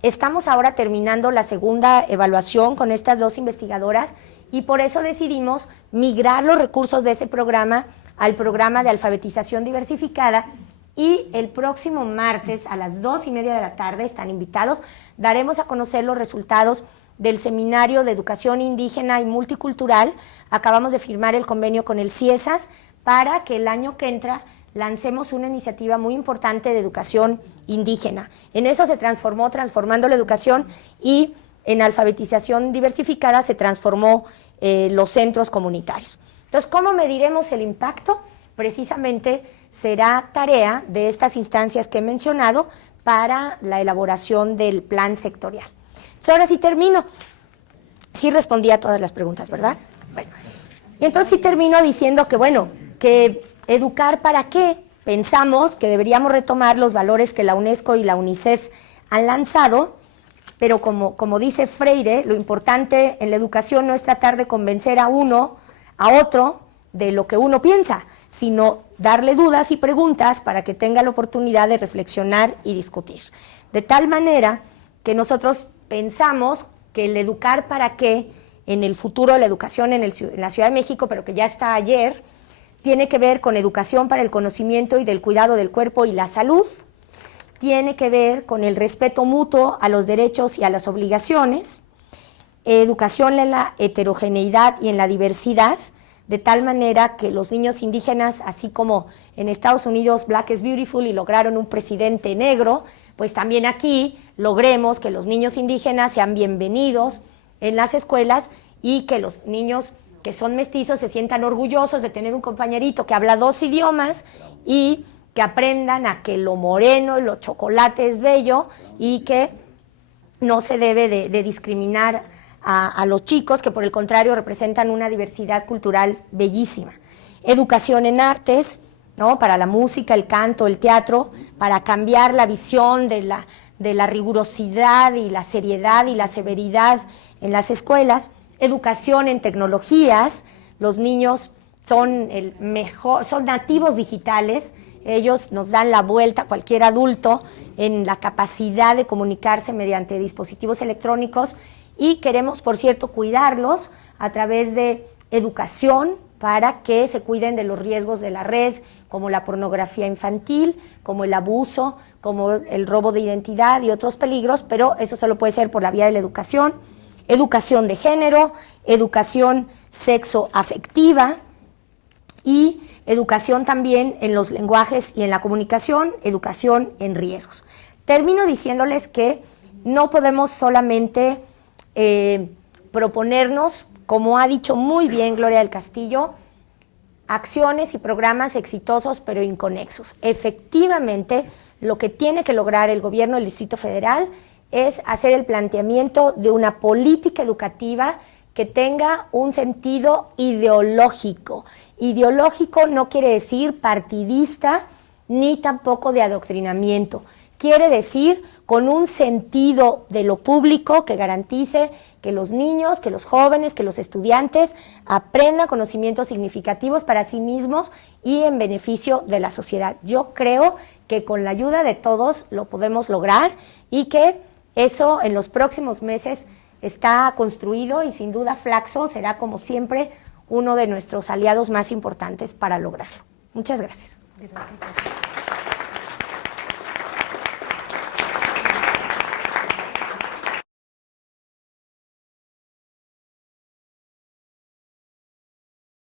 Estamos ahora terminando la segunda evaluación con estas 2 investigadoras, y por eso decidimos migrar los recursos de ese programa al programa de alfabetización diversificada. Y el próximo martes a las 2:30 de la tarde, están invitados, daremos a conocer los resultados del Seminario de Educación Indígena y Multicultural. Acabamos de firmar el convenio con el CIESAS para que el año que entra lancemos una iniciativa muy importante de educación indígena. En eso se transformó Transformando la Educación, y en alfabetización diversificada se transformó los centros comunitarios. Entonces, ¿cómo mediremos el impacto? Precisamente será tarea de estas instancias que he mencionado para la elaboración del plan sectorial. Entonces, ahora sí termino. Sí respondí a todas las preguntas, ¿verdad? Bueno, y entonces sí termino diciendo que, bueno, que educar para qué. Pensamos que deberíamos retomar los valores que la UNESCO y la UNICEF han lanzado, pero como dice Freire, lo importante en la educación no es tratar de convencer a otro de lo que uno piensa, sino darle dudas y preguntas para que tenga la oportunidad de reflexionar y discutir. De tal manera que nosotros pensamos que el educar para qué en el futuro de la educación en la Ciudad de México, pero que ya está ayer, tiene que ver con educación para el conocimiento y del cuidado del cuerpo y la salud, tiene que ver con el respeto mutuo a los derechos y a las obligaciones, educación en la heterogeneidad y en la diversidad, de tal manera que los niños indígenas, así como en Estados Unidos Black is Beautiful y lograron un presidente negro, pues también aquí logremos que los niños indígenas sean bienvenidos en las escuelas, y que los niños que son mestizos se sientan orgullosos de tener un compañerito que habla 2 idiomas, y que aprendan a que lo moreno y lo chocolate es bello, y que no se debe de discriminar a los chicos, que por el contrario representan una diversidad cultural bellísima. Educación en artes, ¿no? Para la música, el canto, el teatro, para cambiar la visión de la rigurosidad y la seriedad y la severidad en las escuelas. Educación en tecnologías, los niños son nativos digitales, ellos nos dan la vuelta a cualquier adulto en la capacidad de comunicarse mediante dispositivos electrónicos, y queremos, por cierto, cuidarlos a través de educación para que se cuiden de los riesgos de la red, como la pornografía infantil, como el abuso, como el robo de identidad y otros peligros, pero eso solo puede ser por la vía de la educación. Educación de género, educación sexoafectiva y educación también en los lenguajes y en la comunicación, educación en riesgos. Termino diciéndoles que no podemos solamente proponernos, como ha dicho muy bien Gloria del Castillo, acciones y programas exitosos pero inconexos. Efectivamente, lo que tiene que lograr el gobierno del Distrito Federal es hacer el planteamiento de una política educativa que tenga un sentido ideológico. Ideológico no quiere decir partidista ni tampoco de adoctrinamiento. Quiere decir con un sentido de lo público que garantice que los niños, que los jóvenes, que los estudiantes aprendan conocimientos significativos para sí mismos y en beneficio de la sociedad. Yo creo que con la ayuda de todos lo podemos lograr y que eso en los próximos meses está construido y sin duda Flaxo será como siempre uno de nuestros aliados más importantes para lograrlo. Muchas gracias. Gracias.